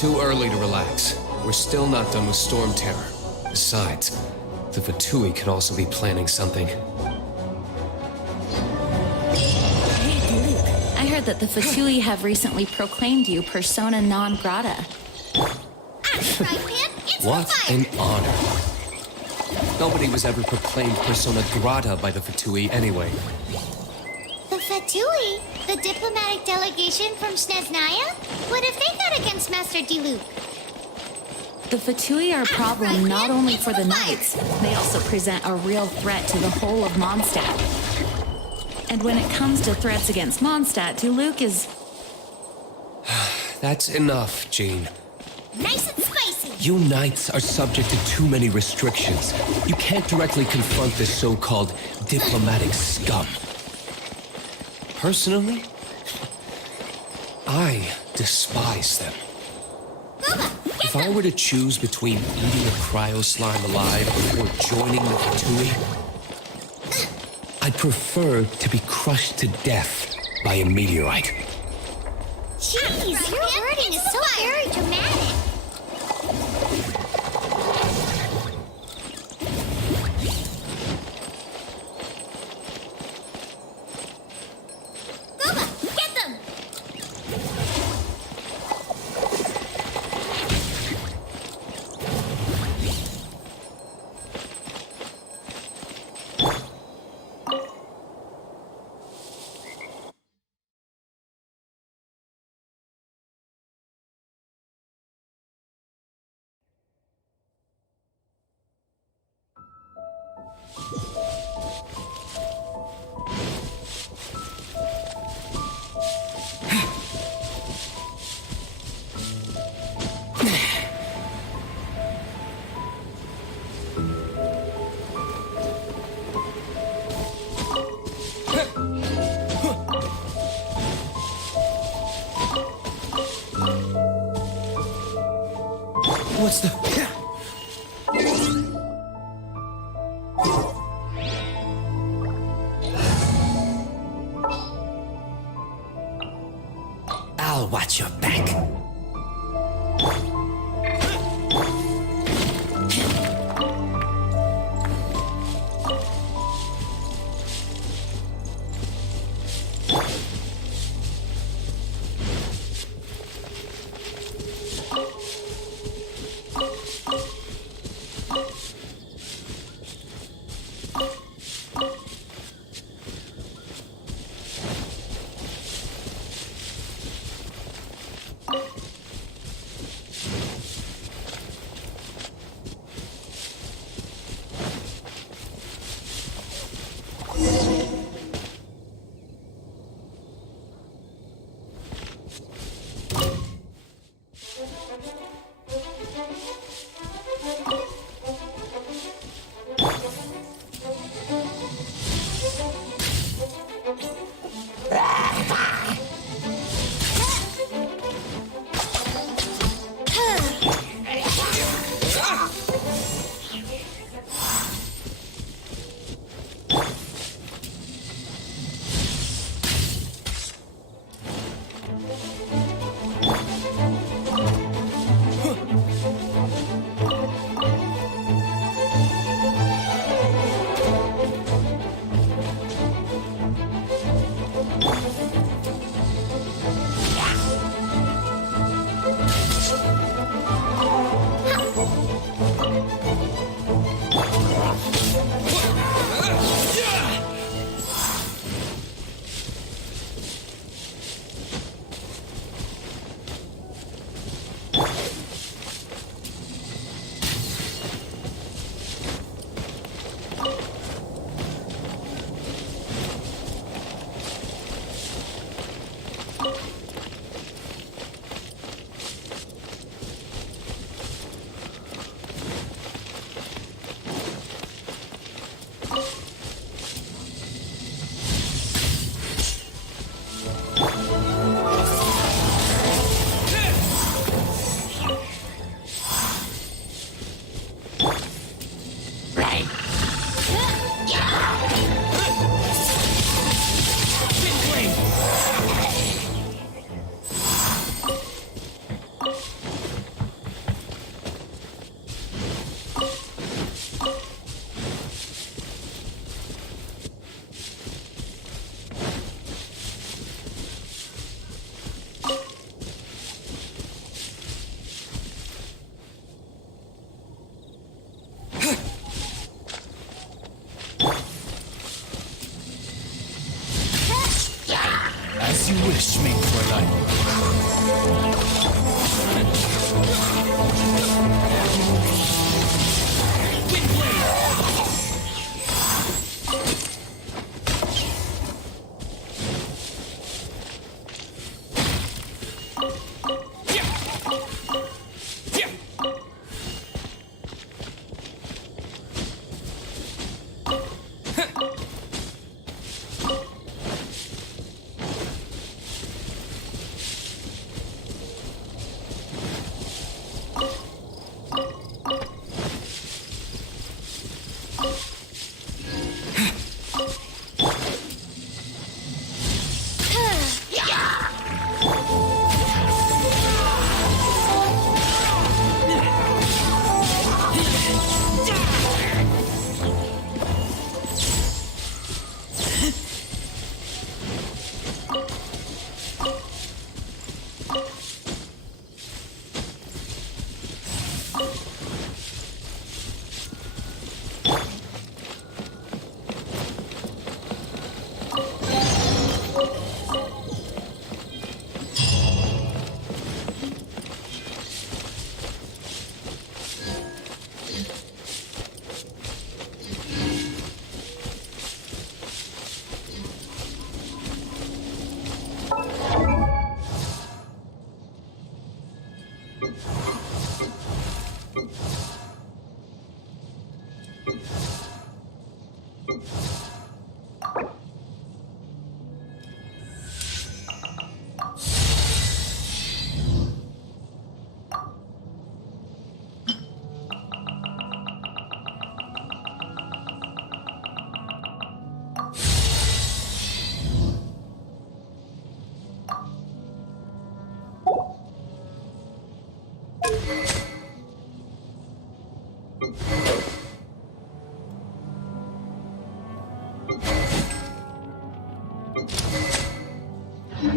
Too early to relax. We're still not done with Storm Terror. Besides, the Fatui can also be planning something. Hey, Luke. I heard that the Fatui have recently proclaimed you persona non grata. What an honor. Nobody was ever proclaimed persona grata by the Fatui anyway. The Fatui? The diplomatic delegation from Snezhnaya? What have they got against Master Diluc? The Fatui are a problem not only for the Knights, they also present a real threat to the whole of Mondstadt. And when it comes to threats against Mondstadt, Diluc is... That's enough, Jean. Nice and spicy! You Knights are subject to too many restrictions. You can't directly confront this so-called diplomatic scum. Personally, I despise them. If I were to choose between eating a cryo slime alive or joining the Fatui, I'd prefer to be crushed to death by a meteorite. Jeez, your wording is so very dramatic. What's the... I'll watch your back. As you wish, main No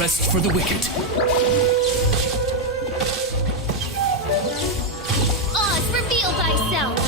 rest for the wicked. Oz, reveal thyself!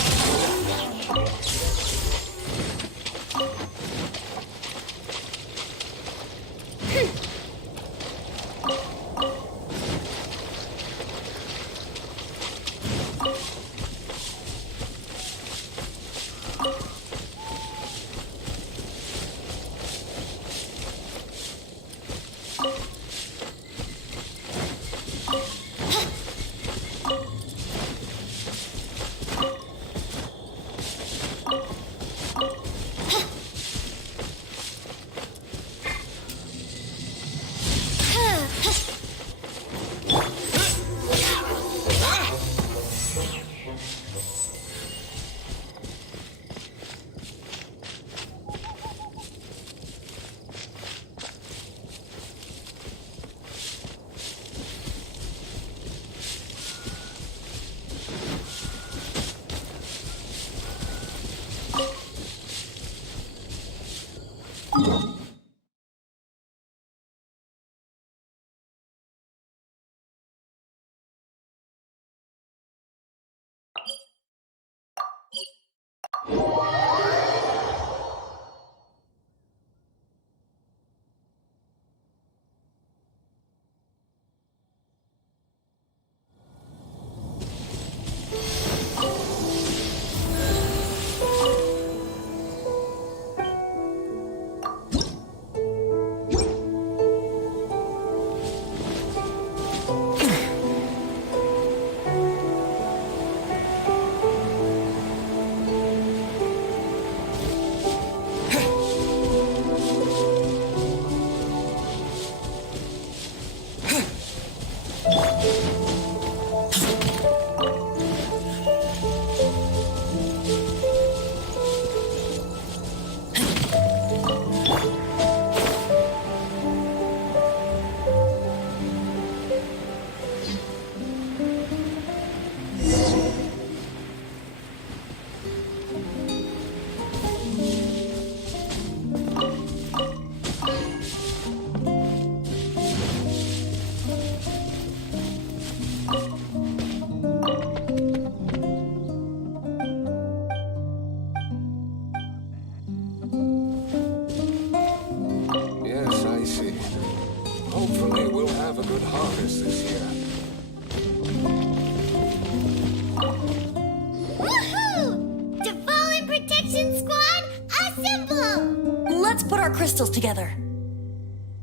Crystals together.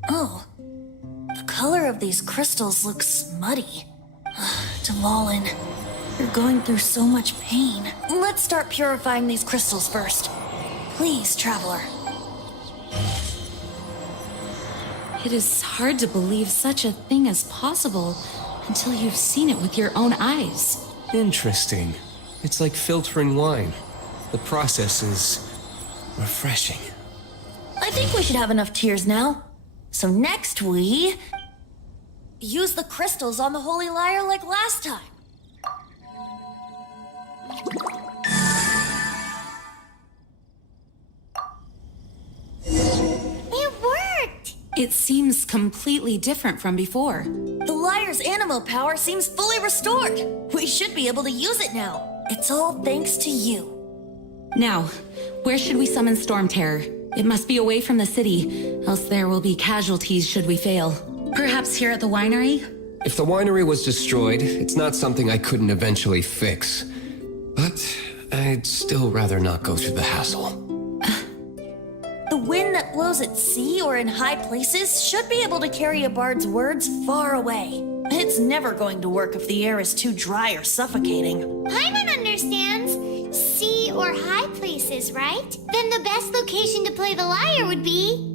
Oh, the color of these crystals looks muddy. Dvalin, you're going through so much pain. Let's start purifying these crystals first. Please, Traveler. It is hard to believe such a thing is possible until you've seen it with your own eyes. Interesting. It's like filtering wine. The process is refreshing. I think we should have enough tears now. So next we... use the crystals on the Holy Lyre like last time. It worked! It seems completely different from before. The Lyre's animal power seems fully restored. We should be able to use it now. It's all thanks to you. Now, where should we summon Storm Terror? It must be away from the city, else there will be casualties should we fail. Perhaps here at the winery? If the winery was destroyed, it's not something I couldn't eventually fix. But I'd still rather not go through the hassle. The wind that blows at sea or in high places should be able to carry a bard's words far away. It's never going to work if the air is too dry or suffocating. Paimon understands sea or high places, right? Then the best location to play the lyre would be...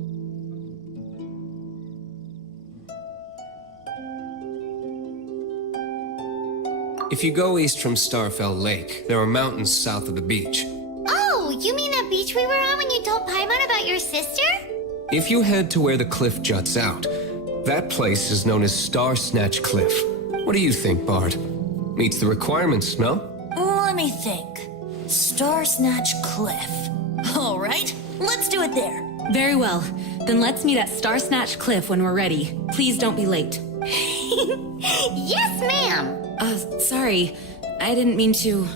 If you go east from Starfell Lake, there are mountains south of the beach. Oh, you mean that beach we were on when you told Paimon about your sister? If you head to where the cliff juts out, that place is known as Star Snatch Cliff. What do you think, Bard? Meets the requirements, no? Let me think. Star Snatch Cliff. All right, let's do it there. Very well. Then let's meet at Star Snatch Cliff when we're ready. Please don't be late. Yes, ma'am! Sorry. I didn't mean to...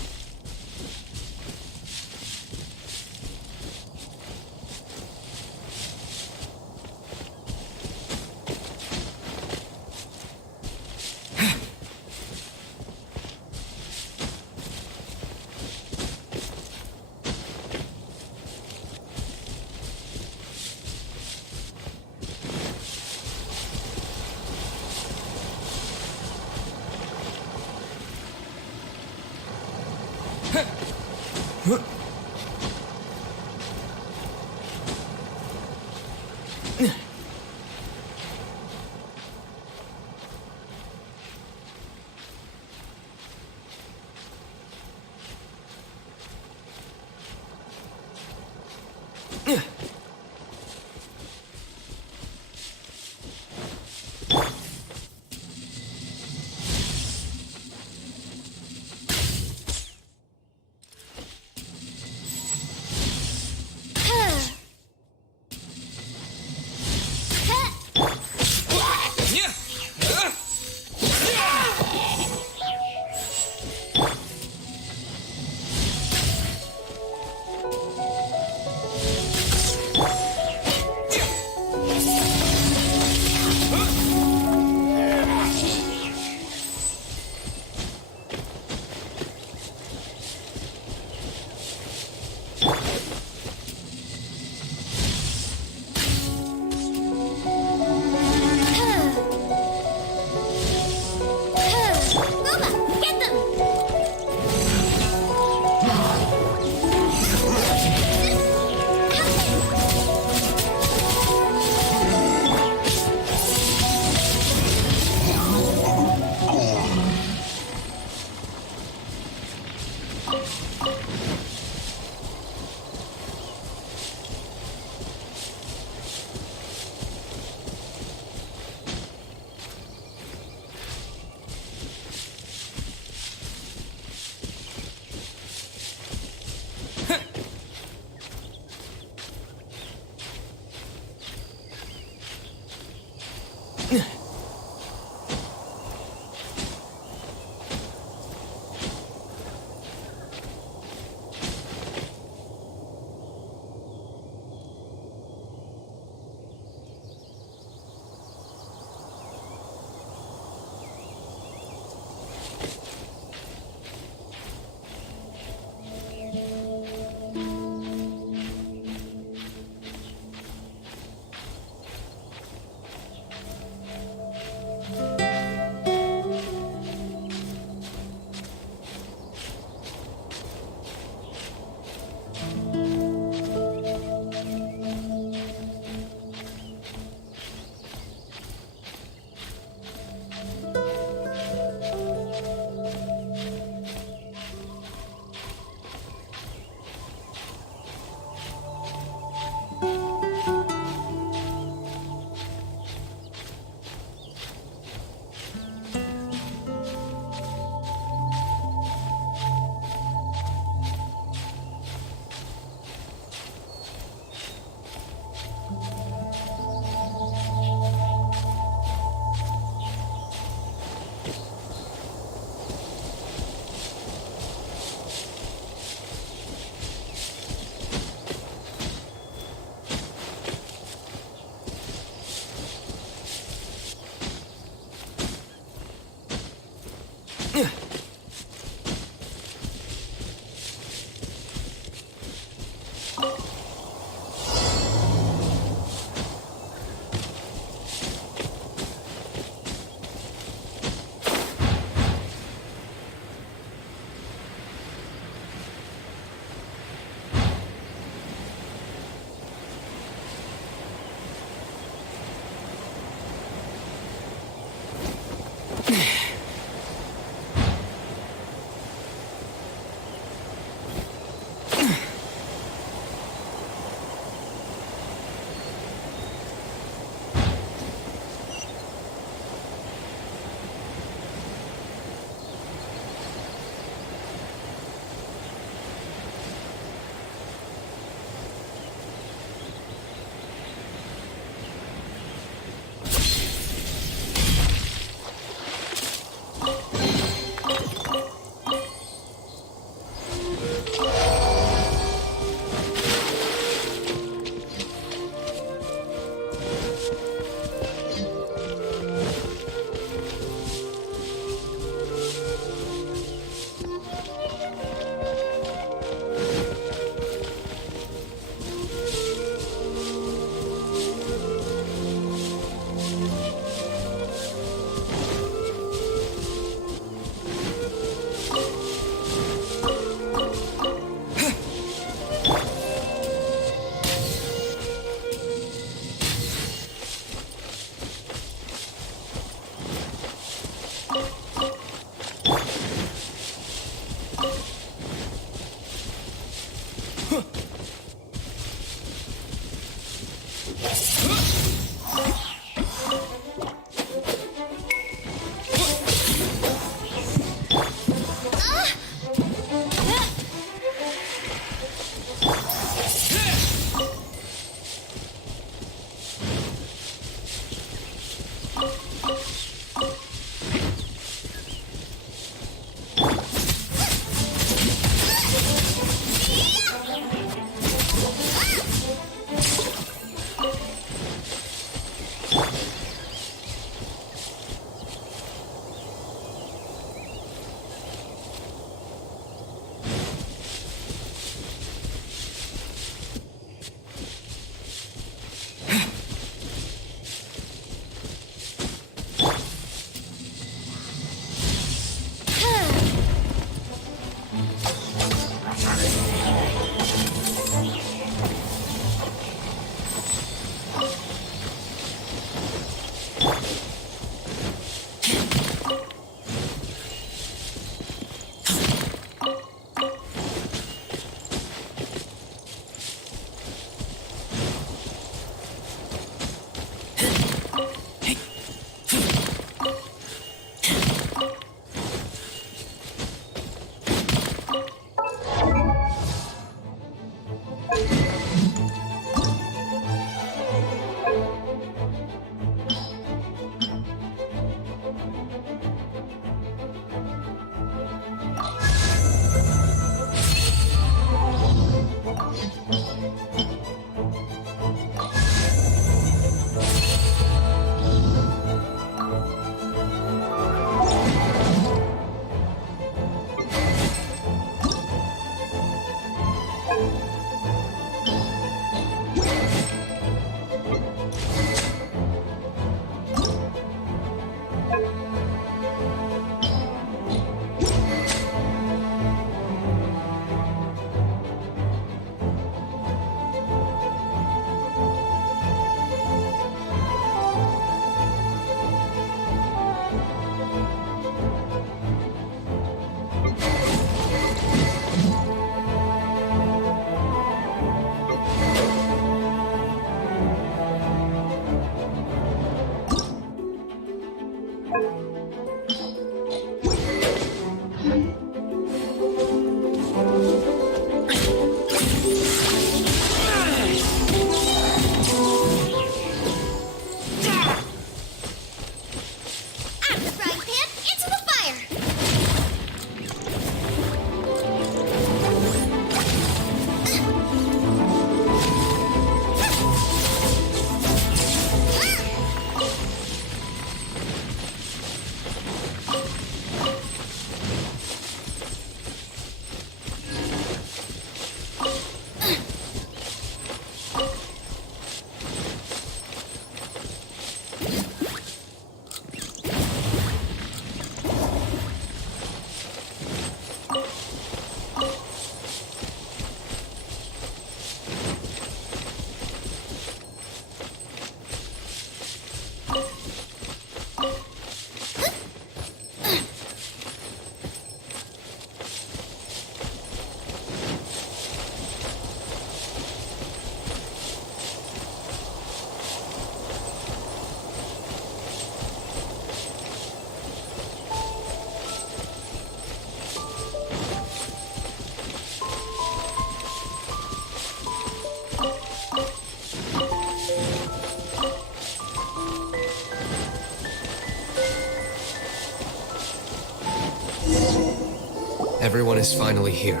Everyone is finally here.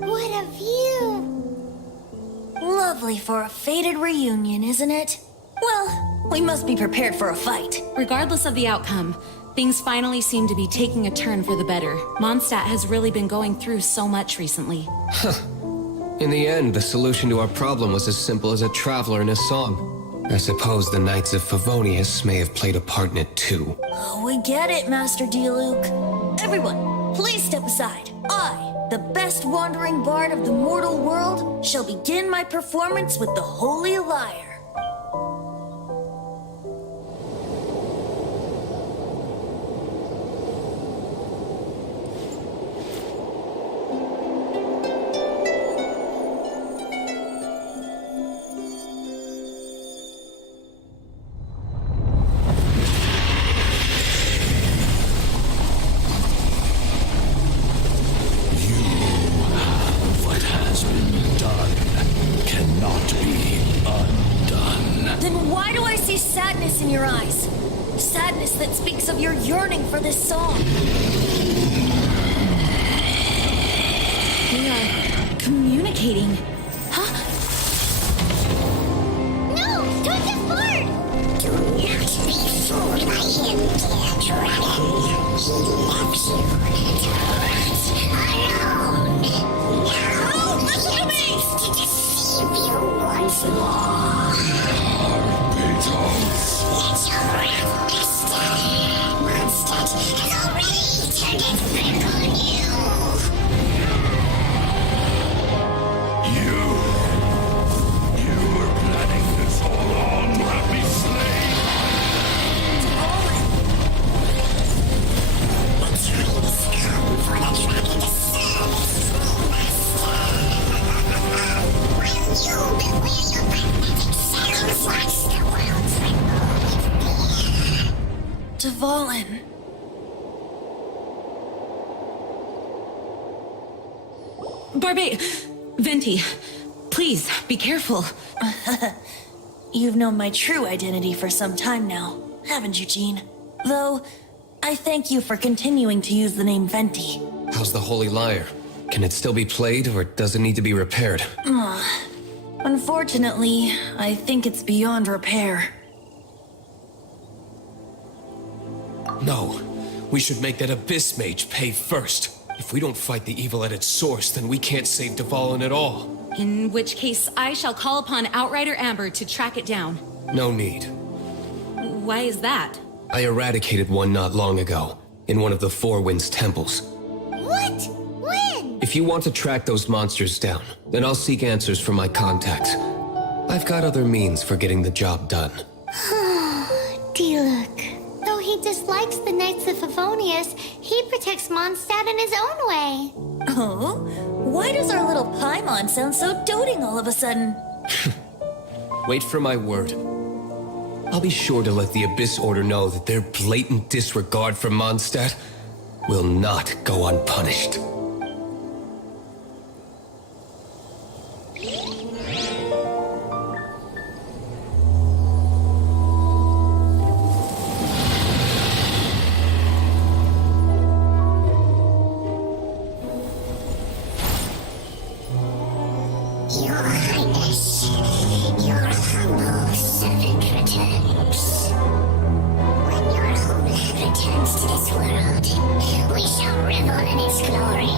What a view! Lovely for a fated reunion, isn't it? Well, we must be prepared for a fight. Regardless of the outcome, things finally seem to be taking a turn for the better. Mondstadt has really been going through so much recently. In the end, the solution to our problem was as simple as a traveler in a song. I suppose the Knights of Favonius may have played a part in it too. Oh, we get it, Master D-Luke. Everyone, please step aside. I, the best wandering bard of the mortal world, shall begin my performance with the Holy Lyre. Sadness in your eyes. Sadness that speaks of your yearning for this song. We are communicating. Huh? No! Don't get bored! Do not be fooled by him, dear dragon. He left you to rot alone. Now, listen to me! To deceive you once more. Let your wrath master. Mondstadt has already turned its back on you. You were planning this all along to have me slain. The time has come for the dragon to serve its true master. Will you beware your magnetic shadows watch the world tremble with fear? Dvalin. Venti, please, be careful. You've known my true identity for some time now, haven't you, Jean? Though, I thank you for continuing to use the name Venti. How's the Holy Lyre? Can it still be played, or does it need to be repaired? Unfortunately, I think it's beyond repair. No. We should make that Abyss Mage pay first. If we don't fight the evil at its source, then we can't save Dvalin at all. In which case, I shall call upon Outrider Amber to track it down. No need. Why is that? I eradicated one not long ago, in one of the Four Winds temples. What? When? If you want to track those monsters down, then I'll seek answers from my contacts. I've got other means for getting the job done. D-Luke. Though he dislikes the Knights of Favonius, he protects Mondstadt in his own way. Oh? Why does our little Paimon sound so doting all of a sudden? Wait for my word. I'll be sure to let the Abyss Order know that their blatant disregard for Mondstadt will not go unpunished. Your Highness, your humble servant returns. When your homeland returns to this world, we shall revel in its glory.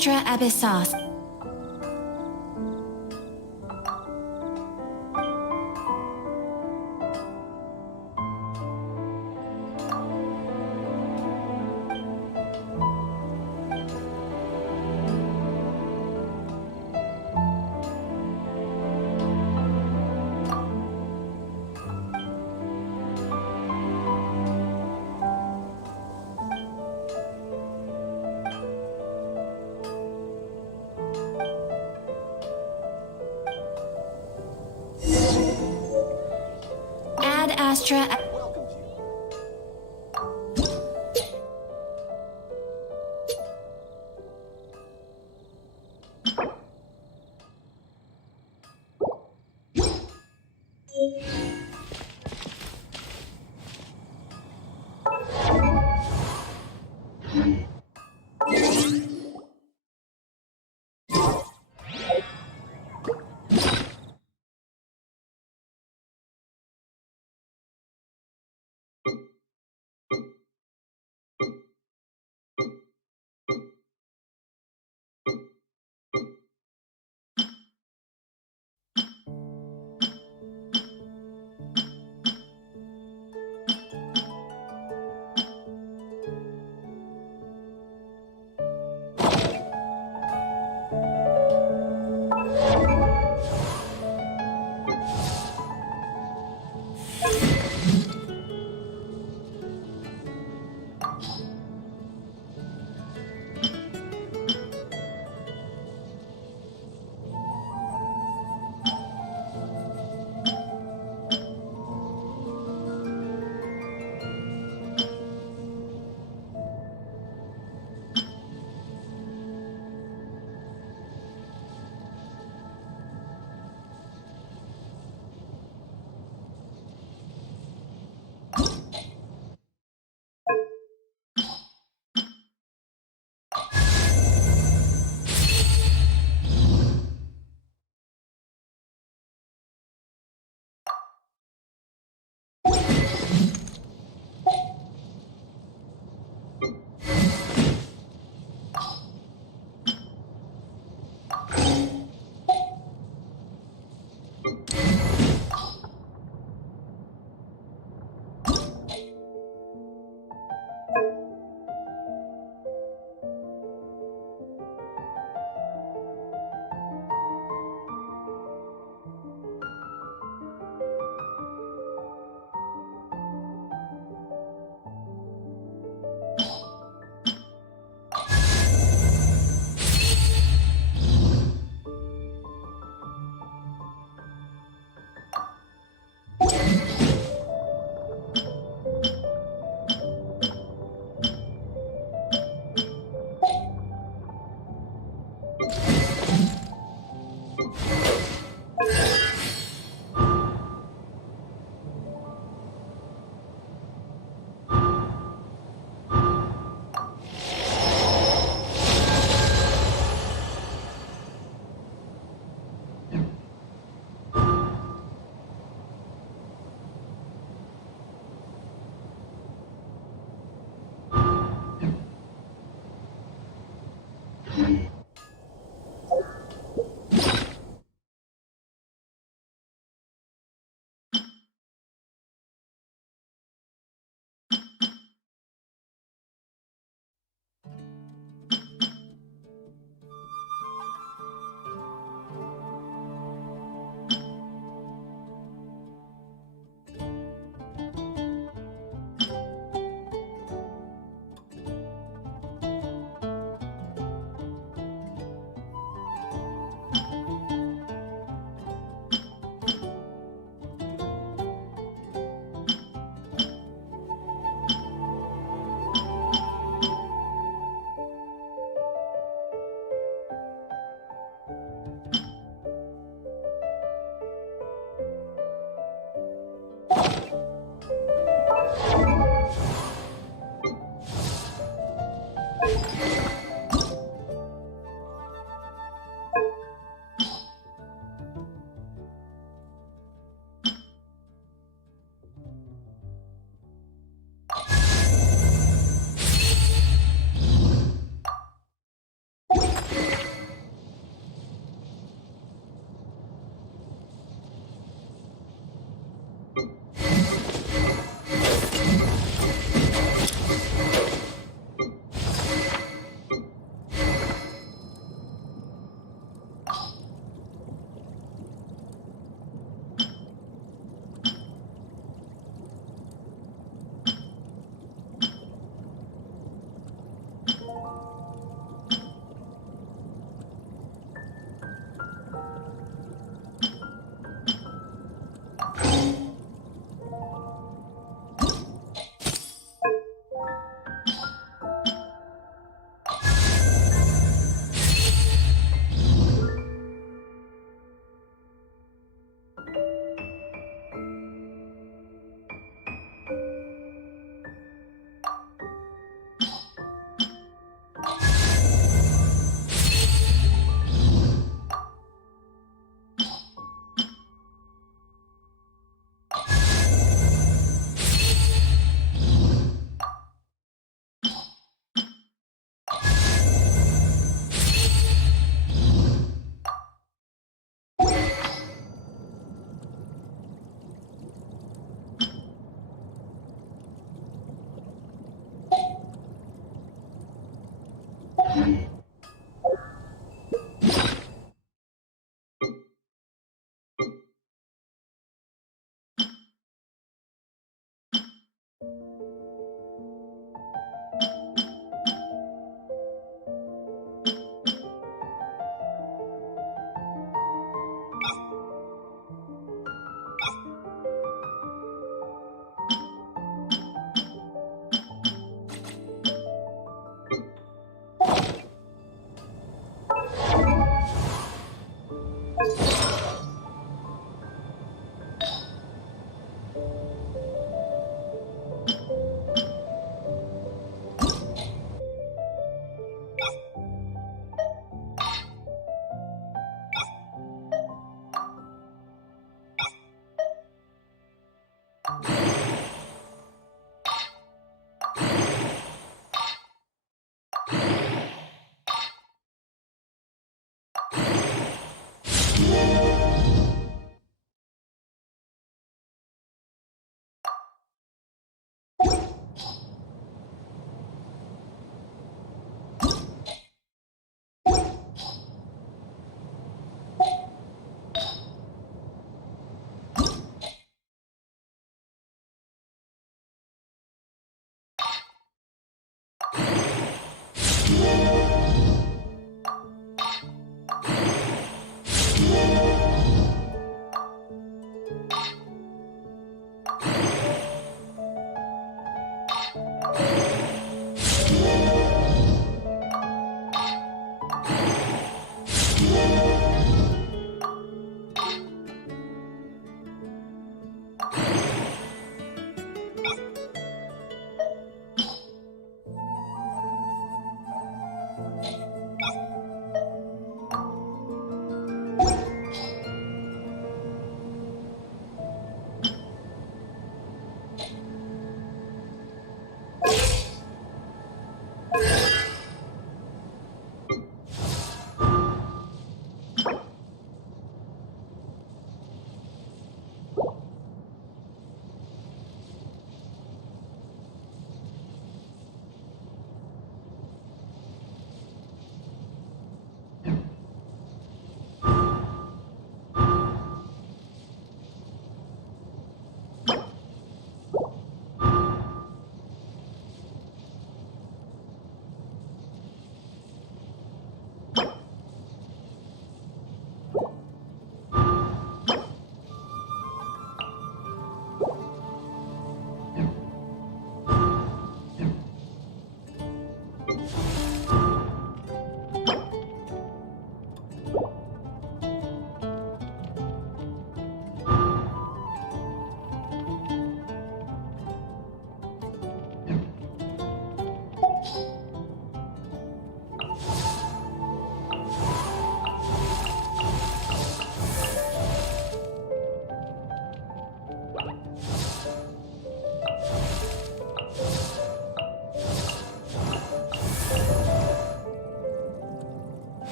Astra Abyssos. Ad Astra.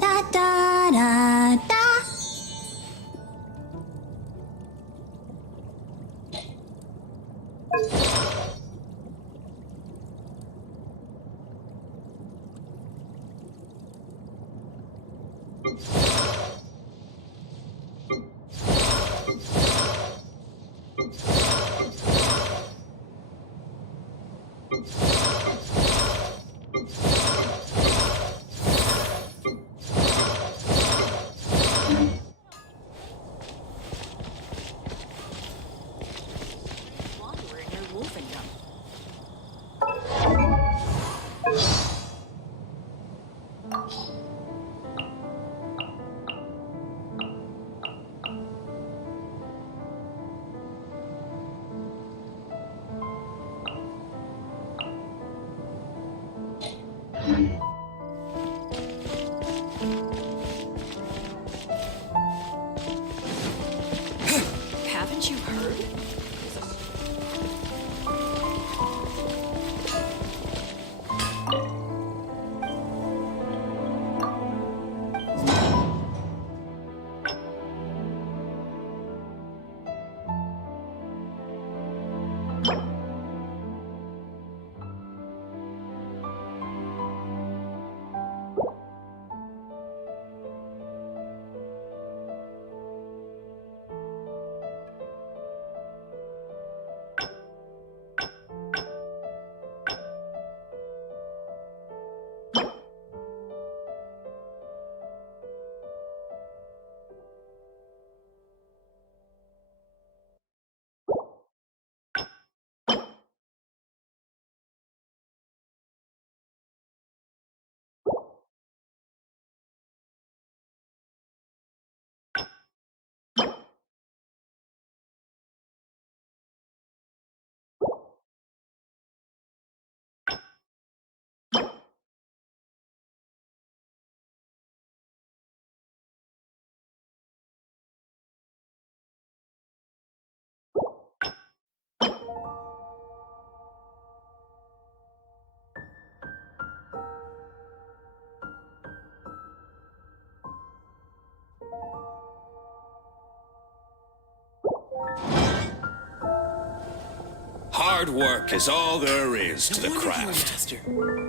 Da da da da da. Haven't you heard? Hard work is all there is to the craft. Master.